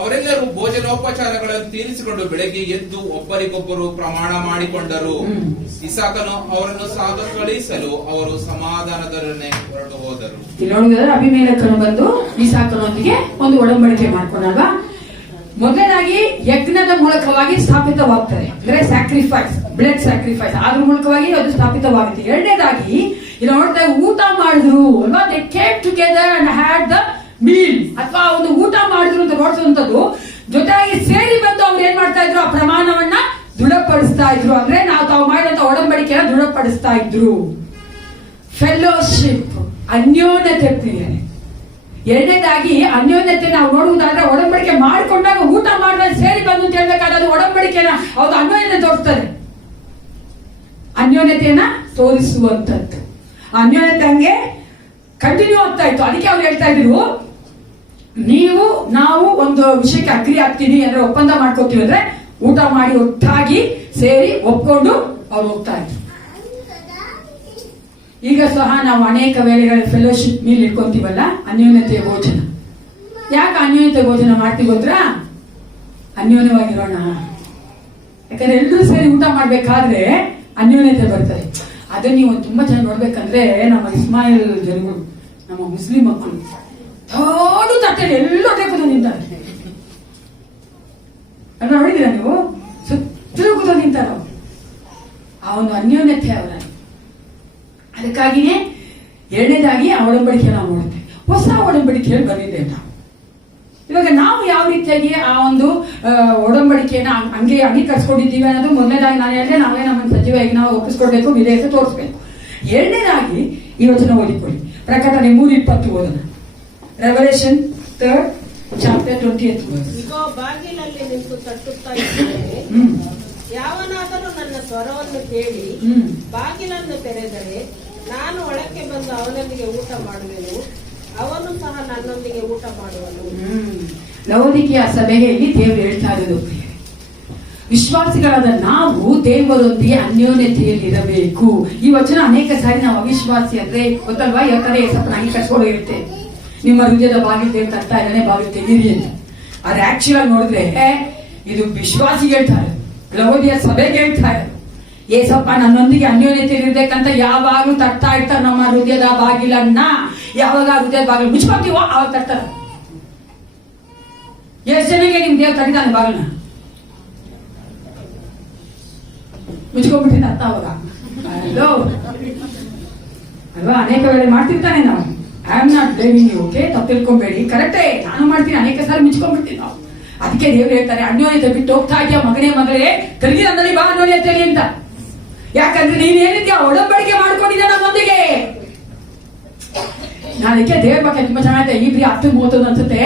ಅವರೆಲ್ಲರೂ ಭೋಜನೋಪಚಾರಗಳನ್ನು ತೀರಿಸಿಕೊಂಡು ಬೆಳಗ್ಗೆ ಎದ್ದು ಒಬ್ಬರಿಗೊಬ್ಬರು ಪ್ರಮಾಣ ಮಾಡಿಕೊಂಡರು. ಇಸಾಕನು ಅವರನ್ನು ಕಳುಹಿಸಲು ಅವರು ಸಮಾಧಾನದೊಡನೆ ಹೊರಟು ಹೋದರು. ಇಲ್ಲಿ ನೋಡಿದ್ರೆ ಅಭಿಮೇಲಕನು ಬಂದು ಇಸಾಕನೊಂದಿಗೆ ಒಂದು ಒಡಂಬಡಿಕೆ ಮಾಡ್ಕೊಂಡಲ್ವಾ. ಮೊದಲನೇದಾಗಿ ಯಜ್ಞದ ಮೂಲಕವಾಗಿ ಸ್ಥಾಪಿತವಾಗ್ತದೆ, ಅಂದ್ರೆ ಸ್ಯಾಕ್ರಿಫೈಸ್, ಬ್ಲಡ್ ಸ್ಯಾಕ್ರಿಫೈಸ್, ಅದ್ರ ಮೂಲಕವಾಗಿ ಅದು ಸ್ಥಾಪಿತವಾಗುತ್ತೆ. ಎರಡನೇದಾಗಿ ಇಲ್ಲಿ ನೋಡ್ತಾ ಊಟ ಮಾಡಿದ್ರು ಅಲ್ವಾ. They came together and had the meal, ಅಥವಾ ಒಂದು ಊಟ ಮಾಡಿದ್ರು ಅಂತ ನೋಡ್ಸುವಂತದ್ದು. ಜೊತೆಯಾಗಿ ಸೇರಿ ಬಂದು ಅವ್ರು ಏನ್ ಮಾಡ್ತಾ ಇದ್ರು, ಆ ಪ್ರಮಾಣವನ್ನ ದೃಢಪಡಿಸ್ತಾ ಇದ್ರು. ಅಂದ್ರೆ ನಾವು ತಾವು ಮಾಡಿದಂತ ಒಡಂಬಡಿಕೆಯನ್ನು ದೃಢಪಡಿಸ್ತಾ ಇದ್ರು. ಫೆಲೋಶಿಪ್, ಅನ್ಯೋನ್ಯತೆ ಪ್ರಿಯರೇ. ಎರಡನೇದಾಗಿ ಅನ್ಯೋನ್ಯತೆ ನಾವು ನೋಡುವುದಾದ್ರೆ ಒಡಂಬಡಿಕೆ ಮಾಡಿಕೊಂಡಾಗ ಊಟ ಮಾಡಿದ್ರೆ ಸೇರಿ ಬಂದು ಅಂತ ಹೇಳ್ಬೇಕಾದ್ರೆ ಅದು ಒಡಂಬಡಿಕೆನ ಅವ್ರು ಅನ್ಯೋನ್ಯತೆ ತೋರಿಸ್ತಾರೆ. ಅನ್ಯೋನ್ಯತೆಯನ್ನ ತೋರಿಸುವಂತದ್ದು. ಅನ್ಯೋನ್ಯತೆ ಹಂಗೆ ಕಂಟಿನ್ಯೂ ಆಗ್ತಾ ಇತ್ತು. ಅದಕ್ಕೆ ಅವ್ರು ಹೇಳ್ತಾ ಇದ್ರು, ನಾವು ಒಂದು ವಿಷಯಕ್ಕೆ ಅಗ್ರಿ ಆಗ್ತೀವಿ ಅಂದ್ರೆ ಒಪ್ಪಂದ ಮಾಡ್ಕೋತೀವಿ ಅಂದ್ರೆ ಊಟ ಮಾಡಿ ಒಟ್ಟಾಗಿ ಸೇರಿ ಒಪ್ಕೊಂಡು ಅವ್ರು ಹೋಗ್ತಾ ಇದ್ರು. ಈಗ ಸಹ ನಾವು ಅನೇಕ ವೇಳೆಗಳ ಫೆಲೋಶಿಪ್ ಮೀಲ್ ಇಟ್ಕೊಂತೀವಲ್ಲ, ಅನ್ಯೋನ್ಯತೆಯ ಭೋಜನ. ಯಾಕೆ ಅನ್ಯೋನ್ಯತೆ ಭೋಜನ ಮಾಡ್ತೀವಿ ಗೊತ್ತಾ? ಅನ್ಯೋನ್ಯವಾಗಿರೋಣ. ಯಾಕಂದ್ರೆ ಎಲ್ಲರೂ ಸೇರಿ ಊಟ ಮಾಡ್ಬೇಕಾದ್ರೆ ಅನ್ಯೋನ್ಯತೆ ಬರ್ತದೆ. ಅದನ್ನ ನೀವು ತುಂಬಾ ಜನ ನೋಡ್ಬೇಕಂದ್ರೆ ನಮ್ಮ ಇಸ್ಮಾಯಿಲ್ ಜನಗಳು, ನಮ್ಮ ಮುಸ್ಲಿಂ ಮಕ್ಕಳು ದೊಡ್ಡ ತಟ್ಟೆಯಲ್ಲಿ ಎಲ್ಲರೂ ಕೂತು ನಿಂತಾರೆ. ಅಲ್ಲ ನೋಡಿದಿರ ನೀವು? ಸುತ್ತಲೂ ಕೂತು ನಿಂತಾರ. ಆ ಒಂದು ಅನ್ಯೋನ್ಯತೆ ಅವರ. ಅದಕ್ಕಾಗಿನೇ ಎರಡನೇದಾಗಿ ಆ ಒಡಂಬಡಿಕೆ ನಾವು ನೋಡುತ್ತೆ. ಹೊಸ ಒಡಂಬಡಿಕೆಯಲ್ಲಿ ಬಂದಿದ್ದೇವೆ ನಾವು. ಇವಾಗ ನಾವು ಯಾವ ರೀತಿಯಾಗಿ ಆ ಒಂದು ಒಡಂಬಡಿಕೆಯನ್ನ ಹಂಗೆ ಅಂಗೀಕರಿಸ್ಕೊಂಡಿದ್ದೀವಿ ಅನ್ನೋದು ಮೊದಲನೇದಾಗಿ ನಾನು ಹೇಳಿದೆ. ನಾವೇ ನಮ್ಮನ್ನು ಸಜೀವಾಗಿ ನಾವು ಒಪ್ಪಿಸ್ಕೊಡ್ಬೇಕು, ವಿಧೇಯತೆ ತೋರಿಸ್ಬೇಕು. ಎರಡನೇದಾಗಿ ಈ ವಚನ ಓದಿಕೊಳ್ಳಿ. ಪ್ರಕಟಣೆ 3:20 ಓದೋಣ. Revolution 3 chapter 20th verse. ಇಗೋ ಬಾಗಿಲಲ್ಲಿ ನಿಂತು ತಟ್ಟುತ್ತಾ ಇದ್ದೇನೆ. ಯಾವನಾದರೂ ನನ್ನ ಸ್ವರವನ್ನು ಕೇಳಿ ಬಾಗಿಲನ್ನು ತೆರೆದರೆ ನಾನು ಒಳಕ್ಕೆ ಬಂದು ಅವನೊಂದಿಗೆ ಊಟ ಮಾಡುವೆನು, ಅವನು ಸಹ ನನ್ನೊಂದಿಗೆ ಊಟ ಮಾಡುವನು. ಲವೋದಿಕೀಯ ಸಭೆಯಲ್ಲಿ ದೇವರು ಹೇಳ್ತಾ ಇರೋದು, ವಿಶ್ವಾಸಿಗಳಾದ ನಾವು ದೇವರೊಂದಿಗೆ ಅನ್ಯೋನ್ಯತೆಯಲ್ಲಿ ಇರಬೇಕು. ಈ ವಚನ ಅನೇಕ ಸಾರಿ ನಾವು ಅವಿಶ್ವಾಸಿ ಅಂದ್ರೆ ಗೊತ್ತಲ್ವಾ, ಯಾಕಂದ್ರೆ ಏಸಪ್ಪನ ಅಂಗೀಕರಿಸ್ಕೊಂಡು ಇರುತ್ತೆ. ನಿಮ್ಮ ಹೃದಯದ ಬಾಗಿಲು ದೇವ್ರು ತರ್ತಾ ಇದ್ದಾನೆ, ಬಾಗಿಲು ತೆಗೀರಿ ಅಂತ. ಆದ್ರೆ ಆಕ್ಚುಲ್ ಆಗಿ ನೋಡಿದ್ರೆ ಇದು ವಿಶ್ವಾಸಿಗೆ ಹೇಳ್ತಾರೆ, ಲವೋದಿಯ ಸಭೆಗೆ ಹೇಳ್ತಾರೆ. ಏಸಪ್ಪ ನನ್ನೊಂದಿಗೆ ಅನ್ಯೋನ್ಯತೆಯಲ್ಲಿ ಇರ್ಬೇಕಂತ ಯಾವಾಗ್ಲೂ ತಟ್ತಾ ಇರ್ತಾರೆ ನಮ್ಮ ಹೃದಯದ ಬಾಗಿಲನ್ನ. ಯಾವಾಗ ಹೃದಯದ ಬಾಗಿಲು ಮುಚ್ಕೊತೀವೋ ಅವಾಗ ತರ್ತಾರೆ. ಎಷ್ಟು ಜನಕ್ಕೆ ನಿಮ್ ದೇವ್ರು ತಟ್ಟಿದ್ದಾನೆ ಬಾಗಿಲನ್ನ? ಮುಚ್ಕೊಂಡ್ಬಿಟ್ಟಿನ ಅರ್ಥ ಅವಾಗ ಅಲ್ಲೋ ಅಲ್ವಾ? ಅನೇಕ ವೇಳೆ ಮಾಡ್ತಿರ್ತಾನೆ ನಾವು. I am not blaming you, okay? ತಪ್ಪು ತಿಳ್ಕೊಂಬೇಡಿ, ಕರೆಕ್ಟೇ. ನಾನು ಮಾಡ್ತೀನಿ, ಅನೇಕ ಸಾರಿ ಮುಚ್ಕೊಂಡ್ಬಿಡ್ತೀನಿ ನಾವು. ಅದಕ್ಕೆ ದೇವ್ರು ಹೇಳ್ತಾರೆ, ಅನ್ಯೋನ್ಯತೆ ಬಿಟ್ಟು ಹೋಗ್ತಾ ಇದೆಯಾ ಮಗನೇ ಮಗಳೇ, ಕಲ್ಗಿ ಅಂದಲ್ಲಿ ಬಾ ಅನ್ಯೋನ್ಯತೆಯಲ್ಲಿ ಅಂತ. ಯಾಕಂದ್ರೆ ನೀನ್ ಏನಿದ್ಯಾ ಒಡಂಬಡಿಕೆ ಮಾಡ್ಕೊಂಡಿದ್ದೆ ನಮ್ಮೊಂದಿಗೆ. ನಾನು ಅದಕ್ಕೆ ದೇವ್ರ ಬಗ್ಗೆ ತುಂಬಾ ಚೆನ್ನಾಗಿದೆ. ಈ 10:30 ಅನ್ಸುತ್ತೆ.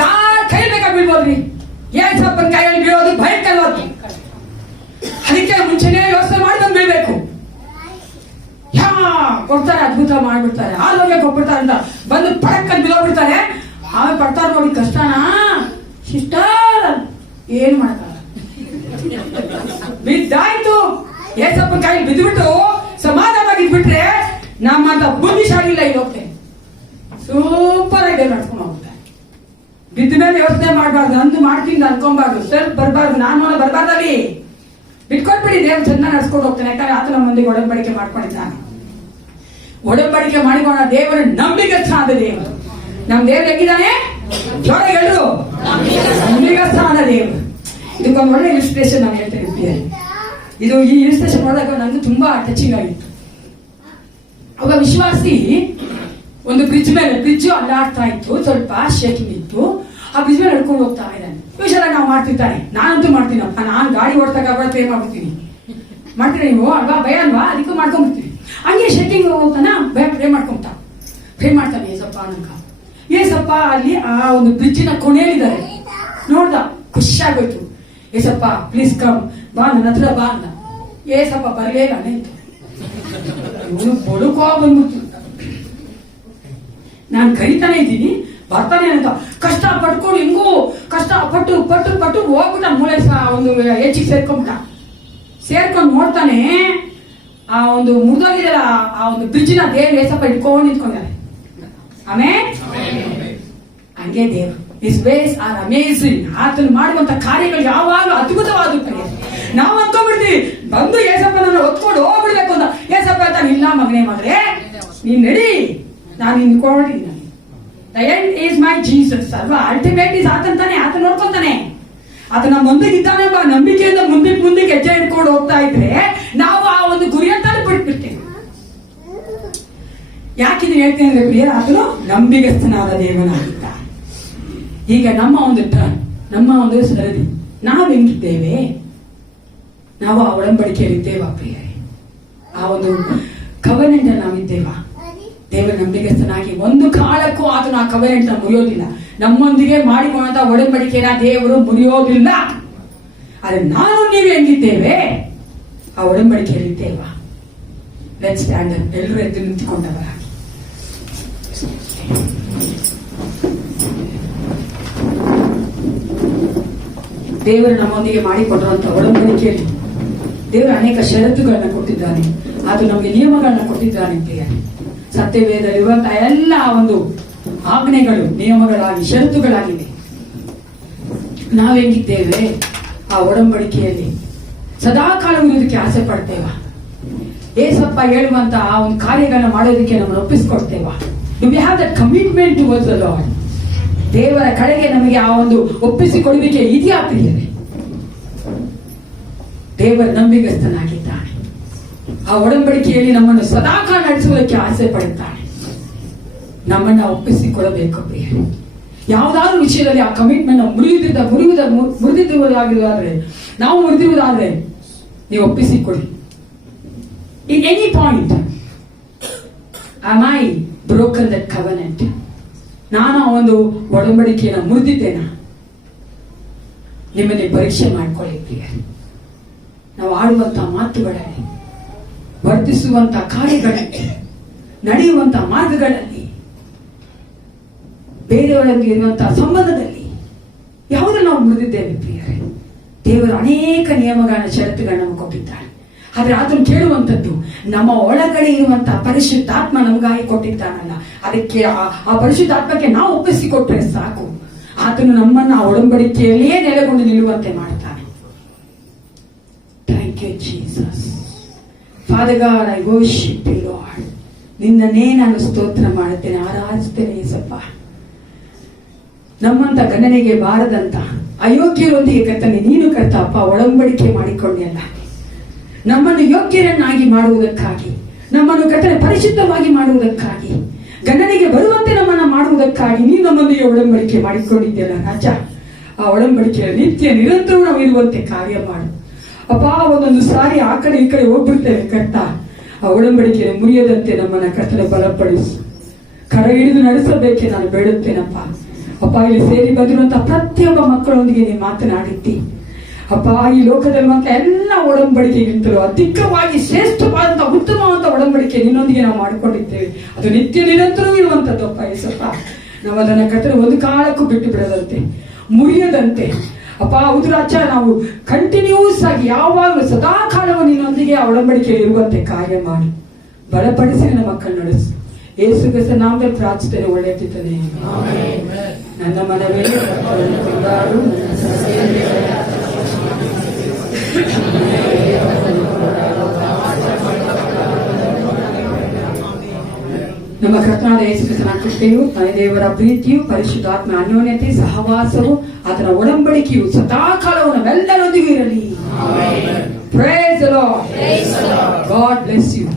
ಯಾರ ಕೈ ಬೇಕಾ ಬೀಳ್ಬೋದ್ರಿ? ಏಸಪ್ಪನ ಕೈಯಲ್ಲಿ ಬೀಳೋದು ಭಯಂಕರವಾದ. ಅದಕ್ಕೆ ಮುಂಚೆನೇ ಯೋಚನೆ ಮಾಡ್ದಂಗ್ ಬೀಳ್ಬೇಕು. ಕೊಡ್ತಾರೆ, ಅದ್ಭುತ ಮಾಡ್ಬಿಡ್ತಾರೆ, ಆರೋಗ್ಯ ಕೊಟ್ಬಿಡ್ತಾರೆ ಅಂತ ಬಂದು ಪಡಕ್ ಅಂತ ಬಿಡೋಗ್ಬಿಡ್ತಾರೆ. ಆಮೇಲೆ ಪಡ್ತಾರೆ ನೋಡಿ, ಕಷ್ಟನಾ ಸಿಸ್ಟರ್? ಏನ್ ಮಾಡ್ತಾರ? ಬಿದ್ದಾಯ್ತು, ಏಸಪ್ಪನ ಕೈ ಬಿದ್ದುಬಿಟ್ಟು ಸಮಾಧಾನವಾಗಿ ಇದ್ಬಿಟ್ರೆ ನಮ್ಮಂತ ಬುದ್ಧಿಶಾಲಿ ಇಲ್ಲ ಇರೋಕೆ. ಸೂಪರ್ ಆಗಿ ನಡ್ಕೊಂಡು ಹೋಗ್ತಾರೆ. ಬಿದ್ದ ಮೇಲೆ ಯೋಚನೆ ಮಾಡಬಾರ್ದು, ಅಂದು ಮಾಡ್ತೀನಿ ಅನ್ಕೊಂಬಾರ್ದು, ಸರ್ ಬರ್ಬಾರ್ದು, ನಾನು ಬರ್ಬಾರ್ದಲ್ಲಿ ಬಿಟ್ಕೊಟ್ಬಿಡಿ. ದೇವ್ರು ಚೆನ್ನಾಗಿ ನಡ್ಸ್ಕೊಂಡು ಹೋಗ್ತಾನೆ. ಯಾಕಂದ್ರೆ ಆತ ನಮ್ಮ ಮಂದಿಗೆ ಒಡಂಬಡಿಕೆ ಮಾಡ್ಕೊಂಡಿದ್ದಾನೆ. ಒಡಂಬಡಿಕೆ ಮಾಡಿಕೊಂಡ ದೇವರ ನಂಬಿಗಸ್ತಾದ ದೇವರು. ನಮ್ ದೇವ್ರು ಹೆಂಗಿದ್ದಾನೆ? ಜೋರ ಹೇಳು, ನಂಬಿಗಸ್ತಾದ ದೇವರು. ಇದಕ್ಕೊಂದು ಒಳ್ಳೆ ಇನ್ಸ್ಪಿರೇಷನ್ ನಾನು ಹೇಳ್ತೇನೆ. ಇದು ಈ ಇನ್ಸ್ಪಿರೇಷನ್ ನೋಡಿದಾಗ ನನಗೆ ತುಂಬಾ ಟಚಿಂಗ್ ಆಗಿತ್ತು. ಒಬ್ಬ ವಿಶ್ವಾಸಿ ಒಂದು ಬ್ರಿಡ್ಜ್ ಮೇಲೆ, ಬ್ರಿಡ್ಜ್ ಅಲ್ಲಾಡ್ತಾ ಇತ್ತು, ಸ್ವಲ್ಪ ಶೇಕಿಂಗ್ ಇತ್ತು. ಆ ಬ್ರಿಡ್ಜ್ ಮೇಲೆ ನಡ್ಕೊಂಡು ಹೋಗ್ತಾ ಇದ್ದಾನೆ. ವಿಷಯ ನಾವು ಮಾಡ್ತಿರ್ತಾನೆ, ನಾನಂತೂ ಮಾಡ್ತೀನಪ್ಪ, ನಾನು ಗಾಡಿ ಓಡ್ತಾಗ ಪ್ರೇ ಮಾಡ್ಬಿಡ್ತೀನಿ. ಮಾಡ್ತೀನಿ ನೀವು ಅಲ್ವಾ? ಭಯ ಅಲ್ವಾ? ಅದಕ್ಕೂ ಮಾಡ್ಕೊಂಡ್ಬಿಡ್ತೀನಿ. ಹಂಗೆ ಶೇಕಿಂಗ್ ಹೋಗ್ತಾನ, ಭಯ ಪ್ರೇ ಮಾಡ್ಕೊಂತ ಪ್ರೇ ಮಾಡ್ತಾನೆ. ಏಸಪ್ಪ ನಂಗ, ಏಸಪ್ಪ ಅಲ್ಲಿ ಆ ಒಂದು ಬ್ರಿಡ್ಜಿನ ಕೊನೆಯಲ್ಲಿದ್ದಾರೆ. ನೋಡ್ದ, ಖುಷಿ ಆಗೋಯ್ತು. ಏಸಪ್ಪ ಪ್ಲೀಸ್ ಕಮ್, ಬಾ ನನ್ನ ಹತ್ರ ಬಾ ಅಂದ. ಏಸಪ್ಪ ಬರ್ಲೇ ಇಲ್ಲ ಅಂತ ಇವನು ಬಡುಕೋ ಬಂದ್ಬಿಡ್ತು. ನಾನು ಕರಿತಾನೆ ಇದ್ದೀನಿ, ಬರ್ತಾನೆ ಅಂತ ಕಷ್ಟ ಪಟ್ಕೊಂಡು ಹೆಂಗೋ ಕಷ್ಟ ಪಟ್ಟು ಪಟ್ಟು ಪಟ್ಟು ಹೋಗ್ಬಿಟ್ಟ. ಮೂಳೆ ಒಂದು ಹೆಚ್ಚಿಗೆ ಸೇರ್ಕೊಂಡು ನೋಡ್ತಾನೆ, ಆ ಒಂದು ಮುರಿದೋಗಿದೆಲ್ಲ ಆ ಒಂದು ಬ್ರಿಡ್ಜಿನ ದೇವ್ರು ಏಸಪ್ಪ ಇಟ್ಕೊಂಡು ನಿಂತ್ಕೊಂಡಾರೆ. ಆಮೇಲೆ ಹಂಗೆ ದೇವ್ರು His ways are amazing. ಆತನು ಮಾಡುವಂತ ಕಾರ್ಯಗಳು ಯಾವಾಗಲೂ ಅದ್ಭುತವಾದ. ನಾವು ಅಂದ್ಕೊಂಡ್ಬಿಡ್ತೀವಿ ಬಂದು ಏಸಪ್ಪನನ್ನು ಹೊತ್ಕೊಂಡು ಹೋಗ್ಬಿಡ್ಬೇಕು ಅಂತ. ಏಸಪ್ಪ ಅಂತ, ಇಲ್ಲ ಮಗನೇ ಮಗಳೇ, ನೀನ್ ನಡಿ, ನಾನು ನಿನ್ಕೊಂಡಿದ್ದೀನಿ. The end is my Jesus ಅಲ್ವಾ? ಅಲ್ಟಿಮೇಟ್ ಇಸ್ ಆತಂತಾನೆ. ಆತ ನೋಡ್ಕೊಂತಾನೆ. ಆತ ನಮ್ಮ ಮುಂದೆಗಿದ್ದಾನೆ ಎಂಬ ನಂಬಿಕೆಯಿಂದ ಮುಂದಕ್ಕೆ ಹೆಜ್ಜೆ ಇಟ್ಕೊಂಡು ಹೋಗ್ತಾ ಇದ್ರೆ ನಾವು ಆ ಒಂದು ಗುರಿಯನ್ನು ತಲುಪಿಡ್ಬಿಡ್ತೇವೆ. ಯಾಕಿದು ಹೇಳ್ತೇನೆ ಅಂದ್ರೆ ಪ್ರಿಯ, ಆತನು ನಂಬಿಗಸ್ತನಾದ ದೇವನಾಗಿದ್ದ. ಈಗ ನಮ್ಮ ಒಂದು ಟರ್ನ್, ನಮ್ಮ ಒಂದು ಸರದಿ, ನಾವು ಹೆಂಗಿದ್ದೇವೆ? ನಾವು ಆ ಒಡಂಬಡಿಕೆಯಲ್ಲಿದ್ದೇವಾ ಪ್ರಿಯರೇ? ಆ ಒಂದು ಕವನೆಂಟ್ ನಾವಿದ್ದೇವಾ? ದೇವರ ನಂಬಿಗಸ್ತನಾಗಿ ಒಂದು ಕಾಲಕ್ಕೂ ಆತನು ಆ ಕವನೆಂಟ್ ಮುರಿಯೋದಿಲ್ಲ. ನಮ್ಮೊಂದಿಗೆ ಮಾಡಿಕೊಂಡ ಒಡಂಬಡಿಕೆಯ ದೇವರು ಮುರಿಯೋದಿಲ್ಲ. ಆದ್ರೆ ನಾನು ನೀವು ಹೆಂಗಿದ್ದೇವೆ? ಆ ಒಡಂಬಡಿಕೆಯಲ್ಲಿದ್ದೇವಾ? Let's stand up. ಎಲ್ಲರೂ ಎದ್ದು ನಿಂತುಕೊಂಡವರ ದೇವರು ನಮ್ಮೊಂದಿಗೆ ಮಾಡಿಕೊಟ್ಟಿರುವಂತಹ ಒಡಂಬಡಿಕೆಯಲ್ಲಿ ದೇವರು ಅನೇಕ ಷರತ್ತುಗಳನ್ನ ಕೊಟ್ಟಿದ್ದಾನೆ. ಅದು ನಮಗೆ ನಿಯಮಗಳನ್ನ ಕೊಟ್ಟಿದ್ದಾನೆ. ಸತ್ಯವೇದಲ್ಲಿರುವಂತಹ ಎಲ್ಲ ಒಂದು ಆಜ್ಞೆಗಳು ನಿಯಮಗಳಾಗಿ ಷರತ್ತುಗಳಾಗಿವೆ. ನಾವೆಂಗಿದ್ದೇವೆ ಆ ಒಡಂಬಡಿಕೆಯಲ್ಲಿ? ಸದಾಕಾಲ ಇರುವುದಕ್ಕೆ ಆಸೆ ಪಡ್ತೇವಾ? ಏಸಪ್ಪ ಹೇಳುವಂತಹ ಆ ಒಂದು ಕಾರ್ಯಗಳನ್ನ ಮಾಡೋದಕ್ಕೆ ನಮ್ಮನ್ನು ಒಪ್ಪಿಸ್ಕೊಡ್ತೇವಾ? Do we have that commitment towards the Lord? ದೇವರ ಕಡೆಗೆ ನಮಗೆ ಆ ಒಂದು ಒಪ್ಪಿಸಿಕೊಡುವಿಕೆ ಇದೆಯಾ ಪ್ರಿಯರೇ? ದೇವರ ನಂಬಿಗಸ್ತನಾಗಿದ್ದಾನೆ. ಆ ಒಡಂಬಡಿಕೆಯಲ್ಲಿ ನಮ್ಮನ್ನು ಸದಾಕಾಲ ನಡೆಸುವುದಕ್ಕೆ ಆಸೆ ಪಡುತ್ತಾನೆ. ನಮ್ಮನ್ನ ಒಪ್ಪಿಸಿಕೊಡಬೇಕು ಪ್ರಿಯರೇ. ಯಾವುದಾದ್ರೂ ವಿಷಯದಲ್ಲಿ ಆ ಕಮಿಟ್ಮೆಂಟ್ ಮುರಿದಿರುವುದಾಗಿರುವುದಾದ್ರೆ, ನಾವು ಮುರಿದಿರುವುದಾದ್ರೆ ನೀವು ಒಪ್ಪಿಸಿಕೊಡಿ. In any point, am I broken that covenant? ನಾನು ಆ ಒಂದು ಒಡಂಬಡಿಕೆಯನ್ನು ಮುರಿದಿದ್ದೇನಾ? ನಿಮ್ಮನ್ನೇ ಪರೀಕ್ಷೆ ಮಾಡ್ಕೊಳ್ಳಿ ಪ್ರಿಯರೇ. ನಾವು ಆಡುವಂತಹ ಮಾತುಗಳಲ್ಲಿ, ವರ್ತಿಸುವಂತಹ ಕಾರ್ಯಗಳಲ್ಲಿ, ನಡೆಯುವಂತಹ ಮಾರ್ಗಗಳಲ್ಲಿ, ಬೇರೆಯವರಿಗೆ ಇರುವಂತಹ ಸಂಬಂಧದಲ್ಲಿ ಯಾವುದನ್ನು ನಾವು ಮುರಿದಿದ್ದೇವೆ ಪ್ರಿಯರೇ? ದೇವರು ಅನೇಕ ನಿಯಮಗಳನ್ನ ಷರತ್ತುಗಳನ್ನ ನಮಗೆ ಕೊಟ್ಟಿದ್ದಾರೆ. ಆದ್ರೆ ಆತನು ಕೇಳುವಂಥದ್ದು ನಮ್ಮ ಒಳಗಡೆ ಇರುವಂತಹ ಪರಿಶುದ್ಧಾತ್ಮ ನಮಗಾಗಿ ಕೊಟ್ಟಿದ್ದಾನಲ್ಲ, ಅದಕ್ಕೆ ಆ ಪರಿಶುದ್ಧಾತ್ಮಕ್ಕೆ ನಾವು ಒಪ್ಪಿಸಿಕೊಟ್ರೆ ಸಾಕು. ಆತನು ನಮ್ಮನ್ನ ಆ ಒಡಂಬಡಿಕೆಯಲ್ಲಿಯೇ ನೆಲೆಗೊಂಡು ನಿಲ್ಲುವಂತೆ ಮಾಡ್ತಾನೆ. Thank you Jesus. Father God, I worship you Lord. ನಿನ್ನನ್ನೇ ನಾನು ಸ್ತೋತ್ರ ಮಾಡುತ್ತೇನೆ, ಆರಾಧಿಸ್ತೇನೆ ಯೇಸಪ್ಪ. ನಮ್ಮಂತ ಗಣನೆಗೆ ಬಾರದಂತ ಅಯೋಗ್ಯರೊಂದಿಗೆ ಕರ್ತನೆ ನೀನು ಕರ್ತಪ್ಪ ಒಡಂಬಡಿಕೆ ಮಾಡಿಕೊಂಡೆಲ್ಲ. ನಮ್ಮನ್ನು ಯೋಗ್ಯರನ್ನಾಗಿ ಮಾಡುವುದಕ್ಕಾಗಿ, ನಮ್ಮನ್ನು ಕರ್ತನೆ ಪರಿಶುದ್ಧವಾಗಿ ಮಾಡುವುದಕ್ಕಾಗಿ, ಗಣನೆಗೆ ಬರುವಂತೆ ನಮ್ಮನ್ನ ಮಾಡುವುದಕ್ಕಾಗಿ ನೀನು ನಮ್ಮೊಂದಿಗೆ ಒಡಂಬಡಿಕೆ ಮಾಡಿಕೊಂಡಿದ್ದೆಲ್ಲ ರಾಜ. ಆ ಒಡಂಬಡಿಕೆಯ ನಿತ್ಯ ನಿರಂತರ ನಾವು ಇರುವಂತೆ ಕಾರ್ಯ ಮಾಡು ಅಪ್ಪ. ಒಂದೊಂದು ಸಾರಿ ಆ ಕಡೆ ಈ ಕಡೆ ಹೋಗ್ಬಿಡ್ತೇವೆ ಕರ್ತ. ಆ ಒಡಂಬಡಿಕೆಯ ಮುರಿಯದಂತೆ ನಮ್ಮನ್ನ ಕರ್ತನೆ ಬಲಪಡಿಸು. ಕರ ಹಿಡಿದು ನಡೆಸಬೇಕೆ ನಾನು ಬೇಡುತ್ತೇನಪ್ಪ. ಅಪ್ಪ, ಇಲ್ಲಿ ಸೇರಿ ಬಂದಿರುವಂತಹ ಪ್ರತಿಯೊಬ್ಬ ಮಕ್ಕಳೊಂದಿಗೆ ನೀನು ಮಾತನಾಡಿದ್ದಿ ಅಪ್ಪ. ಈ ಲೋಕದಲ್ಲಿರುವಂತಹ ಎಲ್ಲ ಒಡಂಬಡಿಕೆಗಿಂತಲೂ ಅಧಿಕವಾಗಿ ಶ್ರೇಷ್ಠವಾದಂತಹ ಉತ್ತಮವಾದಂತಹ ಒಡಂಬಡಿಕೆ ನಿನ್ನೊಂದಿಗೆ ನಾವು ಮಾಡಿಕೊಂಡಿದ್ದೇವೆ. ಅದು ನಿತ್ಯ ನಿರಂತರವೂ ಇರುವಂತದ್ದು ಅಪ್ಪ. ಏಸಪ್ಪ, ನಾವು ಅದನ್ನ ಕರ್ತನೆ ಒಂದು ಕಾಲಕ್ಕೂ ಬಿಟ್ಟು ಬಿಡದಂತೆ, ಮುರಿಯದಂತೆ ಅಪ್ಪ. ಹೌದು ರಾಜ, ನಾವು ಕಂಟಿನ್ಯೂಸ್ ಆಗಿ ಯಾವಾಗಲೂ ಸದಾ ಕಾಲವು ನಿನ್ನೊಂದಿಗೆ ಆ ಒಡಂಬಡಿಕೆ ಇರುವಂತೆ ಕಾರ್ಯ ಮಾಡಿ ಬಲಪಡಿಸಿ ನನ್ನ ಮಕ್ಕಳು ನಡೆಸು. ಯೇಸು ಕ್ರಿಸ್ತನ ನಾಮದಲ್ಲಿ ಪ್ರಾರ್ಥಿಸುತ್ತೇನೆ, ಒಳ್ಳೆಯದಿದ್ದಾನೆ. ನನ್ನ ಮನವೇ ಕೊಂಡಾಡು, ನಮ್ಮ ಕರ್ತನಾದ ಯೇಸು ಕ್ರಿಸ್ತನ ಕೃಪೆಯು, ದೇವರ ಪ್ರೀತಿಯು, ಪರಿಶುದ್ಧಾತ್ಮ ಅನ್ಯೋನ್ಯತೆ, ಸಹವಾಸವು, ಆತನ ಒಡಂಬಡಿಕೆಯು ಸದಾ ಕಾಲವು ನಮ್ಮೆಲ್ಲರೊಂದಿಗೂ ಇರಲಿ. Praise the Lord. God bless you.